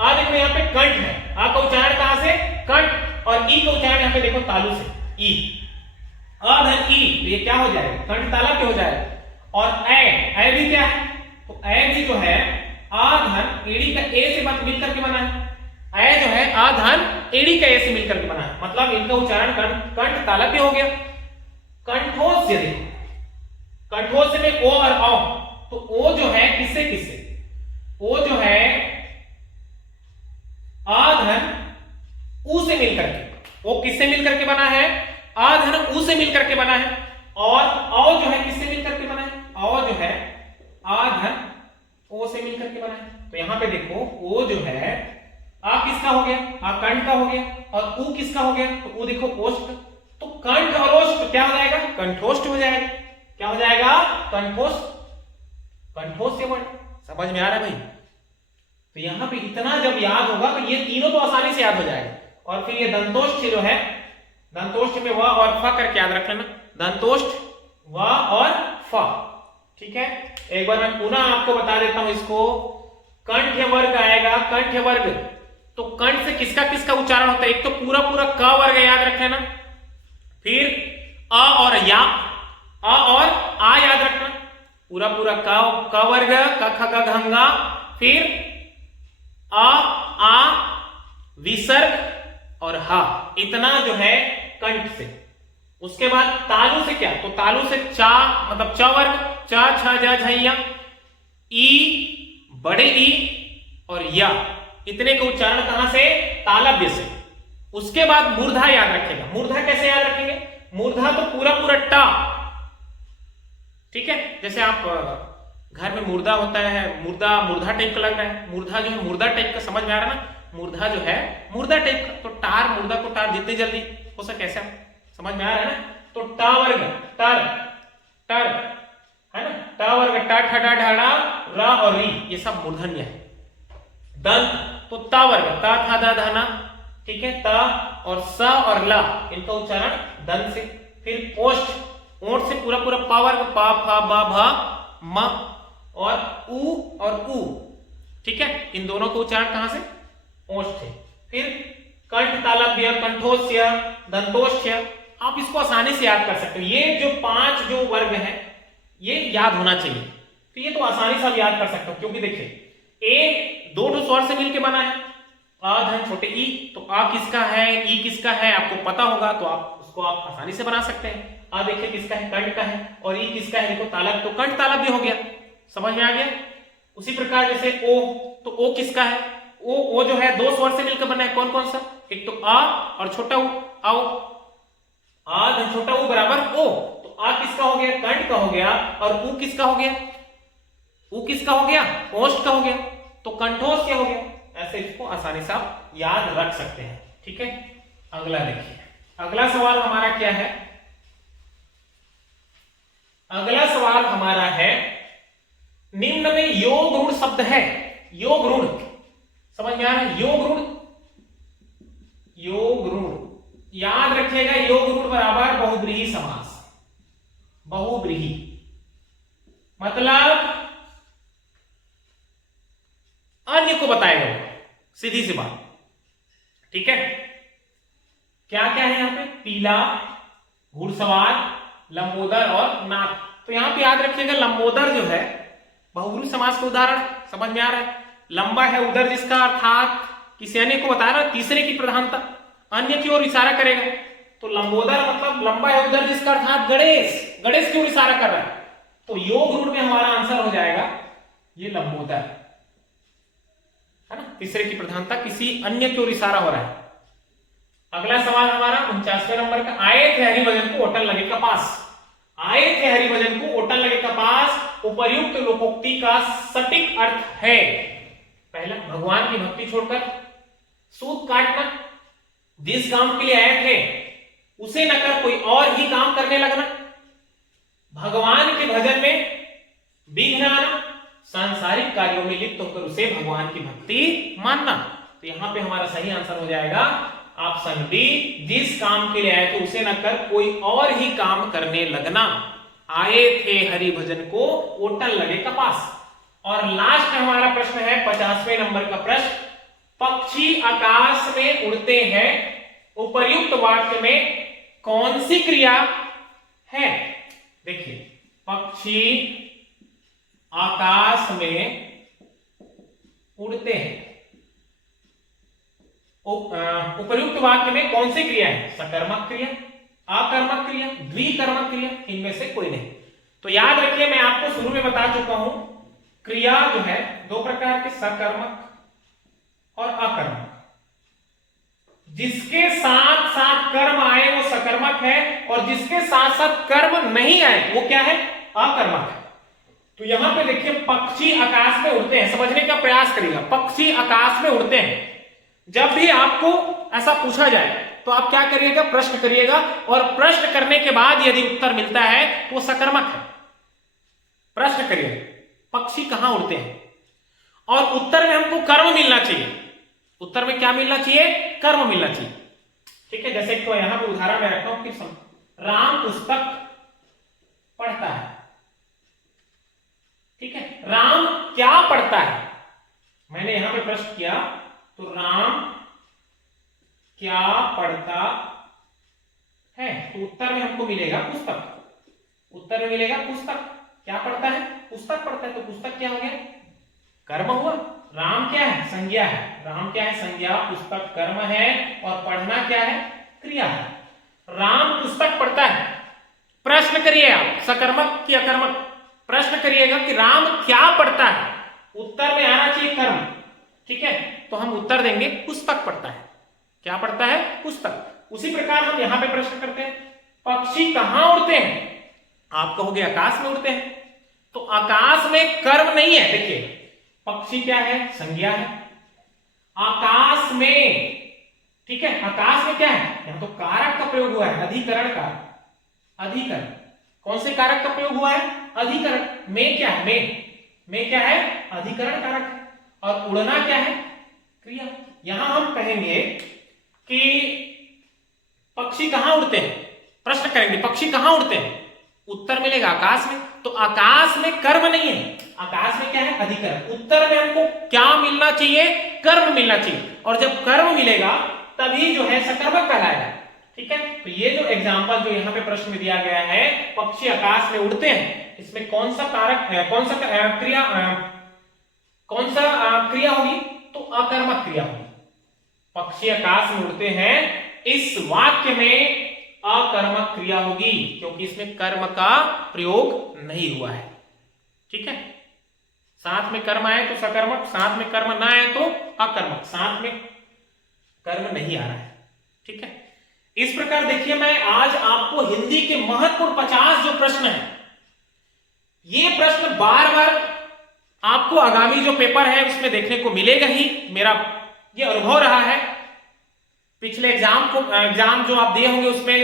आ देखो यहाँ पे कंठ है, आ का उच्चारण कहां से, कंठ, और ई का उच्चारण यहाँ पे देखो तालु से, ई, अ धन ई, तो ये क्या हो जाएगा, कंठ तालव्य हो जाएगा। और ए भी क्या है, तो ए भी जो है आ धन एड़ी का ए से बात मिलकर के बना है, ए जो है आ धन एड़ी का ए से मिलकर के बना है, मतलब इनका उच्चारण कंठ तालव्य हो गया। कंठोस्य देखो, कंठोस्य में ओ और औ, तो ओ जो है किससे किससे, ओ जो है आ धन उ से मिलकर के, वो किससे मिलकर के बना है, आ धन उ से मिलकर के बना है। और औ जो है किससे मिलकर के बना है, औ जो है आ धन ओ से मिलकर के बना है। तो यहां पे देखो ओ जो है आ किसका हो गया, आ कंठ का हो गया, और उ किसका हो गया, तो उ देखो ओष्ठ, तो कंठ और ओष्ठ क्या हो जाएगा, कंठोष्ठ हो जाएगा। क्या हो जाएगा, कंठोष्ठ, कंठोष्ठ वर्ण। समझ में आ रहा है भाई? तो यहां पे इतना जब याद होगा तो ये तीनों तो आसानी से याद हो जाएगा। और फिर ये दंतोष्ठ जो है, दंतोष्ठ में व और फ करके याद रख लेना, दंतोष्ठ व और फ, ठीक है। एक बार मैं पुनः आपको बता देता हूं इसको। कंठ वर्ग आएगा, कंठ वर्ग, तो कंठ से किसका किसका उच्चारण होता है, एक तो पूरा पूरा क वर्ग याद रखे ना, फिर अ और या, अ और आ याद रखना, पूरा पूरा क वर्ग, क ख ग घ ङ, फिर आ विसर्ग और हा, इतना जो है कंठ से। उसके बाद तालु से क्या, तो तालु से चा मतलब च वर्ग, च छ ज झ ई, बड़े ई और या, इतने का उच्चारण कहां से, तालव्य से। उसके बाद मूर्धा याद रखेगा। मूर्धा कैसे याद रखेंगे, मूर्धा तो पूरा पूरा टा, ठीक है। जैसे आप घर में मुर्दा होता है, मुर्दा टाइप का लग रहा है, मूर्धा जो है मुर्दा टाइप का, समझ में आ रहा है ना, मूर्धा जो है मुर्दा टाइप का। तो टार मुर्दा को टार जितनी जल्दी हो सके ऐसा, समझ में आ रहा है ना। तो टा वर्ग, टर, टर है ना, टा वर्ग, टा ठा डा ढा रा और री, ये सब मूर्धन्य है। दंत, तो ता वर्ग, ता था दा धाना, ठीक है, ता और स और ला, इनका उच्चारण दंत से। फिर ओष्ठ, ओठ से पूरा पूरा पा वर्ग, पा फा बा भा म और उ और उ, ठीक है, इन दोनों के उच्चारण कहां से, ओष्ठ है। फिर कंठ तालव्य, कंठोष्य, दंतोष्य, आप इसको आसानी से याद कर सकते हो। ये जो 5 जो वर्ग हैं ये याद होना चाहिए, तो ये तो आसानी से आप याद कर सकते हो, क्योंकि देखिए ए 2 स्वर से मिलकर बना है, आ धन छोटे ई, तो आ किसका है, ई किसका है, आपको पता होगा तो आप उसको आप आसानी से बना सकते हैं। आ देखिए किसका है, कंठ का है, और ई किसका है, देखो तालब, तो कंठ तालब भी हो गया, समझ में आ गया। उसी प्रकार जैसे ओ, तो ओ किसका है, ओ जो है 2 स्वर से मिलकर बना है, कौन कौन सा, एक तो आ और छोटा ऊ, आओ, आ धन छोटा ऊ बराबर ओ, तो आ किसका हो गया, कंठ का हो गया, और ऊ किसका हो गया, ऊ किसका हो गया, ओष्ठ का हो गया, तो कंठोष्ठ क्या हो गया। ऐसे इसको आसानी से आप याद रख सकते हैं, ठीक है। अगला देखिए, अगला सवाल हमारा क्या है, अगला सवाल हमारा है निम्न में योग ऋण शब्द है, योग ऋण समझ में आ रहा है, योग ऋण, योग ऋण याद रखिएगा, योग ऋण बराबर बहुब्रीहि समास, बहुब्रीहि मतलब अन्य को बताएगा, सीधी सी बात, ठीक है। क्या क्या है यहां पे, पीला, घुड़सवार, लंबोदर और नाक, तो यहां पे याद रखिएगा लंबोदर जो है बहुब्रूहि समास का उदाहरण, समझ में आ रहा है, लंबा है उदर जिसका, अर्थात किसी अन्य को बता रहा है, तीसरे की प्रधानता, अन्य की ओर इशारा करेगा, तो लंबोदर मतलब लंबा है उदर जिसका, अर्थात गणेश, गणेश की ओर इशारा कर रहा है, तो योग ऋण में हमारा आंसर हो जाएगा ये लंबोदर है ना, तीसरे की प्रधानता, किसी अन्य की ओर इशारा हो रहा है। अगला सवाल हमारा 49वें नंबर का, आए थे हरिभजन को ओटन लगे कपास, आए थे हरिभजन को ओटन लगे कपास, उपर्युक्त लोकोक्ति का सटीक अर्थ है, पहला भगवान की भक्ति छोड़कर सूत काटना, जिस काम के लिए आए थे उसे न कर कोई और ही काम करने लगना, भगवान के भजन में विघ्न आना, सांसारिक कार्यों में लिप्त होकर उसे भगवान की भक्ति मानना, तो यहां पे हमारा सही आंसर हो जाएगा ऑप्शन डी, जिस काम के लिए आए थे उसे न कर कोई और ही काम करने लगना, आए थे हरि भजन को ओटन लगे कपास। और लास्ट हमारा प्रश्न है 50वें नंबर का प्रश्न, पक्षी आकाश में उड़ते हैं, उपर्युक्त वाक्य में कौन सी क्रिया है, देखिए पक्षी आकाश में उड़ते हैं, उपर्युक्त वाक्य में कौन सी क्रिया है, सकर्मक क्रिया, आकर्मक क्रिया, द्विकर्मक क्रिया, इनमें से कोई नहीं। तो याद रखिए मैं आपको शुरू में बता चुका हूं, क्रिया जो है 2 प्रकार के, सकर्मक और अकर्मक, जिसके साथ साथ कर्म आए वो सकर्मक है, और जिसके साथ साथ कर्म नहीं आए वो क्या है, अकर्मक है। तो यहां पे देखिए पक्षी आकाश में उड़ते हैं, समझने का प्रयास करिएगा, पक्षी आकाश में उड़ते हैं, जब भी आपको ऐसा पूछा जाए तो आप क्या करिएगा, प्रश्न करिएगा, और प्रश्न करने के बाद यदि उत्तर मिलता है तो वो सकर्मक है। प्रश्न करिए पक्षी कहां उड़ते हैं, और उत्तर में हमको कर्म मिलना चाहिए, उत्तर में क्या मिलना चाहिए, कर्म मिलना चाहिए, ठीक है। जैसे तो यहां पे उदाहरण मैं रखता हूं कि राम पुस्तक पढ़ता है, ठीक है, राम क्या पढ़ता है, मैंने यहां पे प्रश्न किया, तो राम क्या पढ़ता है, तो उत्तर में हमको मिलेगा पुस्तक, उत्तर में मिलेगा पुस्तक, क्या पढ़ता है, पुस्तक पढ़ता है, तो पुस्तक क्या हो गया, कर्म हुआ, राम क्या है, संज्ञा है, राम क्या है, संज्ञा, पुस्तक कर्म है, और पढ़ना क्या है, क्रिया है। राम पुस्तक पढ़ता है, प्रश्न करिए आप, सकर्मक की अकर्मक, प्रश्न करिएगा कि राम क्या पढ़ता है, उत्तर में आना चाहिए कर्म, ठीक है, तो हम उत्तर देंगे पुस्तक पढ़ता है, क्या पढ़ता है, पुस्तक। उसी प्रकार हम यहां पे प्रश्न करते हैं, पक्षी कहां उड़ते हैं, आप कहोगे आकाश में उड़ते हैं, तो आकाश में कर्म नहीं है, देखिए पक्षी क्या है, संज्ञा है, आकाश में, ठीक है, आकाश में क्या है, यहां तो कारक का प्रयोग हुआ है, अधिकरण का, अधिकरण, कौन से कारक का प्रयोग हुआ है, अधिकरण, में क्या है, में क्या है, अधिकरण कारक, और उड़ना क्या है, क्रिया। यहां हम कहेंगे कि पक्षी कहां उड़ते हैं, प्रश्न करेंगे पक्षी कहां उड़ते हैं, उत्तर मिलेगा आकाश में। तो आकाश में कर्म नहीं है, आकाश में क्या है, अधिकर्म। उत्तर में हमको क्या मिलना चाहिए, कर्म मिलना चाहिए, और जब कर्म मिलेगा तभी जो है सकर्मक कहलाएगा। ठीक है, तो ये जो एग्जांपल जो यहाँ पे प्रश्न में दिया गया है, पक्षी आकाश में उड़ते हैं, इसमें कौन सा कारक है, कौन सा क्रिया होगी, तो अकर्मक क्रिया होगी। पक्षी आकाश में उड़ते हैं, इस वाक्य में अकर्मक क्रिया होगी, क्योंकि इसमें कर्म का प्रयोग नहीं हुआ है। ठीक है, साथ में कर्म आए तो सकर्मक, साथ में कर्म ना आए तो अकर्मक, साथ में कर्म नहीं आ रहा है। ठीक है, इस प्रकार देखिए मैं आज आपको हिंदी के महत्वपूर्ण 50 जो प्रश्न है, ये प्रश्न बार बार आपको आगामी जो पेपर है उसमें देखने को मिलेगा ही, मेरा ये अनुभव रहा है। पिछले एग्जाम जो आप दिए होंगे उसमें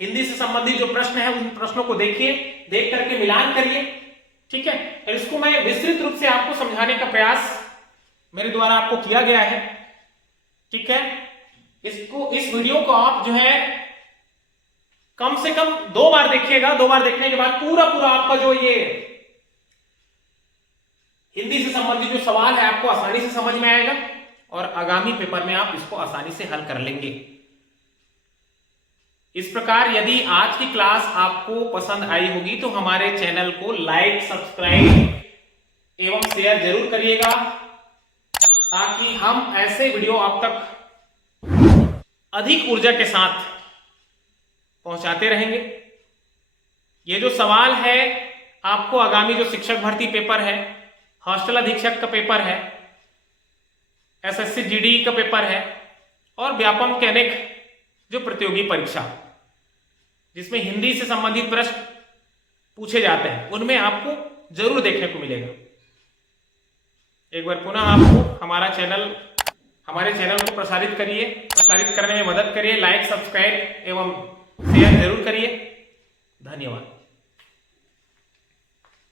हिंदी से संबंधित जो प्रश्न है उन प्रश्नों को देखिए, देख करके मिलान करिए। ठीक है, और इसको मैं विस्तृत रूप से आपको समझाने का प्रयास मेरे द्वारा आपको किया गया है। ठीक है, इस वीडियो को आप जो है कम से कम 2 बार देखिएगा। 2 बार देखने के बाद पूरा आपका जो ये हिंदी से संबंधित जो सवाल है आपको आसानी से समझ में आएगा, और आगामी पेपर में आप इसको आसानी से हल कर लेंगे। इस प्रकार यदि आज की क्लास आपको पसंद आई होगी तो हमारे चैनल को लाइक, सब्सक्राइब एवं शेयर जरूर करिएगा, ताकि हम ऐसे वीडियो आप तक अधिक ऊर्जा के साथ पहुंचाते रहेंगे। ये जो सवाल है आपको आगामी जो शिक्षक भर्ती पेपर है, हॉस्टल अधीक्षक का पेपर है, एसएससी जीडी का पेपर है, और व्यापम कैनिक जो प्रतियोगी परीक्षा जिसमें हिंदी से संबंधित प्रश्न पूछे जाते हैं, उनमें आपको जरूर देखने को मिलेगा। एक बार पुनः आपको हमारे चैनल को प्रसारित करने में मदद करिए, लाइक, सब्सक्राइब एवं शेयर जरूर करिए। धन्यवाद।